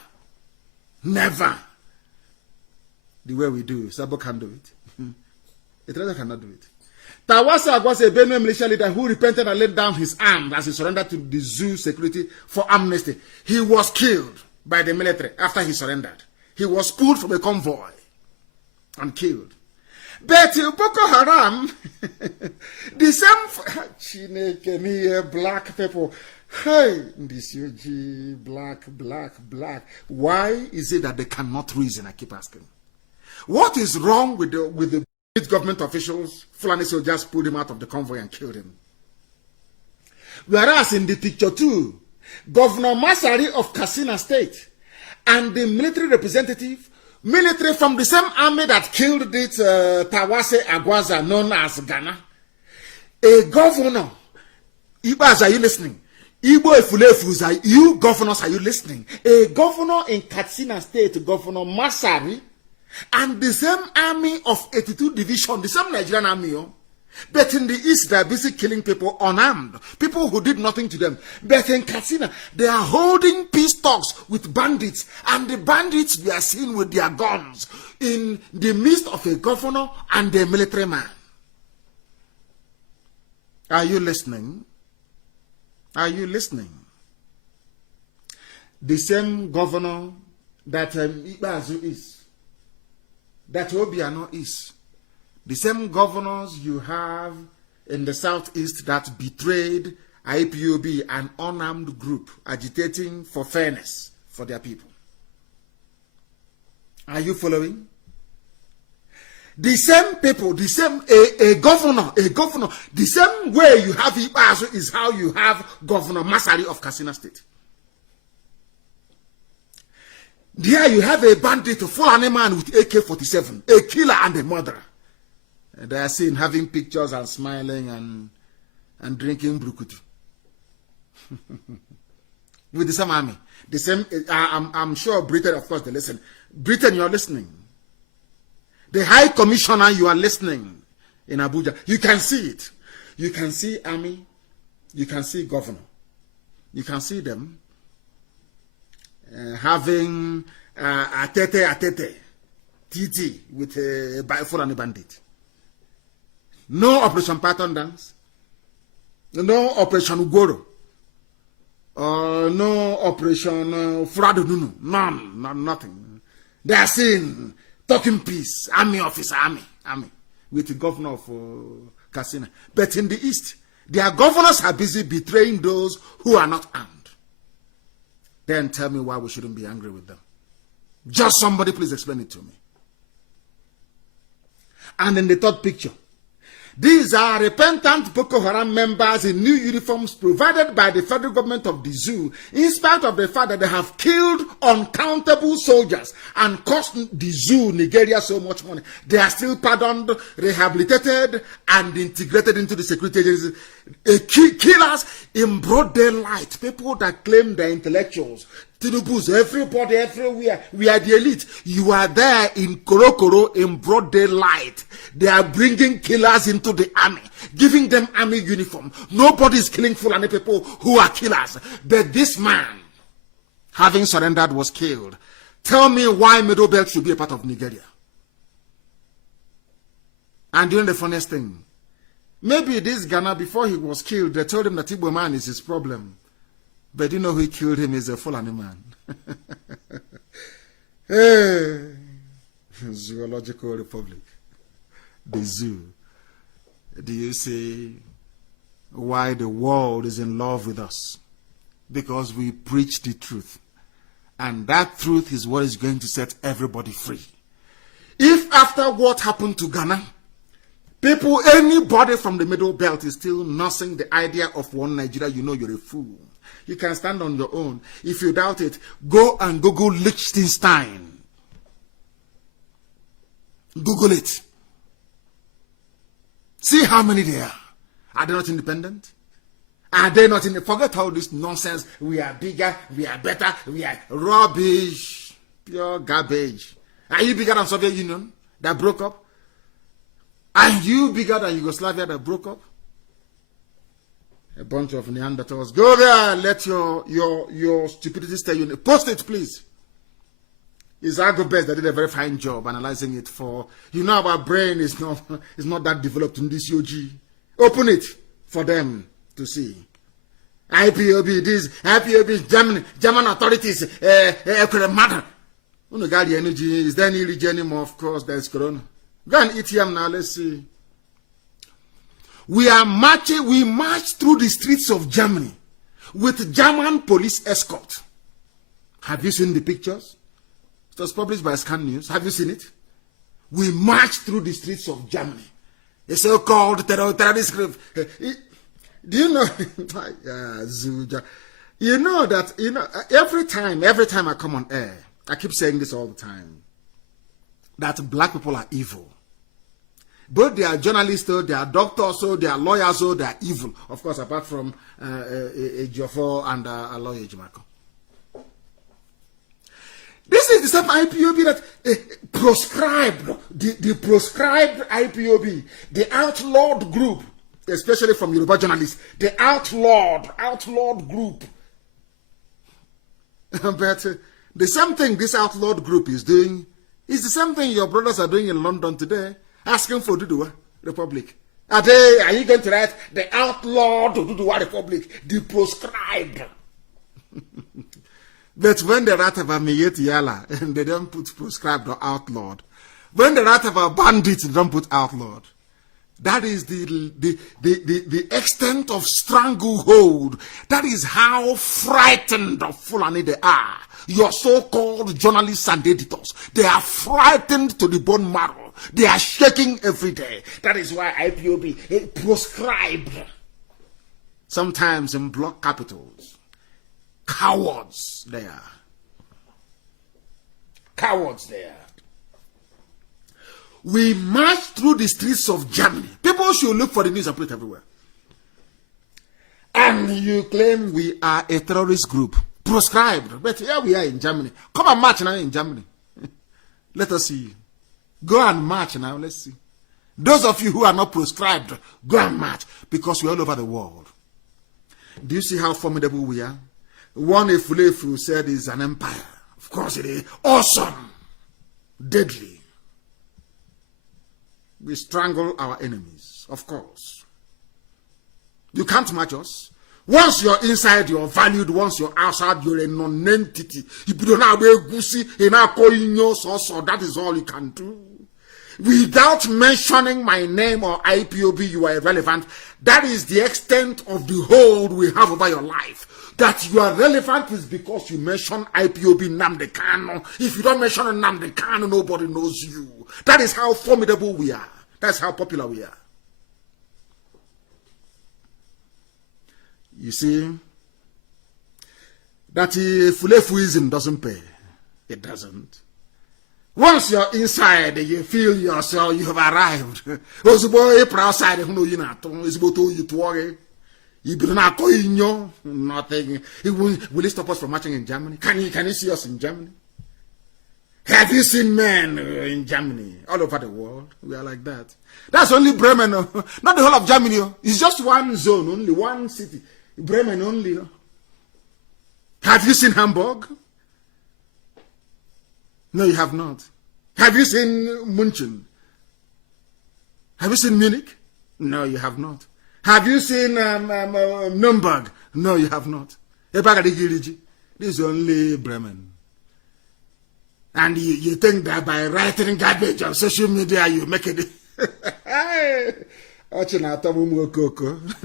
Never. The way we do. Sabo can do it. Etreza cannot do it. Tawasa was a Benue militia leader who repented and laid down his arms as he surrendered to the zoo security for amnesty. He was killed by the military after he surrendered. He was pulled from a convoy and killed. But Boko Haram, the same black people, hey, this UG, black. Why is it that they cannot reason? I keep asking. What is wrong with the government officials? Fulani soldiers pulled him out of the convoy and killed him. Whereas in the picture 2, Governor Masari of Katsina State and the military representative, military from the same army that killed this Tawase Agwaza known as Ghana, a governor. Ibas, are you listening? Igbo Efulefus, you governors, are you listening? A governor in Katsina State, Governor Masari, and the same army of 82 Division, the same Nigerian army, but in the east they are busy killing people unarmed, people who did nothing to them. But in Katsina, they are holding peace talks with bandits, and the bandits we are seen with their guns in the midst of a governor and a military man. Are you listening? Are you listening? The same governor that Ibazu is, that Obiano is, the same governors you have in the southeast that betrayed IPOB, an unarmed group agitating for fairness for their people. Are you following? The same people, the same, a governor, the same way you have Ibazu is how you have Governor Masari of Katsina State. There you have a bandit, a Fulani man with AK-47, a killer and a murderer. And they are seen having pictures and smiling and drinking brukutu. With the same army. The same, I'm sure Britain, of course, they listen. Britain, you're listening. The High Commissioner, you are listening in Abuja. You can see it. You can see army. You can see governor. You can see them having a tete, TT with a biafran and a bandit. No Operation Python Dance. No Operation Ugoro. No Operation Fradununu. None, nothing. They are saying talking peace, army officer, army, with the governor of Katsina. But in the east, their governors are busy betraying those who are not armed. Then tell me why we shouldn't be angry with them. Just somebody please explain it to me. And in the third picture, these are repentant Boko Haram members in new uniforms provided by the federal government of the zoo, in spite of the fact that they have killed uncountable soldiers and cost the zoo, Nigeria, so much money. They are still pardoned, rehabilitated, and integrated into the security agencies. Killers in broad daylight, people that claim they're intellectuals. Tinubus, everybody, everywhere. We are the elite. You are there in Korokoro in broad daylight. They are bringing killers into the army, giving them army uniform. Nobody is killing Fulani people who are killers. But this man, having surrendered, was killed. Tell me why Middle Belt should be a part of Nigeria. And doing the funniest thing, maybe this Ghana, before he was killed, they told him that Igbo man is his problem. But you know who killed him is a Fulani man. Hey, Zoological Republic, the zoo. Do you see why the world is in love with us? Because we preach the truth. And that truth is what is going to set everybody free. If after what happened to Ghana, people, anybody from the Middle Belt is still nursing the idea of one Nigeria, you know you're a fool. You can stand on your own. If you doubt it, go and Google Liechtenstein. Google it. See how many there are. Are they not independent? Are they not in? Forget all this nonsense. We are bigger, we are better, we are rubbish. Pure garbage. Are you bigger than Soviet Union that broke up? Are you bigger than Yugoslavia that broke up? A bunch of Neanderthals. Go there, let your stupidity stay. Post it, please. It's Agobest that did a very fine job analyzing it for. You know our brain is not that developed in this UG. Open it for them to see. IPOB, German authorities, matter. The energy. Is there any religion anymore? Of course, there's Corona. Go and eat yam now, let's see. We march through the streets of Germany with German police escort. Have you seen the pictures? It was published by Scan News. Have you seen it? We march through the streets of Germany. A so-called terrorist group. Do you know? You know that, every time I come on air, I keep saying this all the time, that black people are evil. Both they are journalists, they are doctors, they are lawyers, they are evil. Of course, apart from Ejiofor and a lawyer, Ejimako. This is the same IPOB that proscribed, the proscribed IPOB, the outlawed group, especially from Yoruba journalists, the outlawed group. But the same thing this outlawed group is doing is the same thing your brothers are doing in London today, asking for Duduwa Republic. Are you going to write the outlawed Duduwa Republic, the proscribed? But when they write about Miyeti Yala, they don't put proscribed or outlawed. When they write about bandits, they don't put outlawed. That is the extent of stranglehold. That is how frightened of Fulani they are. Your so-called journalists and editors, they are frightened to the bone marrow. They are shaking every day. That is why IPOB proscribed, sometimes in block capitals. Cowards they are. Cowards they are. We march through the streets of Germany. People should look for the news and put it everywhere. And you claim we are a terrorist group. Proscribed. But here we are in Germany. Come and march now in Germany. Let us see. Go and march now. Let's see. Those of you who are not proscribed, go and march. Because we're all over the world. Do you see how formidable we are? One Efulefu said is an empire. Of course it is. Awesome. Deadly. We strangle our enemies. Of course. You can't match us. Once you're inside, you're valued. Once you're outside, you're a non-entity. If you don't have a goosey, that is all you can do. Without mentioning my name or IPOB, you are irrelevant. That is the extent of the hold we have over your life. That you are relevant is because you mention IPOB nnamdi Kanu. If you don't mention nnamdi Kanu, nobody knows you. That is how formidable we are. That's how popular we are. You see, that Fulefuism doesn't pay. It doesn't. Once you're inside, you feel yourself, you have arrived. Nothing. Will it stop us from marching in Germany? Can you see us in Germany? Have you seen men in Germany? All over the world. We are like that. That's only Bremen. Not the whole of Germany. It's just one zone, only one city. Bremen only. Have you seen Hamburg? No, you have not. Have you seen München? Have you seen Munich? No, you have not. Have you seen Nuremberg? No, you have not. This is only Bremen. And you think that by writing garbage on social media, you make it. They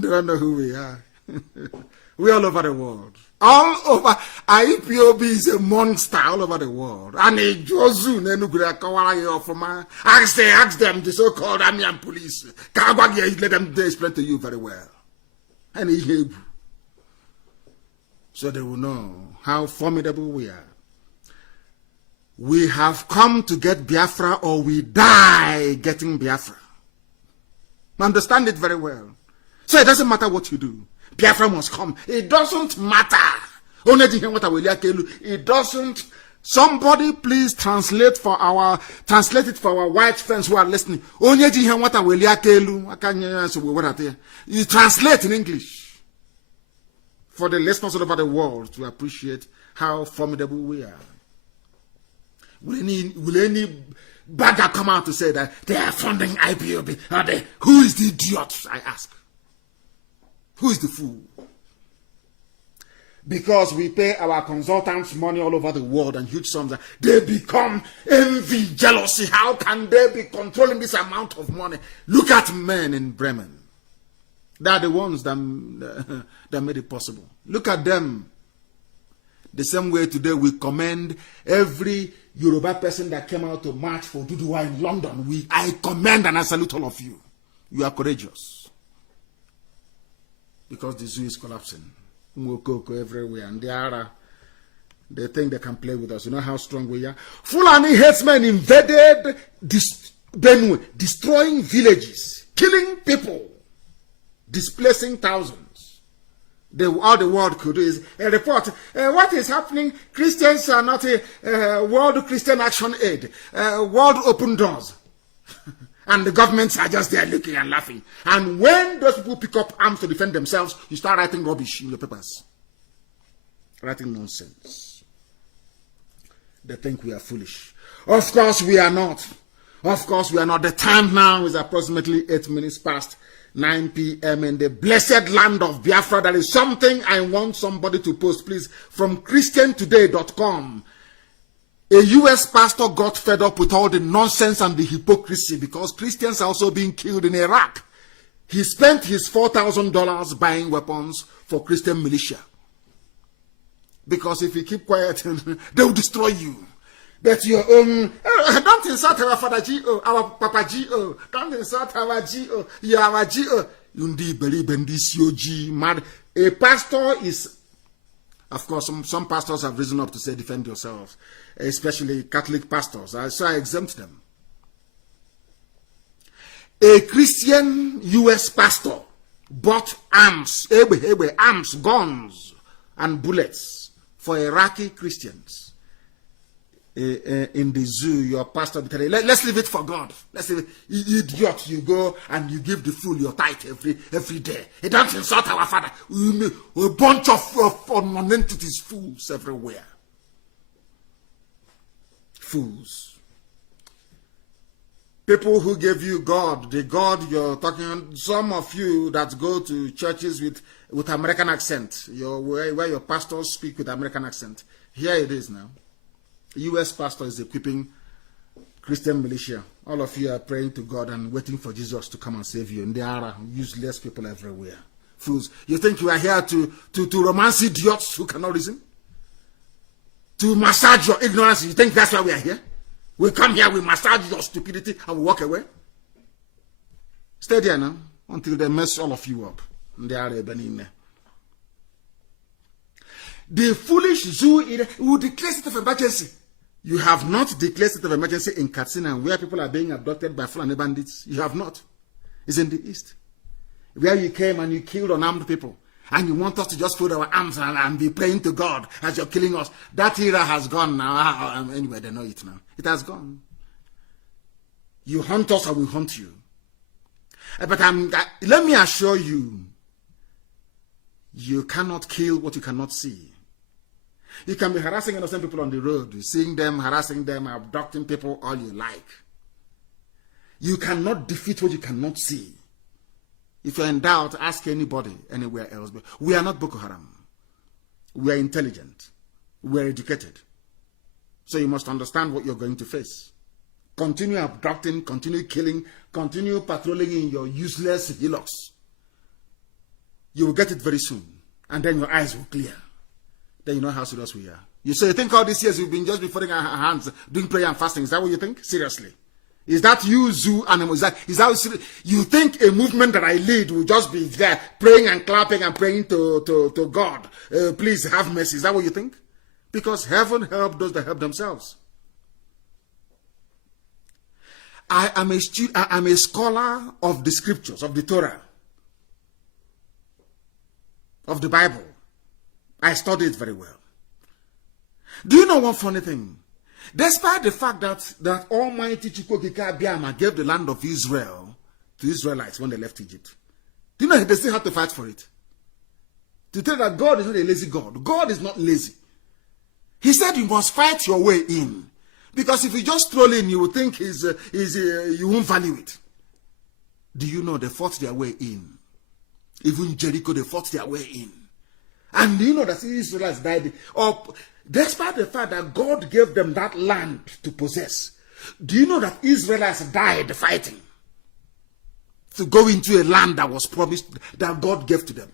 don't know who we are. We're all over the world. All over. IPOB is a monster all over the world. And a Jozu, ask them, the so-called army and police. Let them explain to you very well. And so they will know how formidable we are. We have come to get Biafra or we die getting Biafra. Understand it very well. So it doesn't matter what you do. Biafra must come. It doesn't matter. It doesn't. Somebody please translate it for our white friends who are listening. You translate in English for the listeners all over the world to appreciate how formidable we are. Will any bagger come out to say that they are funding IPOB? Who is the idiot, I ask? Who is the fool? Because we pay our consultants money all over the world and huge sums, they become envy, jealousy. How can they be controlling this amount of money? Look at men in Bremen. They are the ones that made it possible. Look at them. The same way today we commend every Yoruba person that came out to march for Duduwa in London. I commend and I salute all of you. You are courageous. Because the zoo is collapsing. Mwokoko everywhere. And they think they can play with us. You know how strong we are? Fulani headsmen invaded Benue, destroying villages, killing people, displacing thousands. All the world could do is a report. What is happening? Christians are not a World Christian Action Aid, World Open Doors. And the governments are just there looking and laughing. And when those people pick up arms to defend themselves, you start writing rubbish in your papers. Writing nonsense. They think we are foolish. Of course we are not. Of course we are not. The time now is approximately 8 minutes past 9 p.m. in the blessed land of Biafra. That is something I want somebody to post, please, from christiantoday.com. A US pastor got fed up with all the nonsense and the hypocrisy because Christians are also being killed in Iraq. He spent his $4,000 buying weapons for Christian militia. Because if you keep quiet, they will destroy you. But your don't insult our Father G.O., our Papa G.O. Don't insult our G.O. You are our G.O. Yundi believe in this G mad. A pastor is, of course, some pastors have risen up to say defend yourselves, especially Catholic pastors. So I exempt them. A Christian US pastor bought arms, arms, guns, and bullets for Iraqi Christians. In the zoo, your pastor will tell you, let's leave it for God. Let's leave it. You idiot, you go and you give the fool your tithe every day. He don't insult our Father. A bunch of non-entities, fools everywhere. Fools. People who gave you God, the God you're talking on, some of you that go to churches with American accent, where your pastors speak with American accent. Here it is now. US pastor is equipping Christian militia. All of you are praying to God and waiting for Jesus to come and save you. And there are useless people everywhere. Fools. You think you are here to romance idiots who cannot reason? To massage your ignorance? You think that's why we are here? We come here, we massage your stupidity, and we walk away? Stay there now until they mess all of you up. And they are in there. The foolish zoo will declare state of emergency. You have not declared state of emergency in Katsina, where people are being abducted by Fulani bandits. You have not. It's in the east, where you came and you killed unarmed people, and you want us to just fold our arms and be praying to God as you're killing us. That era has gone now. Anyway, they know it now. It has gone. You hunt us, I will hunt you. But let me assure you, you cannot kill what you cannot see. You can be harassing innocent people on the road, seeing them, harassing them, abducting people, all you like. You cannot defeat what you cannot see. If you're in doubt, ask anybody anywhere else. But we are not Boko Haram. We are intelligent. We are educated. So you must understand what you're going to face. Continue abducting, continue killing, continue patrolling in your useless hillocks. You will get it very soon. And then your eyes will clear. Then you know how serious we are. You say, you think all these years we've been just before our hands doing prayer and fasting. Is that what you think? Seriously. Is that you, zoo animal? Is that you think a movement that I lead will just be there praying and clapping and praying to God? Please have mercy. Is that what you think? Because heaven help those that help themselves. I am a scholar of the scriptures, of the Torah, of the Bible. I study it very well. Do you know one funny thing? Despite the fact that Almighty Chukwokike Abiyama gave the land of Israel to Israelites when they left Egypt, do you know they still had to fight for it? To tell that God is not a lazy God. God is not lazy. He said you must fight your way in. Because if you just stroll in, you will think you won't value it. Do you know they fought their way in? Even Jericho, they fought their way in. And do you know that Israelites died? Despite the fact that God gave them that land to possess, do you know that Israelites died fighting to go into a land that was promised, that God gave to them?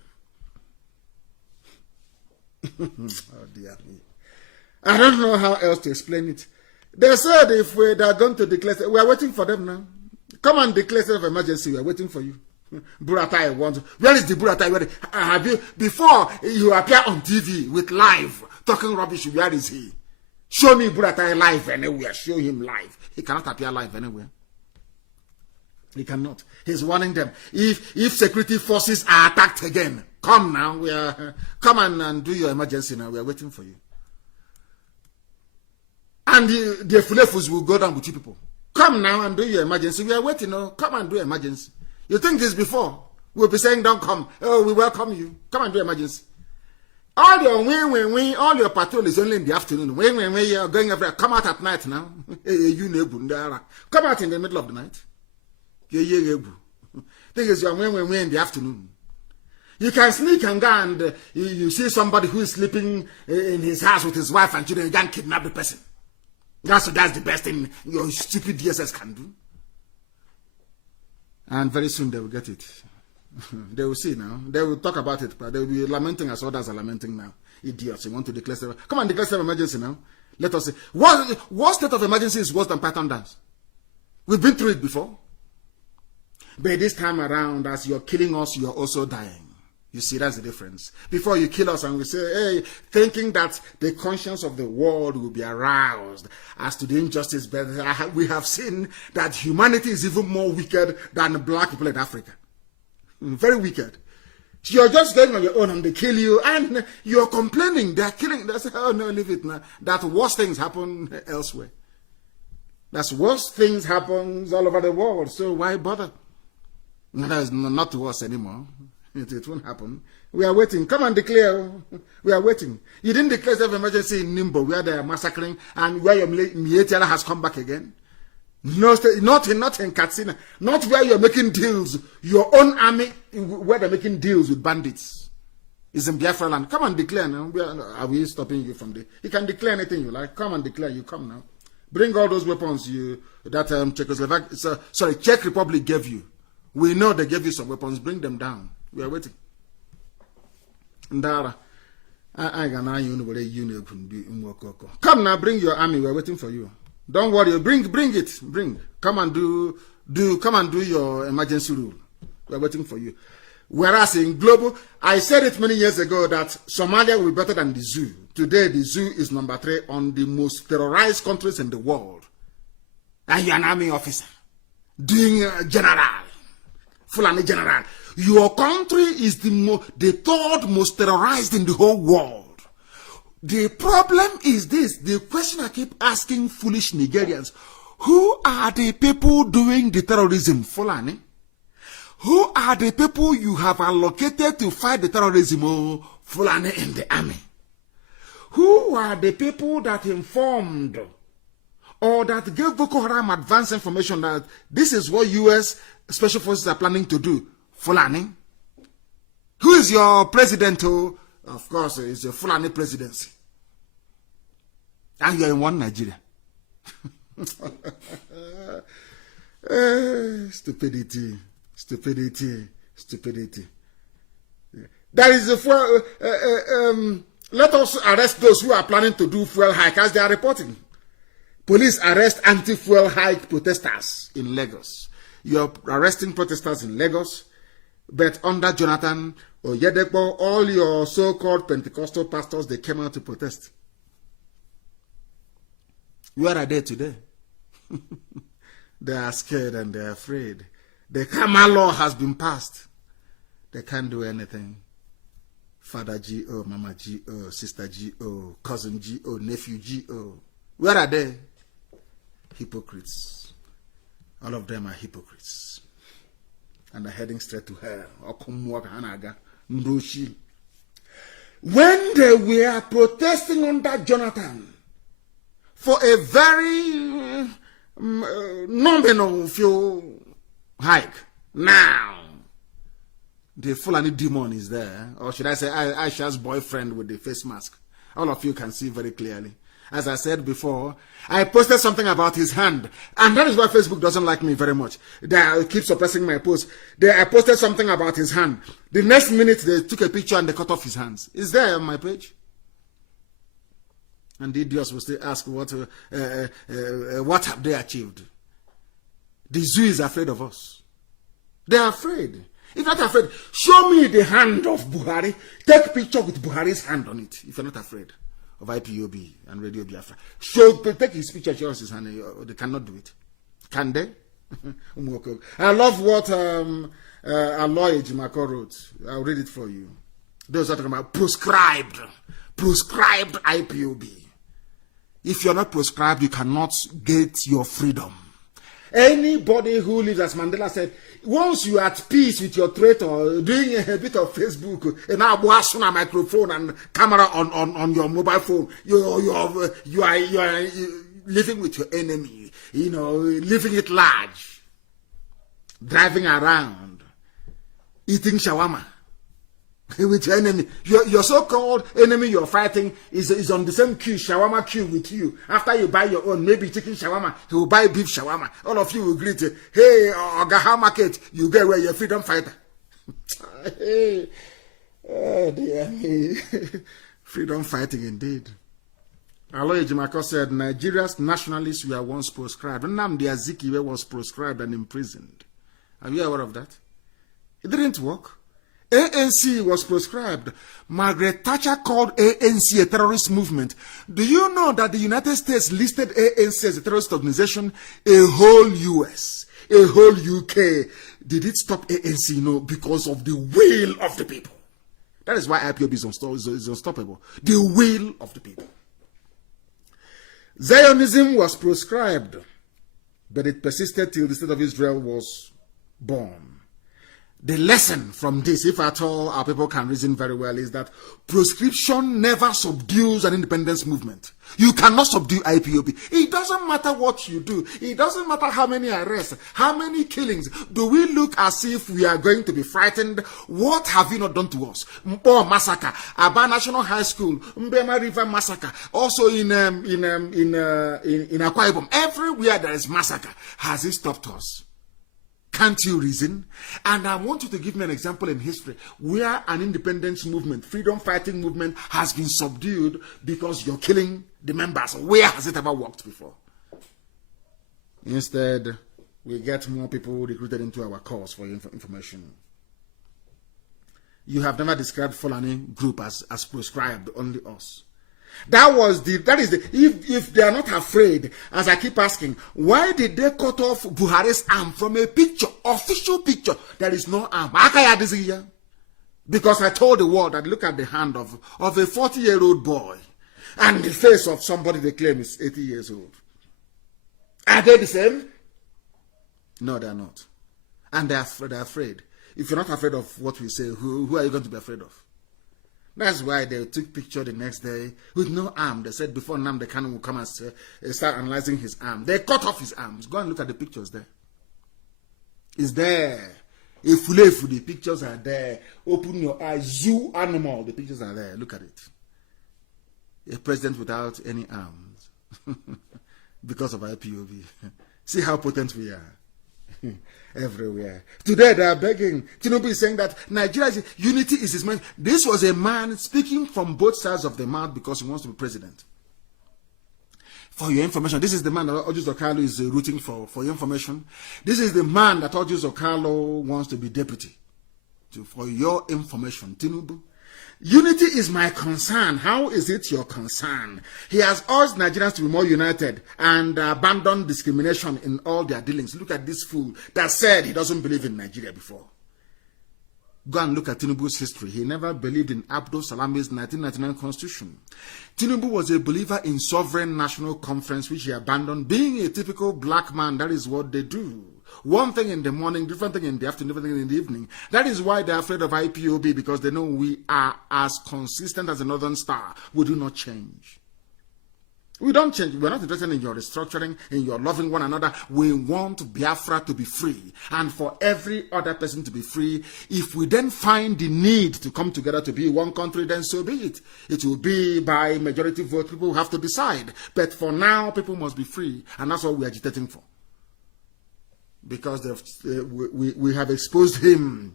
Oh dear me. I don't know how else to explain it. They said if they are going to declare, we are waiting for them now. Come and declare state of emergency, we are waiting for you. Buratai wants. Where is the Buratai? Have you, before you appear on TV with live talking rubbish, where is he? Show me Buratai live anywhere. Show him live. He cannot appear live anywhere. He cannot. He's warning them. If security forces are attacked again, come now. Come and do your emergency now. We are waiting for you. And the Fulefus will go down with you people. Come now and do your emergency. We are waiting. No, come and do emergency. You think this before? We'll be saying, don't come. Oh, we welcome you. Come and do emergency. All your all your patrol is only in the afternoon. When you're going everywhere, come out at night now. Come out in the middle of the night. Thing is, you're in the afternoon. You can sneak and go and you see somebody who is sleeping in his house with his wife and children, you can kidnap the person. That's the best thing your stupid DSS can do. And very soon they will get it. They will see now. They will talk about it, but they will be lamenting as others are lamenting now. Idiots, you want to declare state. Come on, declare state of emergency now. Let us see. What state of emergency is worse than Python dance? We've been through it before. But this time around, as you're killing us, you're also dying. You see, that's the difference. Before you kill us and we say, hey, thinking that the conscience of the world will be aroused as to the injustice, but we have seen that humanity is even more wicked than black people in Africa. Very wicked. So you're just going on your own and they kill you and you're complaining. They're killing. They say, oh no, leave it now. That worse things happen elsewhere. That's worse things happen all over the world. So why bother? No, that is not to us anymore. It won't happen. We are waiting. Come and declare. We are waiting. You didn't declare state of emergency in Nimbo, where they are massacring, and where your Mietiala has come back again. No, not in Katsina. Not where you're making deals. Your own army, where they're making deals with bandits. Is in Biafran land. Come and declare now. Are we stopping you from there? You can declare anything you like. Come and declare. You come now. Bring all those weapons that Czech Republic gave you. We know they gave you some weapons. Bring them down. We are waiting. Ndara, come now, bring your army. We are waiting for you. Don't worry. Bring it. Bring. Come and do your emergency rule. We are waiting for you. Whereas in global, I said it many years ago that Somalia will be better than the zoo. Today, the zoo is number 3 on the most terrorized countries in the world. And you're an army officer doing general, Fulani general. Your country is the 3rd most terrorized in the whole world. The problem is this, the question I keep asking foolish Nigerians, who are the people doing the terrorism, Fulani? Who are the people you have allocated to fight the terrorism, Fulani in the army? Who are the people that informed or that gave Boko Haram advance information that this is what U.S. Special Forces are planning to do? Fulani. Who is your president? Oh, of course, it's a Fulani presidency. And you're in one Nigeria. Stupidity. There is a let us arrest those who are planning to do fuel hike as they are reporting. Police arrest anti-fuel hike protesters in Lagos. You're arresting protesters in Lagos. But under Jonathan Oyedepo, all your so-called Pentecostal pastors, they came out to protest. Where are they today? They are scared and they are afraid. The Kama law has been passed. They can't do anything. Father G.O., Mama G.O., Sister G.O., Cousin G.O., Nephew G.O. Where are they? Hypocrites. All of them are hypocrites. And are heading straight to hell. When they were protesting under Jonathan for a very nominal fuel hike, now the Fulani demon is there, or should I say Aisha's boyfriend with the face mask. All of you can see very clearly. As I said before, I posted something about his hand. And that is why Facebook doesn't like me very much. They keep suppressing my post. I posted something about his hand. The next minute, they took a picture and they cut off his hands. It's there on my page. And the idiots will still ask, what have they achieved? The zoo is afraid of us. They are afraid. If not afraid, show me the hand of Buhari. Take a picture with Buhari's hand on it, if you're not afraid of IPOB and Radio Biafra. Take his picture, show us his hand. They cannot do it. Can they? I love what Aloy Jimako wrote. I'll read it for you. Those are talking about proscribed IPOB. If you're not proscribed, you cannot get your freedom. Anybody who lives, as Mandela said, once you are at peace with your traitor, doing a bit of Facebook, and now a microphone and camera on your mobile phone, you are living with your enemy, living it large, driving around, eating shawarma, with your enemy. Your so-called enemy you're fighting is on the same queue, shawarma queue with you. After you buy your own, maybe chicken shawarma, he will buy beef shawarma. All of you will greet, hey, Ogaha market, you get where you're a freedom fighter. Hey, oh dear me. Freedom fighting indeed. Aloy Jimako said, Nigeria's nationalists were once proscribed. nnamdi Azikiwe was proscribed and imprisoned. Are you aware of that? It didn't work. ANC was proscribed. Margaret Thatcher called ANC a terrorist movement. Do you know that the United States listed ANC as a terrorist organization? A whole US, a whole UK. Did it stop ANC? No, because of the will of the people. That is why IPOB is unstoppable. The will of the people. Zionism was proscribed, but it persisted till the state of Israel was born. The lesson from this, if at all our people can reason very well, is that proscription never subdues an independence movement. You cannot subdue IPOB. It doesn't matter what you do. It doesn't matter how many arrests, how many killings. Do we look as if we are going to be frightened? What have you not done to us? Mpo massacre, Aba National High School, Mbema River massacre, also in Akwa Ibom. Everywhere there is massacre. Has it stopped us? Can't you reason? And I want you to give me an example in history where an independence movement, freedom fighting movement has been subdued because you're killing the members. Where has it ever worked before? Instead, we get more people recruited into our cause for information. You have never described Fulani group as proscribed, only us. If they are not afraid, as I keep asking, why did they cut off Buhari's arm from a picture, official picture? There is no arm. Because I told the world that look at the hand of a 40-year-old boy and the face of somebody they claim is 80 years old. Are they the same? No, they are not. And they are afraid. If you're not afraid of what we say, who are you going to be afraid of? That's why they took picture the next day with no arm. They said before nnamdi Kanu will come and start analyzing his arm. They cut off his arms. Go and look at the pictures there. It's there. If the pictures are there. Open your eyes. Zoo animal. The pictures are there. Look at it. A president without any arms. Because of IPOB. See how potent we are. Everywhere. Today they are begging. Tinubu is saying that Nigeria's unity is his man. This was a man speaking from both sides of the mouth because he wants to be president. For your information, this is the man that Ojus Okalo is rooting for. For your information, this is the man that Ojus Okalo wants to be deputy. For your information, Tinubu. Unity is my concern. How is it your concern? He has urged Nigerians to be more united and abandon discrimination in all their dealings. Look at this fool that said he doesn't believe in Nigeria before. Go and look at Tinubu's history. He never believed in Abdul Salami's 1999 constitution. Tinubu was a believer in sovereign national conference, which he abandoned. Being a typical black man, that is what they do. One thing in the morning, different thing in the afternoon, different thing in the evening. That is why they're afraid of IPOB, because they know we are as consistent as a northern star. We do not change. We don't change. We're not interested in your restructuring, in your loving one another. We want Biafra to be free, and for every other person to be free. If we then find the need to come together to be one country, then so be it. It will be by majority vote. People have to decide. But for now, people must be free, and that's what we're agitating for. Because we have exposed him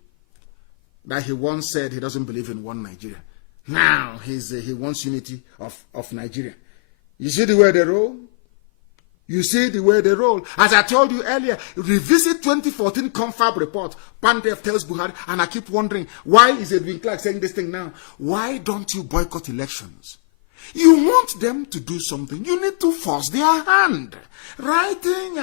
that he once said he doesn't believe in one Nigeria. Now he wants unity of Nigeria. You see the way they roll? You see the way they roll. As I told you earlier, revisit 2014 Confab report. Pandef tells Buhari, and I keep wondering, why is Edwin Clark saying this thing now? Why don't you boycott elections? You want them to do something. You need to force their hand. Writing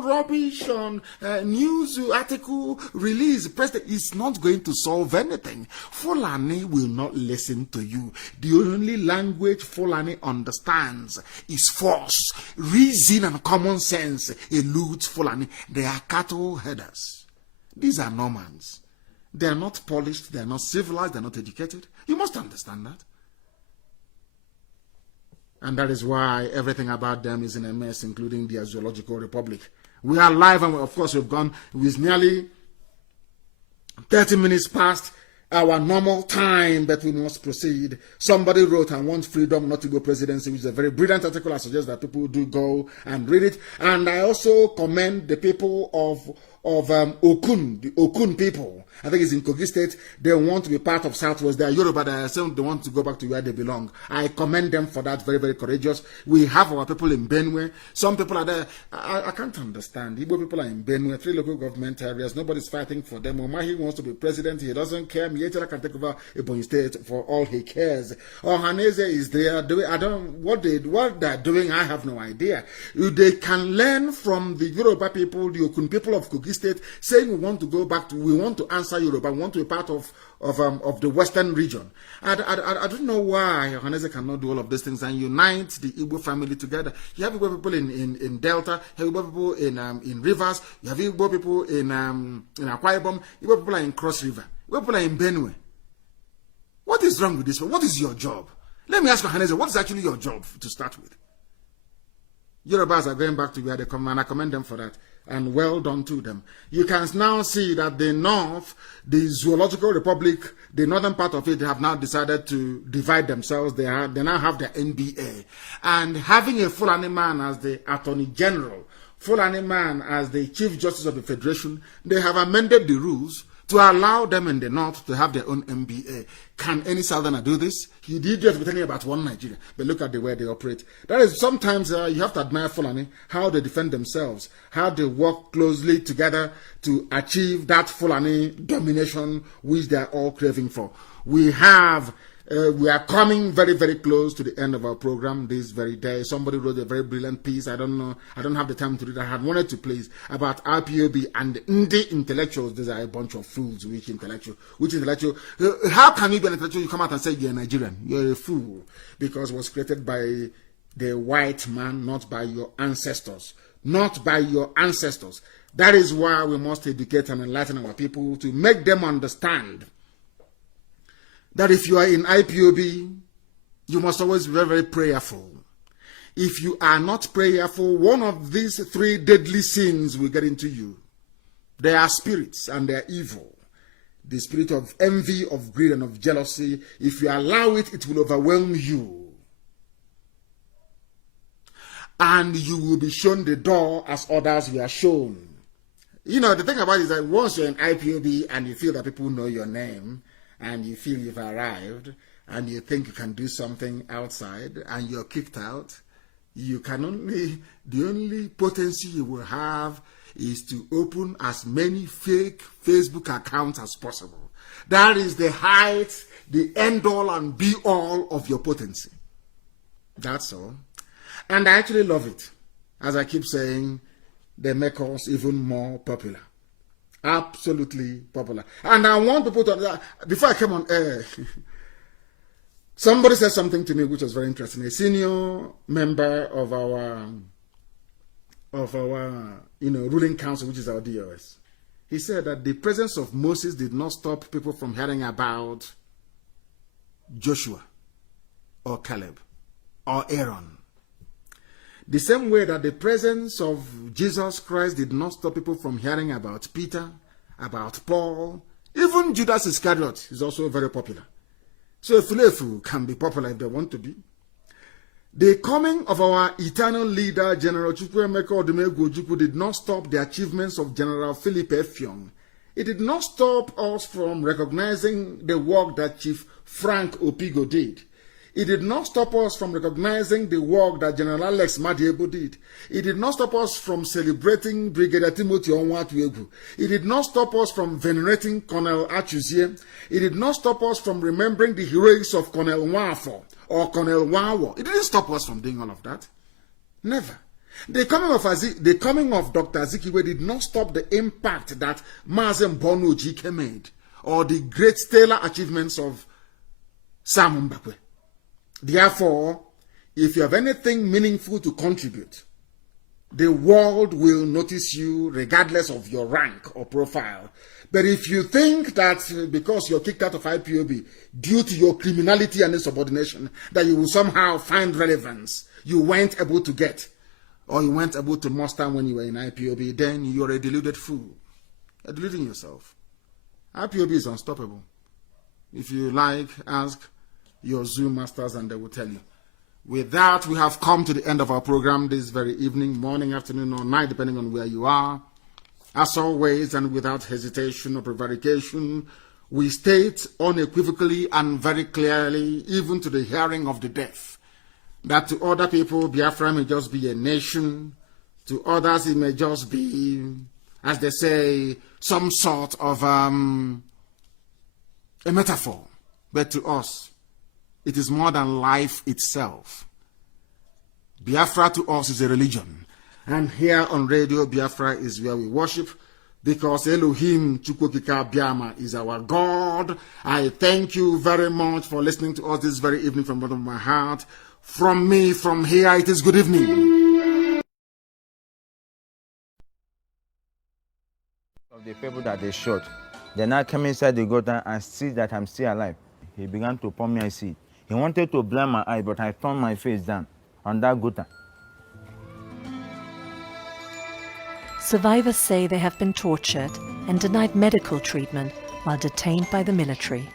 rubbish on news article release president is not going to solve anything. Fulani will not listen to you. The only language Fulani understands is force. Reason and common sense eludes Fulani. They are cattle headers. These are Normans. They are not polished. They are not civilized. They are not educated. You must understand that. And that is why everything about them is in a mess, including the Zoological Republic. We are live, and of course we've gone with nearly 30 minutes past. our normal time, but we must proceed. Somebody wrote, "I want freedom not to go presidency," which is a very brilliant article. I suggest that people do go and read it. And I also commend the people of Okun, the Okun people. I think it's in Kogi State. They want to be part of Southwest. They are Yoruba. They assume they want to go back to where they belong. I commend them for that. Very, very courageous. We have our people in Benue. Some people are there. I can't understand. Igbo people are in Benue, 3 local government areas. Nobody's fighting for them. Omahi wants to be president. He doesn't care. Mietela can take over Ebonyi State for all he cares. Ohaneze is there. What they're doing, I have no idea. They can learn from the Yoruba people, the Okun people of Kogi State, saying we want to go back to, we want to answer Yoruba, we want to be part of the Western region. I don't know why Ohaneze cannot do all of these things and unite the Igbo family together. You have Igbo people in Delta, you have Igbo people in Rivers, you have Igbo people in Akwa Ibom, Igbo people are in Cross River, Igbo people are in Benue. What is wrong with this? What is your job? Let me ask Ohaneze, what is actually your job to start with? Yorubas are going back to where they come, and I commend them for that. And well done to them. You can now see that the North, the Zoological Republic, the northern part of it, they have now decided to divide themselves. They now have the NBA. And having a Fulani man as the Attorney General, Fulani man as the Chief Justice of the Federation, they have amended the rules to allow them in the North to have their own MBA. Can any Southerner do this? He did just be telling about one Nigeria, but look at the way they operate. That is, sometimes you have to admire Fulani, how they defend themselves, how they work closely together to achieve that Fulani domination which they are all craving for. We are coming very, very close to the end of our program this very day. Somebody wrote a very brilliant piece. I don't know. I don't have the time to read. I had wanted to please about IPOB and Ndi intellectuals. These are a bunch of fools. Which intellectual? How can you be an intellectual? You come out and say you're a Nigerian. You're a fool because it was created by the white man, not by your ancestors. Not by your ancestors. That is why we must educate and enlighten our people to make them understand that if you are in IPOB, you must always be very, very prayerful. If you are not prayerful, one of these 3 deadly sins will get into you. They are spirits and they are evil. The spirit of envy, of greed, and of jealousy. If you allow it, it will overwhelm you. And you will be shown the door as others were shown. You know, the thing about it is that once you're in IPOB and you feel that people know your name, and you feel you've arrived, and you think you can do something outside, and you're kicked out, the only potency you will have is to open as many fake Facebook accounts as possible. That is the height, the end-all and be-all of your potency. That's all. And I actually love it. As I keep saying, they make us even more popular. Absolutely popular. And I want people to, before I came on air, somebody said something to me which was very interesting. A senior member of our ruling council, which is our DOS. He said that the presence of Moses did not stop people from hearing about Joshua or Caleb or Aaron. The same way that the presence of Jesus Christ did not stop people from hearing about Peter, about Paul, even Judas Iscariot is also very popular. So Efulefu can be popular if they want to be. The coming of our eternal leader, General Chukwuemeka Odumegwu Ojukwu, did not stop the achievements of General Philip Effiong. It did not stop us from recognizing the work that Chief Frank Opigo did. It did not stop us from recognizing the work that General Alex Madiebo did. It did not stop us from celebrating Brigadier Timothy Onwatuegwu. It did not stop us from venerating Colonel Achuzie. It did not stop us from remembering the heroics of Colonel Nwafo or Colonel Wawo. It didn't stop us from doing all of that. Never. The coming of Dr. Azikiwe did not stop the impact that mAzi Mbonu Ojike made or the great stellar achievements of Sam Mbakwe. Therefore, if you have anything meaningful to contribute, the world will notice you regardless of your rank or profile. But if you think that because you're kicked out of IPOB due to your criminality and insubordination, that you will somehow find relevance you weren't able to get, or you weren't able to muster when you were in IPOB, then you're a deluded fool. You're deluding yourself. IPOB is unstoppable. If you like, ask your Zoom masters and they will tell you. With that, we have come to the end of our program this very evening, morning, afternoon, or night, depending on where you are. As always, and without hesitation or prevarication, we state unequivocally and very clearly, even to the hearing of the deaf, that to other people, Biafra may just be a nation. To others, it may just be, as they say, some sort of a metaphor. But to us, it is more than life itself. Biafra to us is a religion. And here on Radio Biafra is where we worship, because Elohim Chukwokika Biama is our God. I thank you very much for listening to us this very evening from the bottom of my heart. From me, from here, it is good evening. Of the people that they shot, they now came inside the gutter and see that I'm still alive. He began to pour me acid. He wanted to blind my eye, but I turned my face down on that gutter. Survivors say they have been tortured and denied medical treatment while detained by the military.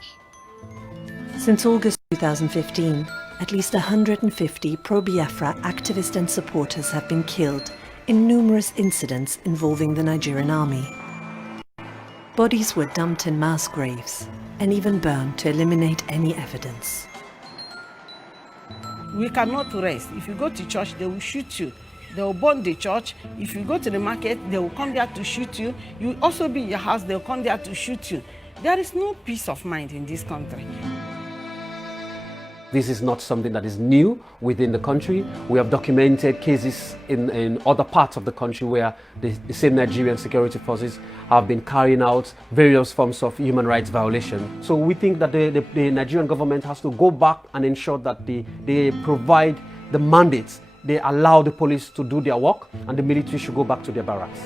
Since August 2015, at least 150 pro-Biafra activists and supporters have been killed in numerous incidents involving the Nigerian army. Bodies were dumped in mass graves and even burned to eliminate any evidence. We cannot rest. If you go to church, they will shoot you. They will burn the church. If you go to the market, they will come there to shoot you. You will also be in your house, they will come there to shoot you. There is no peace of mind in this country. This is not something that is new within the country. We have documented cases in other parts of the country where the same Nigerian security forces have been carrying out various forms of human rights violation. So we think that the Nigerian government has to go back and ensure that they provide the mandates. They allow the police to do their work, and the military should go back to their barracks.